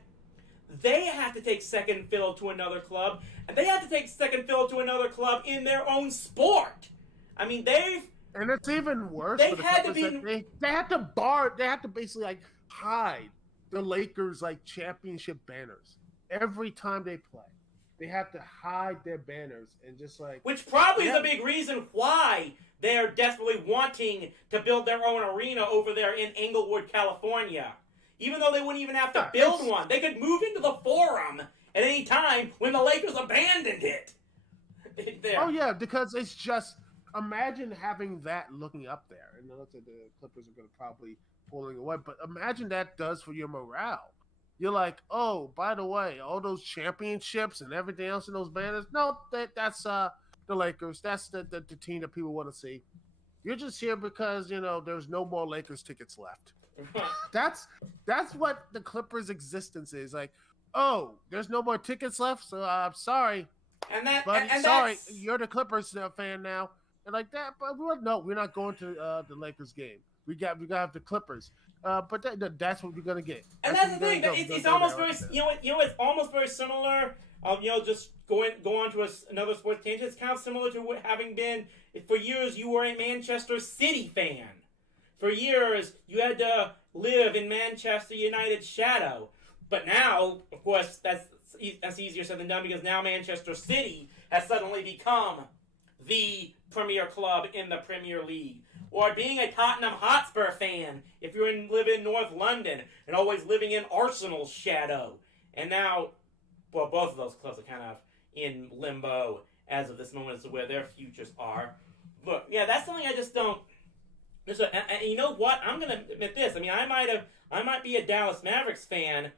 they have to take second fiddle to another club, and they have to take second fiddle to another club in their own sport. I mean, and it's even worse. They had to be. They have to basically like hide the Lakers like championship banners every time they play. They have to hide their banners and just like... Which probably is a big reason why they're desperately wanting to build their own arena over there in Inglewood, California. Even though they wouldn't even have to build one. They could move into the Forum at any time when the Lakers abandoned it. Oh, yeah, because it's just... Imagine having that looking up there. And it looks like the Clippers are going to probably pulling away. But imagine that does for your morale. You're like, oh, by the way, all those championships and everything else in those banners. No, that's the Lakers. That's the team that people want to see. You're just here because there's no more Lakers tickets left. That's what the Clippers' existence is. Like, oh, there's no more tickets left, so I'm sorry. Sorry, you're the Clippers fan now, and like that. But we're not going to the Lakers game. We got to have the Clippers. But that's what we're gonna get. And that's the thing. It's almost very, it's almost very similar. Just go on to another sports tangent. It's kind of similar to what having been for years. You were a Manchester City fan. For years, you had to live in Manchester United's shadow. But now, of course, that's easier said than done because now Manchester City has suddenly become the premier club in the Premier League. Or being a Tottenham Hotspur fan, if you live in North London and always living in Arsenal's shadow. And now, well, both of those clubs are kind of in limbo as of this moment as to where their futures are. But, yeah, that's something I just don't... And you know what? I'm going to admit this. I mean, I might be a Dallas Mavericks fan.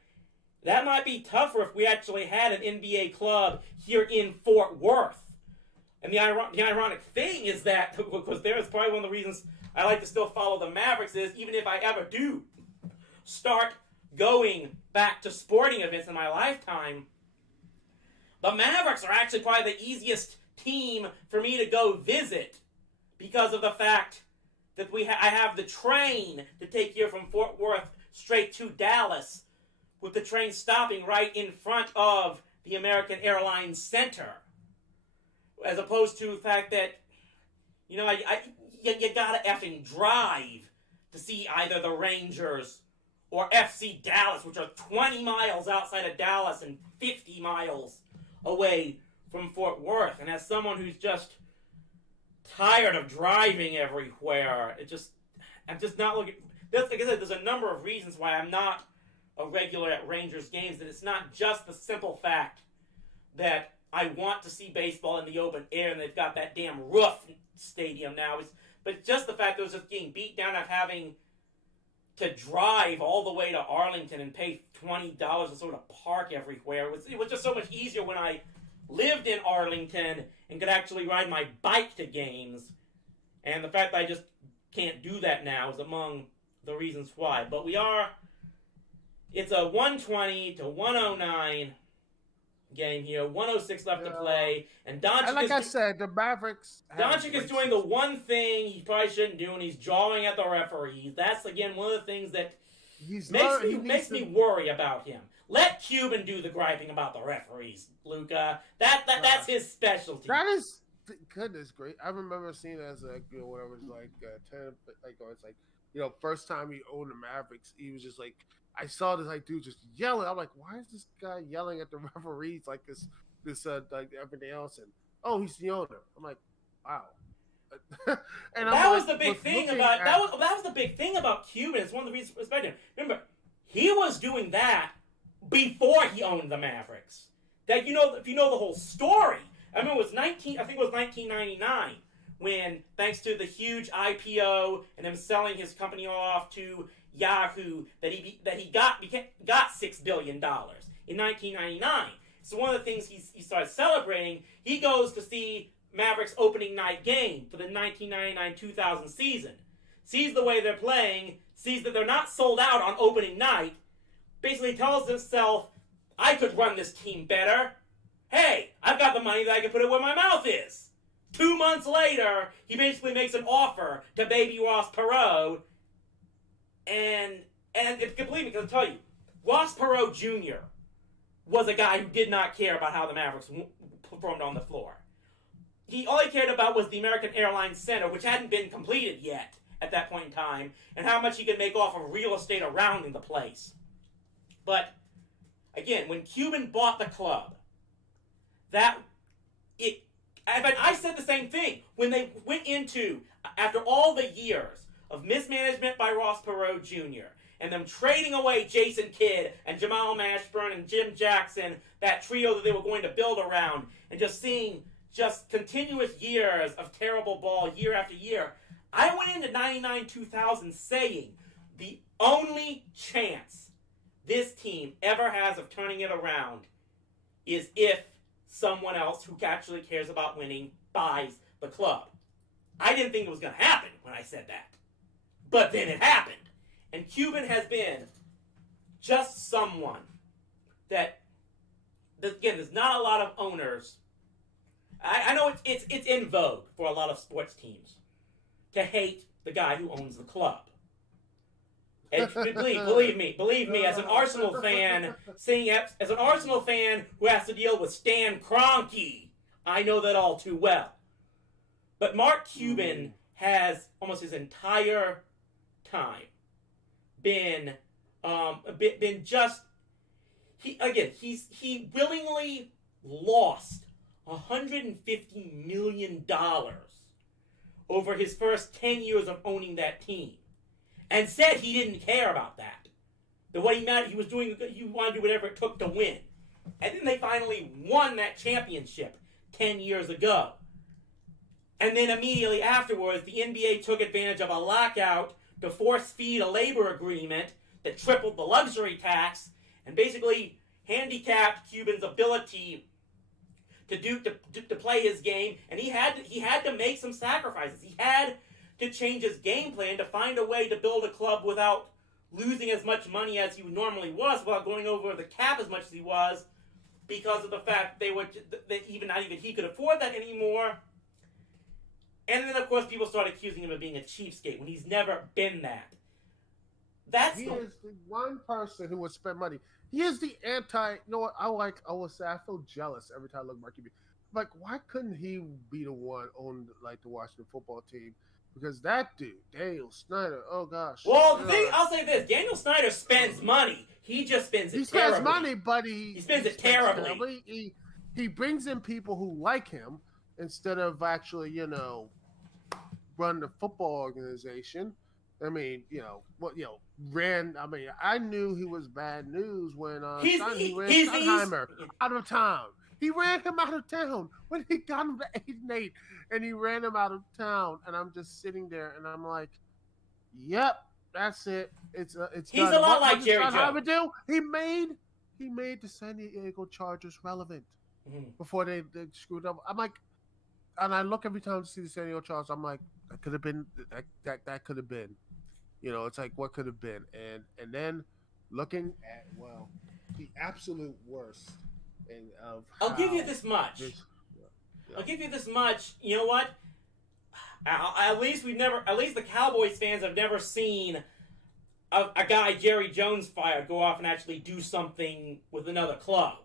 That might be tougher if we actually had an NBA club here in Fort Worth. And the ironic thing is that, because there is probably one of the reasons I like to still follow the Mavericks is, even if I ever do start going back to sporting events in my lifetime, the Mavericks are actually probably the easiest team for me to go visit because of the fact that I have the train to take you from Fort Worth straight to Dallas, with the train stopping right in front of the American Airlines Center. As opposed to the fact that, you gotta effing drive to see either the Rangers or FC Dallas, which are 20 miles outside of Dallas and 50 miles away from Fort Worth. And as someone who's just tired of driving everywhere, I'm just not looking... Like I said, there's a number of reasons why I'm not a regular at Rangers games, and it's not just the simple fact that I want to see baseball in the open air, and they've got that damn roof stadium now. But it's just the fact that it was just getting beat down of having to drive all the way to Arlington and pay $20 to sort of park everywhere. It was just so much easier when I lived in Arlington and could actually ride my bike to games. And the fact that I just can't do that now is among the reasons why. But it's a 120 to 109 game here, 106 left to play, and Doncic I said, the Mavericks... Doncic is doing the one thing he probably shouldn't do, and he's jawing at the referees. That's, again, one of the things that makes me worry about him. Let Cuban do the griping about the referees, Luca. That's his specialty. That is... Goodness great. I remember seeing it as when I was 10, first time he owned the Mavericks, he was just like... I saw this dude just yelling. I'm like, why is this guy yelling at the referees like this like everything else? And he's the owner. I'm like, wow. And that was the big thing about that was the big thing about Cuban. It's one of the reasons I respect him. Remember, he was doing that before he owned the Mavericks. That if you know the whole story. I mean, it was 1999 when, thanks to the huge IPO and him selling his company off to Yahoo that he got $6 billion in 1999. So one of the things he started celebrating, he goes to see Mavericks opening night game for the 1999-2000 season. Sees the way they're playing, sees that they're not sold out on opening night, basically tells himself, I could run this team better. Hey, I've got the money that I can put it where my mouth is. 2 months later, he basically makes an offer to baby Ross Perot. And believe me, because I'll tell you, Ross Perot Jr. was a guy who did not care about how the Mavericks performed on the floor. All he cared about was the American Airlines Center, which hadn't been completed yet at that point in time, and how much he could make off of real estate around the place. But, again, when Cuban bought the club, I said the same thing. When they went into, after all the years of mismanagement by Ross Perot Jr., and them trading away Jason Kidd and Jamal Mashburn and Jim Jackson, that trio that they were going to build around, and just seeing just continuous years of terrible ball year after year, I went into 99-2000 saying the only chance this team ever has of turning it around is if someone else who actually cares about winning buys the club. I didn't think it was going to happen when I said that. But then it happened. And Cuban has been just someone that, again, there's not a lot of owners. I know it's in vogue for a lot of sports teams to hate the guy who owns the club. And believe me, as an Arsenal fan, who has to deal with Stan Kroenke, I know that all too well. But Mark Cuban has almost his entire time been just he willingly lost $150 million over his first 10 years of owning that team, and said he didn't care about that. The way he wanted to do whatever it took to win. And then they finally won that championship 10 years ago. And then immediately afterwards, the NBA took advantage of a lockout to force feed a labor agreement that tripled the luxury tax and basically handicapped Cuban's ability to play his game. And he had to make some sacrifices. He had to change his game plan to find a way to build a club without losing as much money as he normally was, without going over the cap as much as he was, because of the fact that not even he could afford that anymore. And then, of course, people started accusing him of being a cheapskate when he's never been that. He is the one person who would spend money. He is the anti. You know what? I will say I feel jealous every time I look at Mark Cuban. Like, why couldn't he be the one on the Washington football team? Because that dude, Daniel Snyder, oh gosh. Well, I'll say this: Daniel Snyder spends money. He just spends it terribly. He spends money, but he spends it terribly. He brings in people who like him instead of actually, run the football organization. I mean, I knew he was bad news when he ran Steinheimer out of town. He ran him out of town when he got him to 8-8, and he ran him out of town. And I'm just sitting there, and I'm like, "Yep, that's it. It's He's done. A lot like Jerry Jones. He made the San Diego Chargers relevant before they screwed up. I'm like, and I look every time to see the San Diego Chargers. I'm like, that could have been that could have been. It's like what could have been, and then looking at the absolute worst. I'll give you this much. I'll give you this much. You know what? At least the Cowboys fans have never seen a guy Jerry Jones fired go off and actually do something with another club.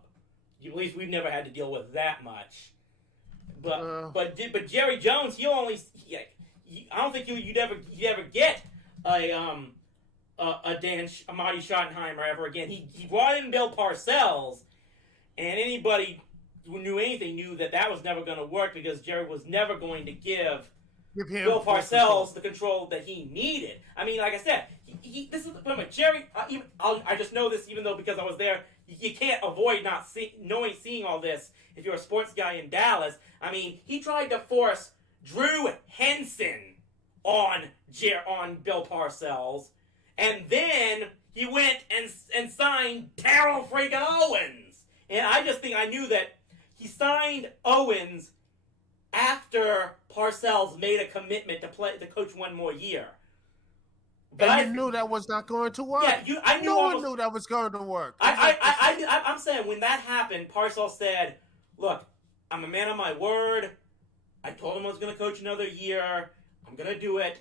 At least we've never had to deal with that much. But Jerry Jones, I don't think you'd ever get a Marty Schottenheimer ever again. He brought in Bill Parcells. And anybody who knew anything knew that was never going to work, because Jerry was never going to give Bill Parcells the control that he needed. I mean, like I said, this is the point. Jerry, I just know this even though because I was there. You can't avoid seeing all this if you're a sports guy in Dallas. I mean, he tried to force Drew Henson on Bill Parcells, And then he went and signed Terrell freaking Owens. And I just think I knew that he signed Owens after Parcells made a commitment to coach one more year. But I knew that was not going to work. Yeah, I knew. No one knew that was going to work. I'm saying when that happened, Parcells said, "Look, I'm a man of my word. I told him I was going to coach another year. I'm going to do it,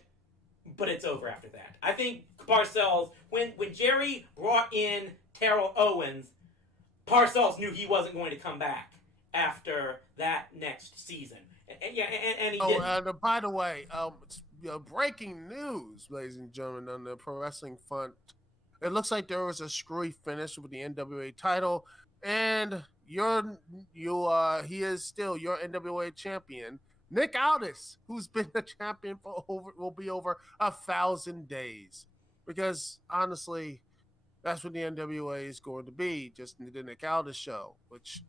but it's over after that." I think Parcells, when Jerry brought in Terrell Owens, Parcells knew he wasn't going to come back after that next season. And he didn't. And by the way, breaking news, ladies and gentlemen, on the pro wrestling front. It looks like there was a screwy finish with the NWA title, and he is still your NWA champion, Nick Aldis, who's been the champion will be over 1,000 days. Because honestly, that's what the NWA is going to be, just the Nick Aldis show, which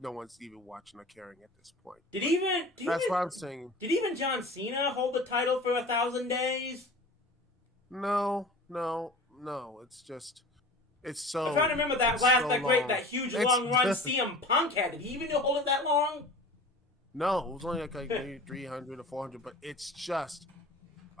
no one's even watching or caring at this point. That's what I'm saying. Did even John Cena hold the title for 1,000 days? No. It's so. I'm trying to remember that huge long run CM Punk had. Did he even hold it that long? No, it was only like maybe 300 or 400, but it's just.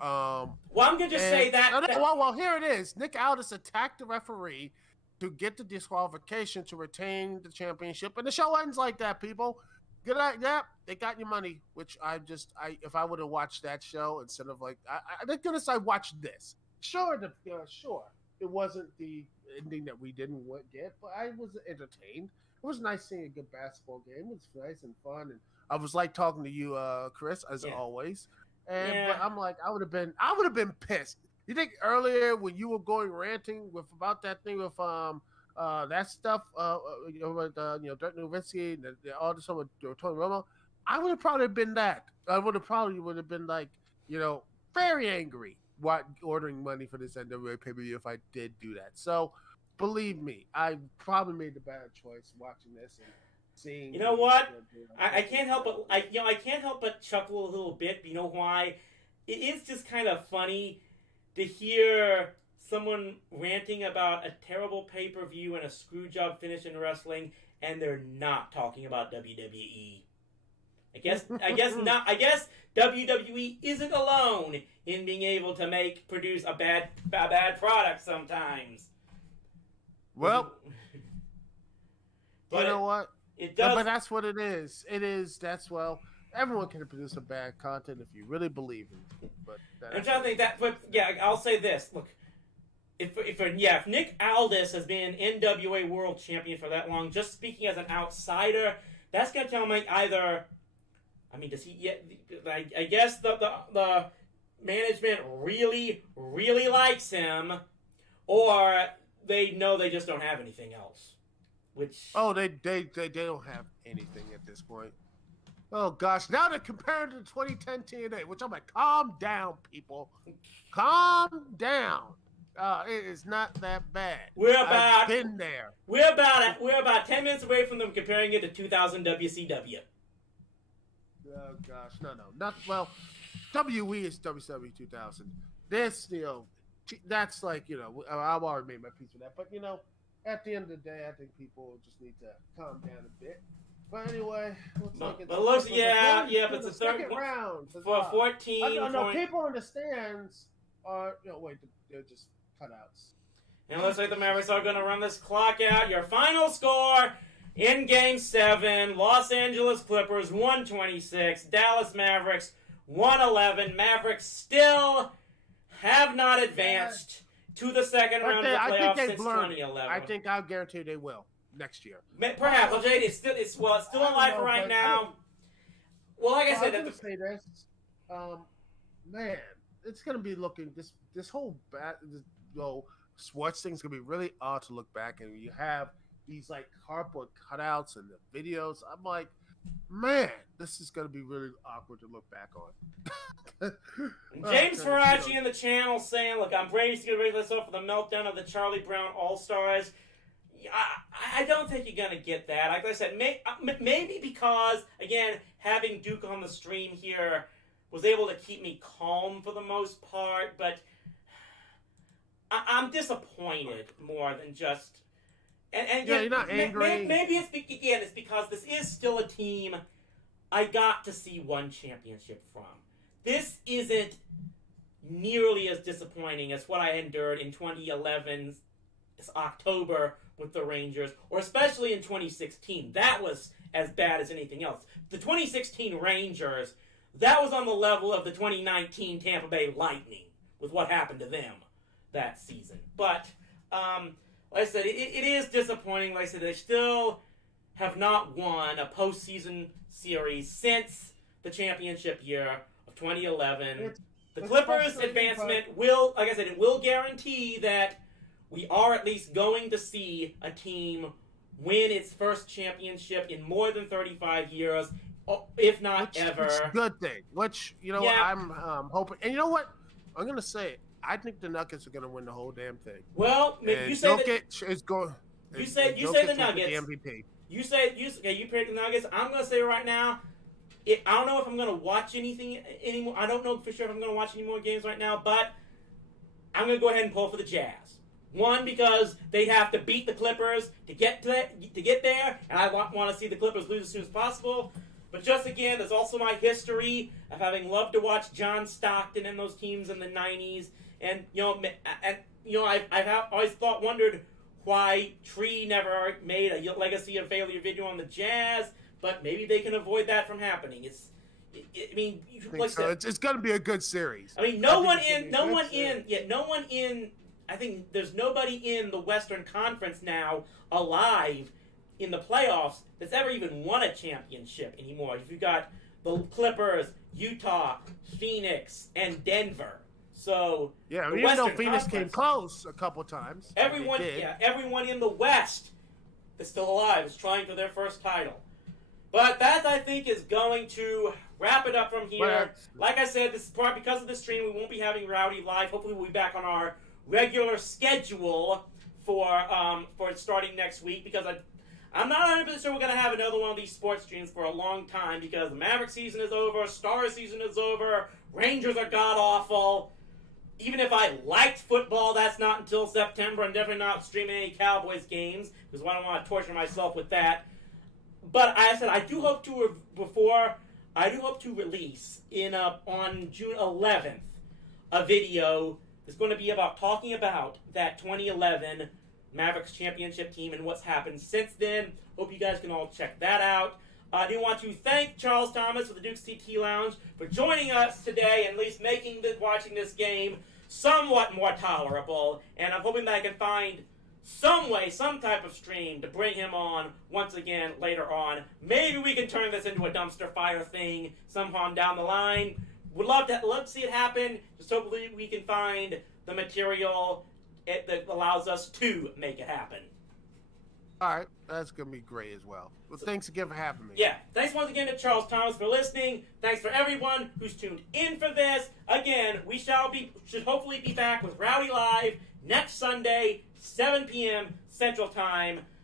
Well, I'm gonna just say that. Well, here it is. Nick Aldis attacked the referee to get the disqualification to retain the championship, and the show ends like that. People, good night. Yeah, they got your money. Which if I would have watched that show instead of thank goodness I watched this. Sure, it wasn't the ending that we didn't get, but I was entertained. It was nice seeing a good basketball game. It was nice and fun, and I was like talking to you, Chris, as always. And but I'm like, I would have been pissed. You think earlier when you were going ranting about that thing with that stuff with Dirk Nowitzki and all this stuff with Tony Romo, I would have probably been that. I would have been like, very angry ordering money for this NWA pay-per-view if I did do that. So believe me, I probably made the bad choice watching this and seeing. You know what? I can't help but I can't help but chuckle a little bit. You know why? It is just kind of funny to hear someone ranting about a terrible pay-per-view and a screw job finish in wrestling, and they're not talking about WWE. I guess not. I guess WWE isn't alone in being able to produce a bad product sometimes. Well, but you know what? It does. But that's what it is. Everyone can produce a bad content if you really believe in it. But I'm trying to think that. But yeah, I'll say this. Look, if Nick Aldis has been NWA World Champion for that long, just speaking as an outsider, that's gonna tell me either. Does he? I guess the management really, really likes him, or they know they just don't have anything else. They don't have anything at this point. Oh gosh, now they're comparing to the 2010 TNA, which I'm like, calm down, people, calm down. It is not that bad. I've been there. We're about 10 minutes away from them comparing it to 2000 WCW. Oh gosh, not well. WE is WCW 2000. This, that's like I've already made my peace with that. But at the end of the day, I think people just need to calm down a bit. But anyway, but it's the second round for 14. No, people in the stands are they're just cutouts. And it looks like the Mavericks are going to run this clock out. Your final score in Game 7: Los Angeles Clippers 126, Dallas Mavericks 111. Mavericks still have not advanced to the second round of the playoffs since 2011. I'll guarantee they will next year. Perhaps. It's still alive right now. Well, like I said, I'm gonna say this. Man, it's gonna be looking this whole sports thing's gonna be really odd to look back, and you have these like cardboard cutouts and the videos. I'm like, man, this is gonna be really awkward to look back on. James Faraci in the channel saying, "Look, I'm bracing to raise this up for the meltdown of the Charlie Brown All Stars." I don't think you're gonna get that. Like I said, maybe because again, having Duke on the stream here was able to keep me calm for the most part, but I'm disappointed more than just. And yeah, you're not angry. Maybe it's because this is still a team I got to see one championship from. This isn't nearly as disappointing as what I endured in 2011's October with the Rangers, or especially in 2016. That was as bad as anything else. The 2016 Rangers, that was on the level of the 2019 Tampa Bay Lightning with what happened to them that season. But, like I said, it is disappointing. Like I said, they still have not won a postseason series since the championship year of 2011. The Clippers' advancement will, like I said, it will guarantee that we are at least going to see a team win its first championship in more than 35 years, if not ever. Which is a good thing. Which, I'm hoping. And you know what? I'm going to say it. I think the Nuggets are going to win the whole damn thing. Well, and you say Jokic is going. You say the Nuggets. The MVP. You pick the Nuggets. I'm going to say right now, I don't know if I'm going to watch anything anymore. I don't know for sure if I'm going to watch any more games right now, but I'm going to go ahead and pull for the Jazz. One, because they have to beat the Clippers to get there, and I want to see the Clippers lose as soon as possible. But just again, there's also my history of having loved to watch John Stockton and those teams in the 90s, and I've always wondered why Tree never made a legacy of failure video on the Jazz. But maybe they can avoid that from happening. It's going to be a good series. I mean, I think there's nobody in the Western Conference now alive in the playoffs that's ever even won a championship anymore. You've got the Clippers, Utah, Phoenix, and Denver. So yeah, even though Phoenix came close a couple times, everyone in the West that's still alive is trying for their first title. But that, I think, is going to wrap it up from here. Like I said, this is probably because of the stream. We won't be having Rowdy live. Hopefully, we'll be back on our regular schedule for starting next week, because I'm not 100% sure we're going to have another one of these sports streams for a long time, because the Mavericks season is over, Stars season is over, Rangers are god-awful. Even if I liked football, that's not until September. I'm definitely not streaming any Cowboys games, because I don't want to torture myself with that. But I said I do hope to release on June 11th a video that's going to be talking about that 2011 Mavericks championship team and what's happened since then. Hope you guys can all check that out. I do want to thank Charles Thomas of the Duke's TT Lounge for joining us today and at least making watching this game somewhat more tolerable. And I'm hoping that I can find some way, some type of stream to bring him on once again later on. Maybe we can turn this into a dumpster fire thing sometime down the line. Would love to see it happen. Just hopefully we can find the material that allows us to make it happen. All right, that's going to be great as well. Well, thanks again for having me. Yeah, thanks once again to Charles Thomas for listening. Thanks for everyone who's tuned in for this. Again, we should hopefully be back with Rowdy Live next Sunday, 7 p.m. Central Time.